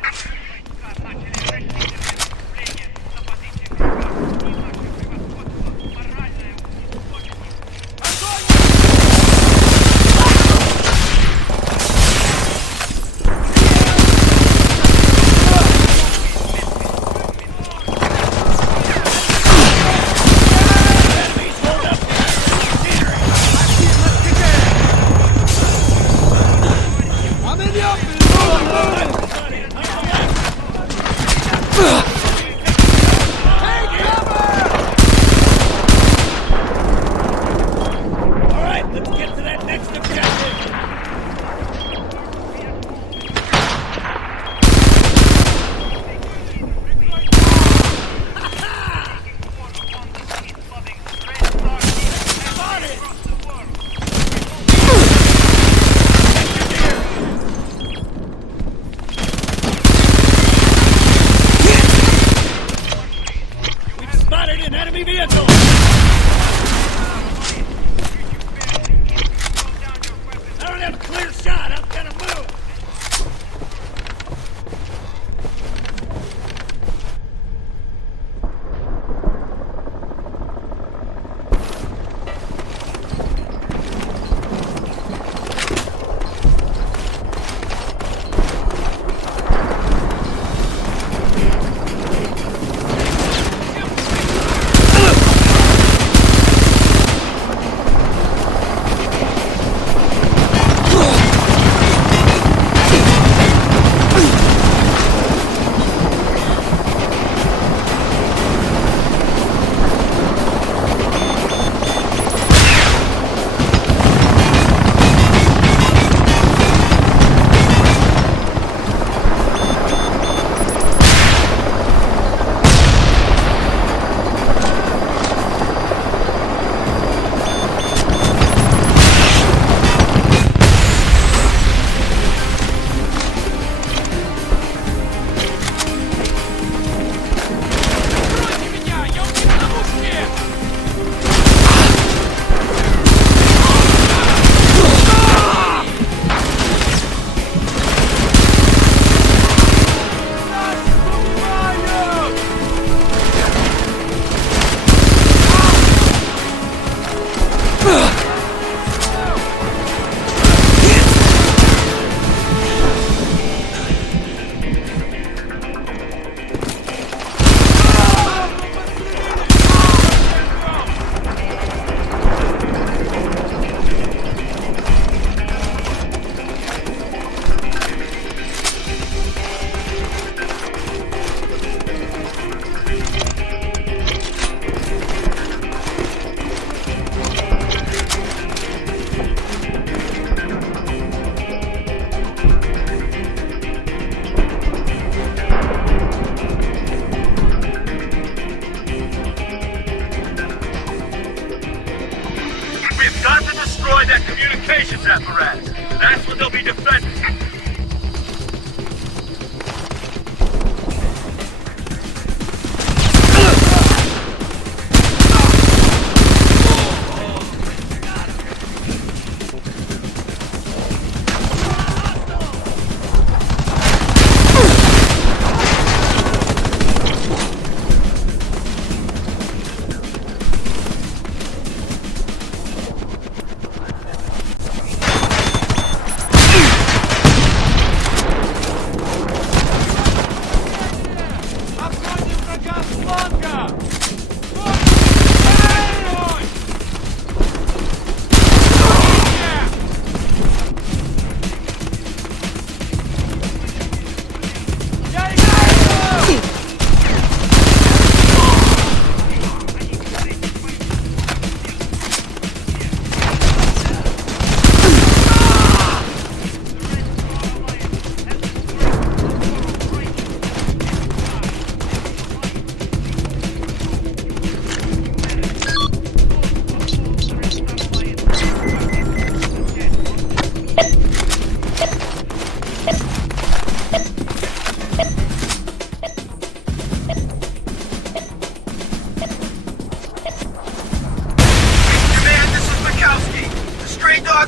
apparatus. That's what they'll be defending.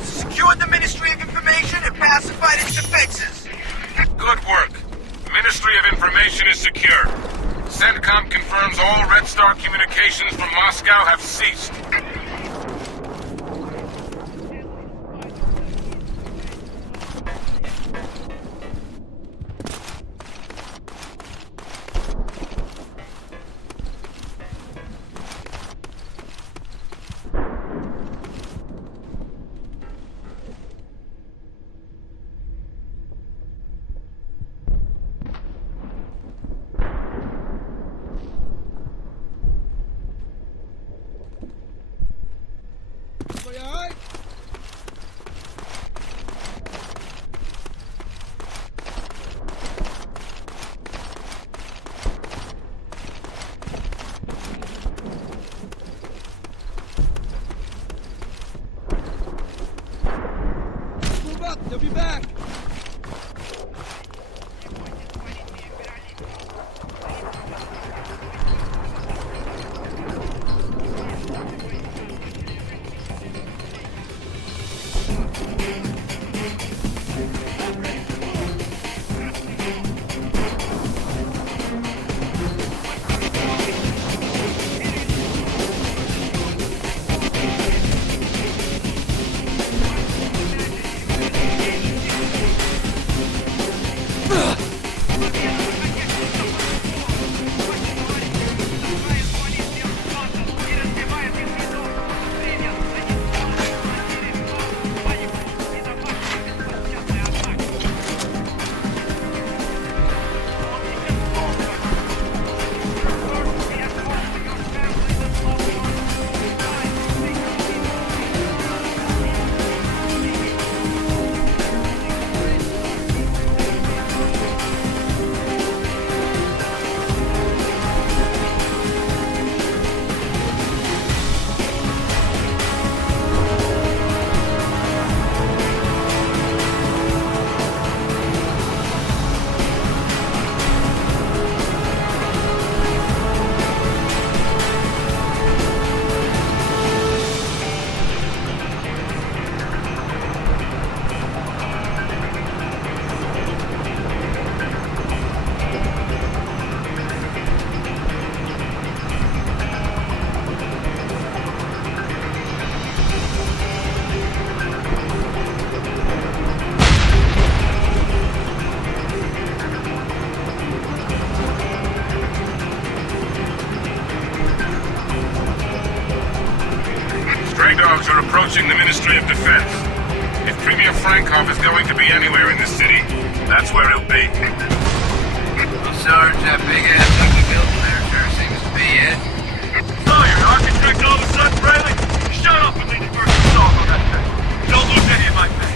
Secured the Ministry of Information and pacified its defenses. Good work. Ministry of Information is secure. CENTCOM confirms all Red Star communications from Moscow have ceased. They'll be back! Dogs are approaching the Ministry of Defense. If Premier Frankov is going to be anywhere in this city, that's where he'll be. Sarge, that big-ass ugly building there sure seems to be it. So, you're an architect all of a sudden, Bradley? Shut up and lead the first assault on that thing. Don't lose any of my pay.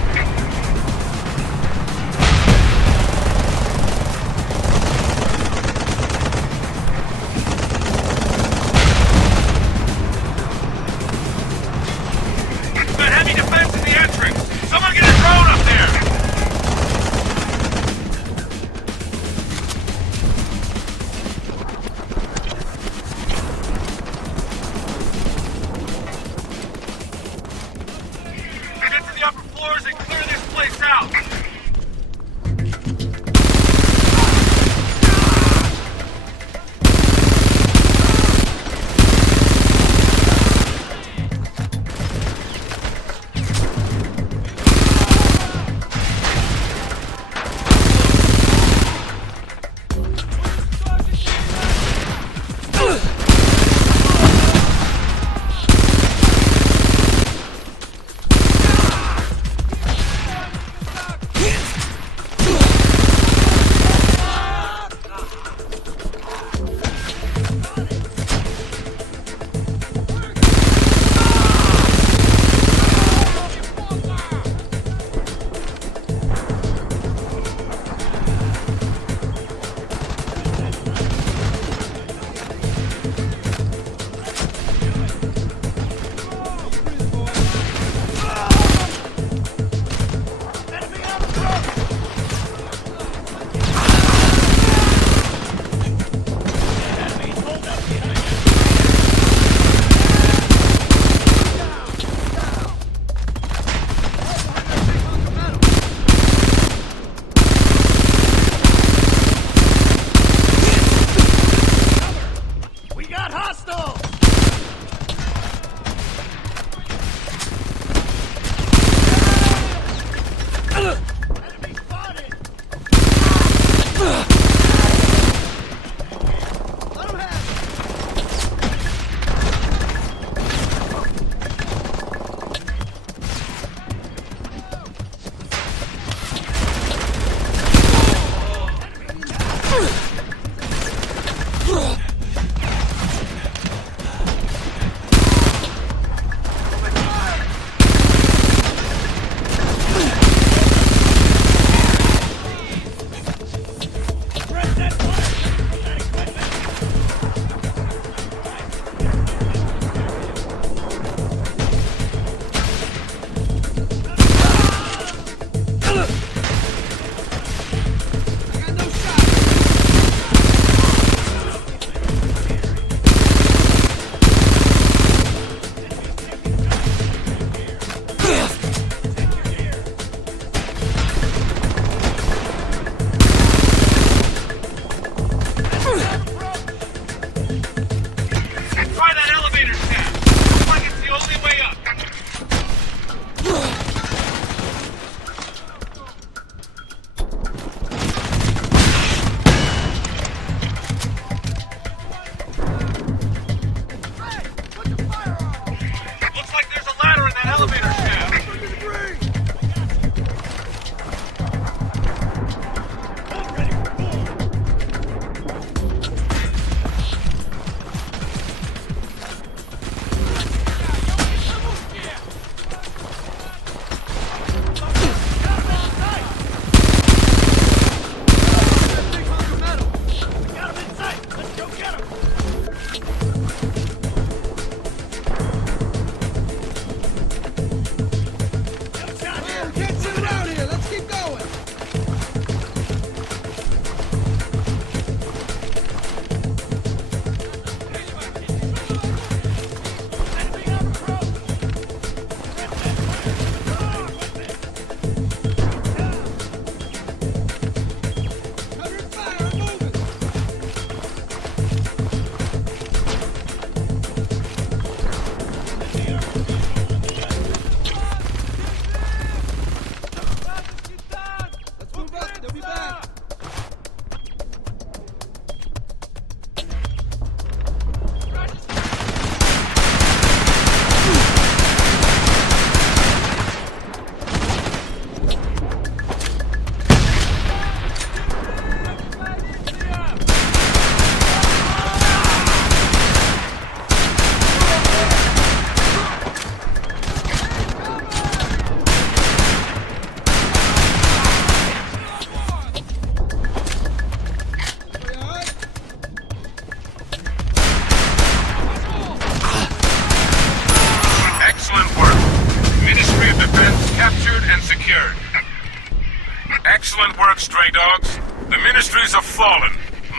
Excellent work, stray dogs. The ministries have fallen.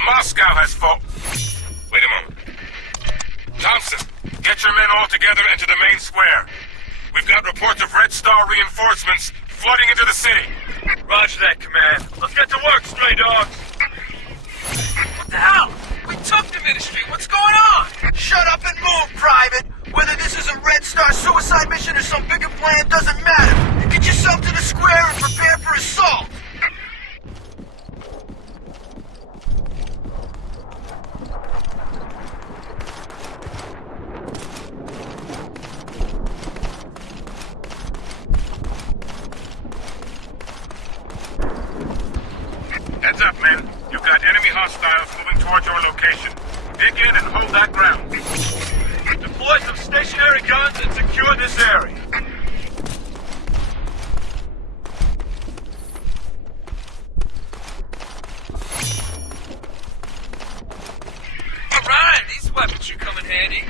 Moscow has fallen. Wait a moment. Thompson, get your men all together into the main square. We've got reports of Red Star reinforcements flooding into the city. Roger that, Command. Let's get to work, stray dogs. What the hell? We took the ministry. What's going on? Shut up and move, Private. Whether this is a Red Star suicide mission or some bigger plan doesn't matter. Get yourself to the square and prepare for assault. Heads up, men. You've got enemy hostiles moving towards your location. Dig in and hold that ground. Deploy some stationary guns and secure this area. Alright, these weapons should come in handy.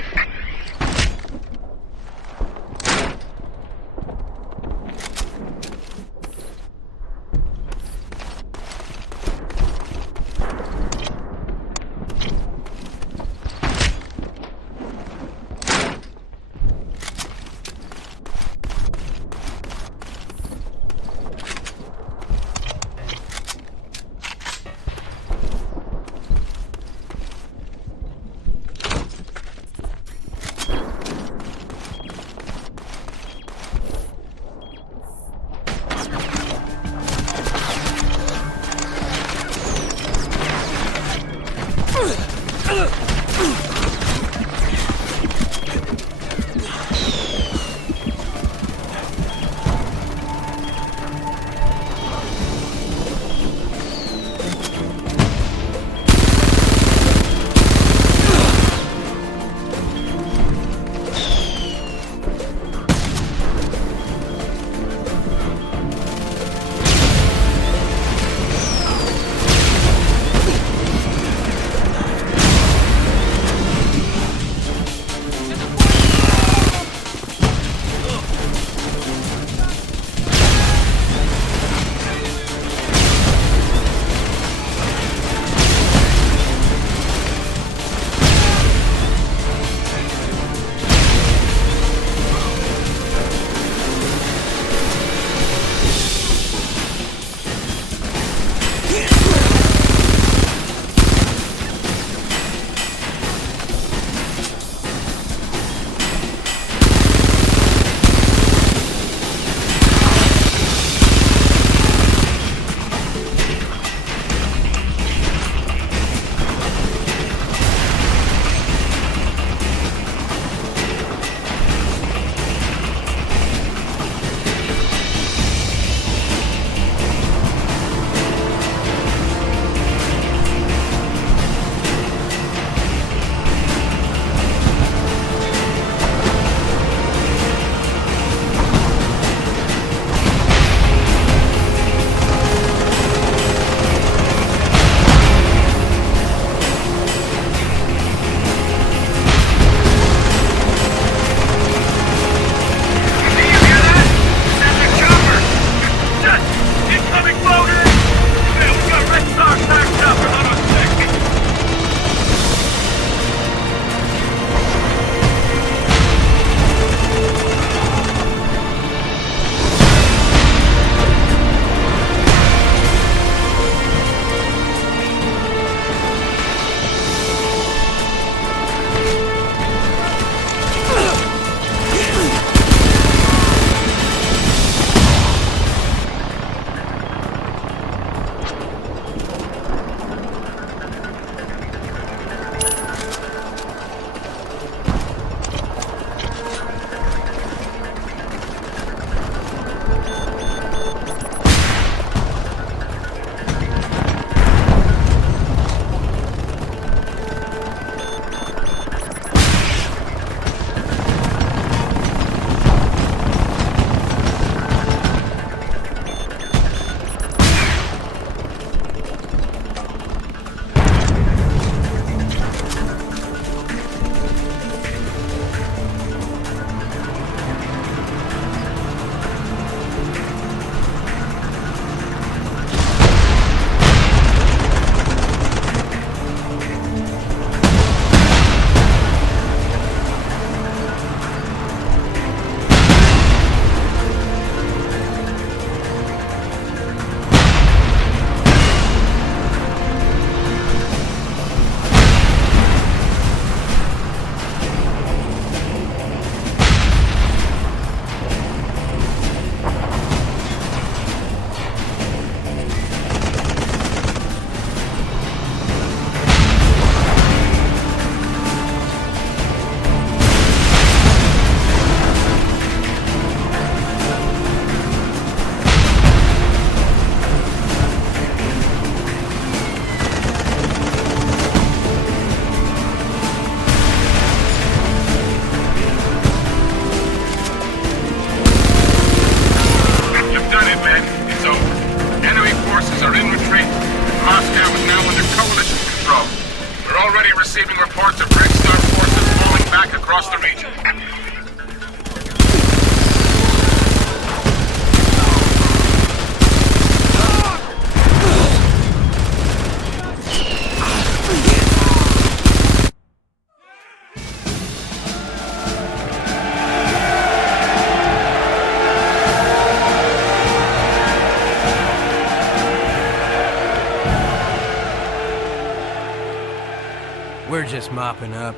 Just mopping up.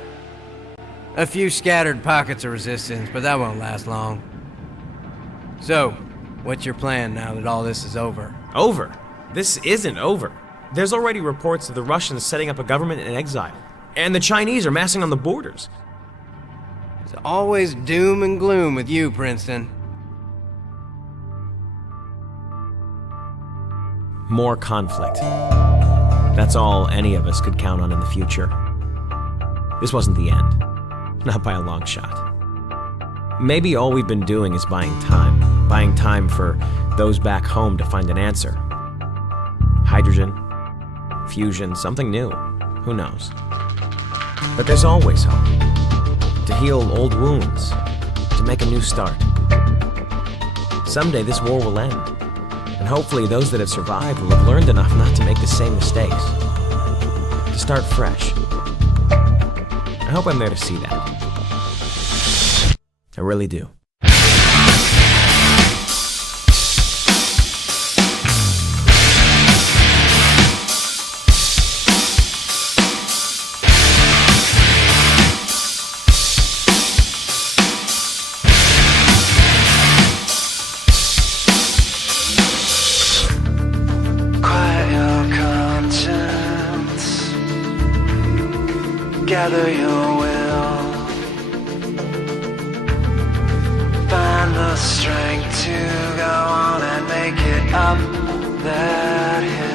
A few scattered pockets of resistance, but that won't last long. So, what's your plan now that all this is over? Over? This isn't over. There's already reports of the Russians setting up a government in exile, and the Chinese are massing on the borders. It's always doom and gloom with you, Princeton. More conflict. That's all any of us could count on in the future. This wasn't the end. Not by a long shot. Maybe all we've been doing is buying time. Buying time for those back home to find an answer. Hydrogen, fusion, something new. Who knows? But there's always hope. To heal old wounds. To make a new start. Someday this war will end. And hopefully those that have survived will have learned enough not to make the same mistakes. To start fresh. I hope I'm there to see that. I really do. Gather your will, find the strength to go on and make it up that hill.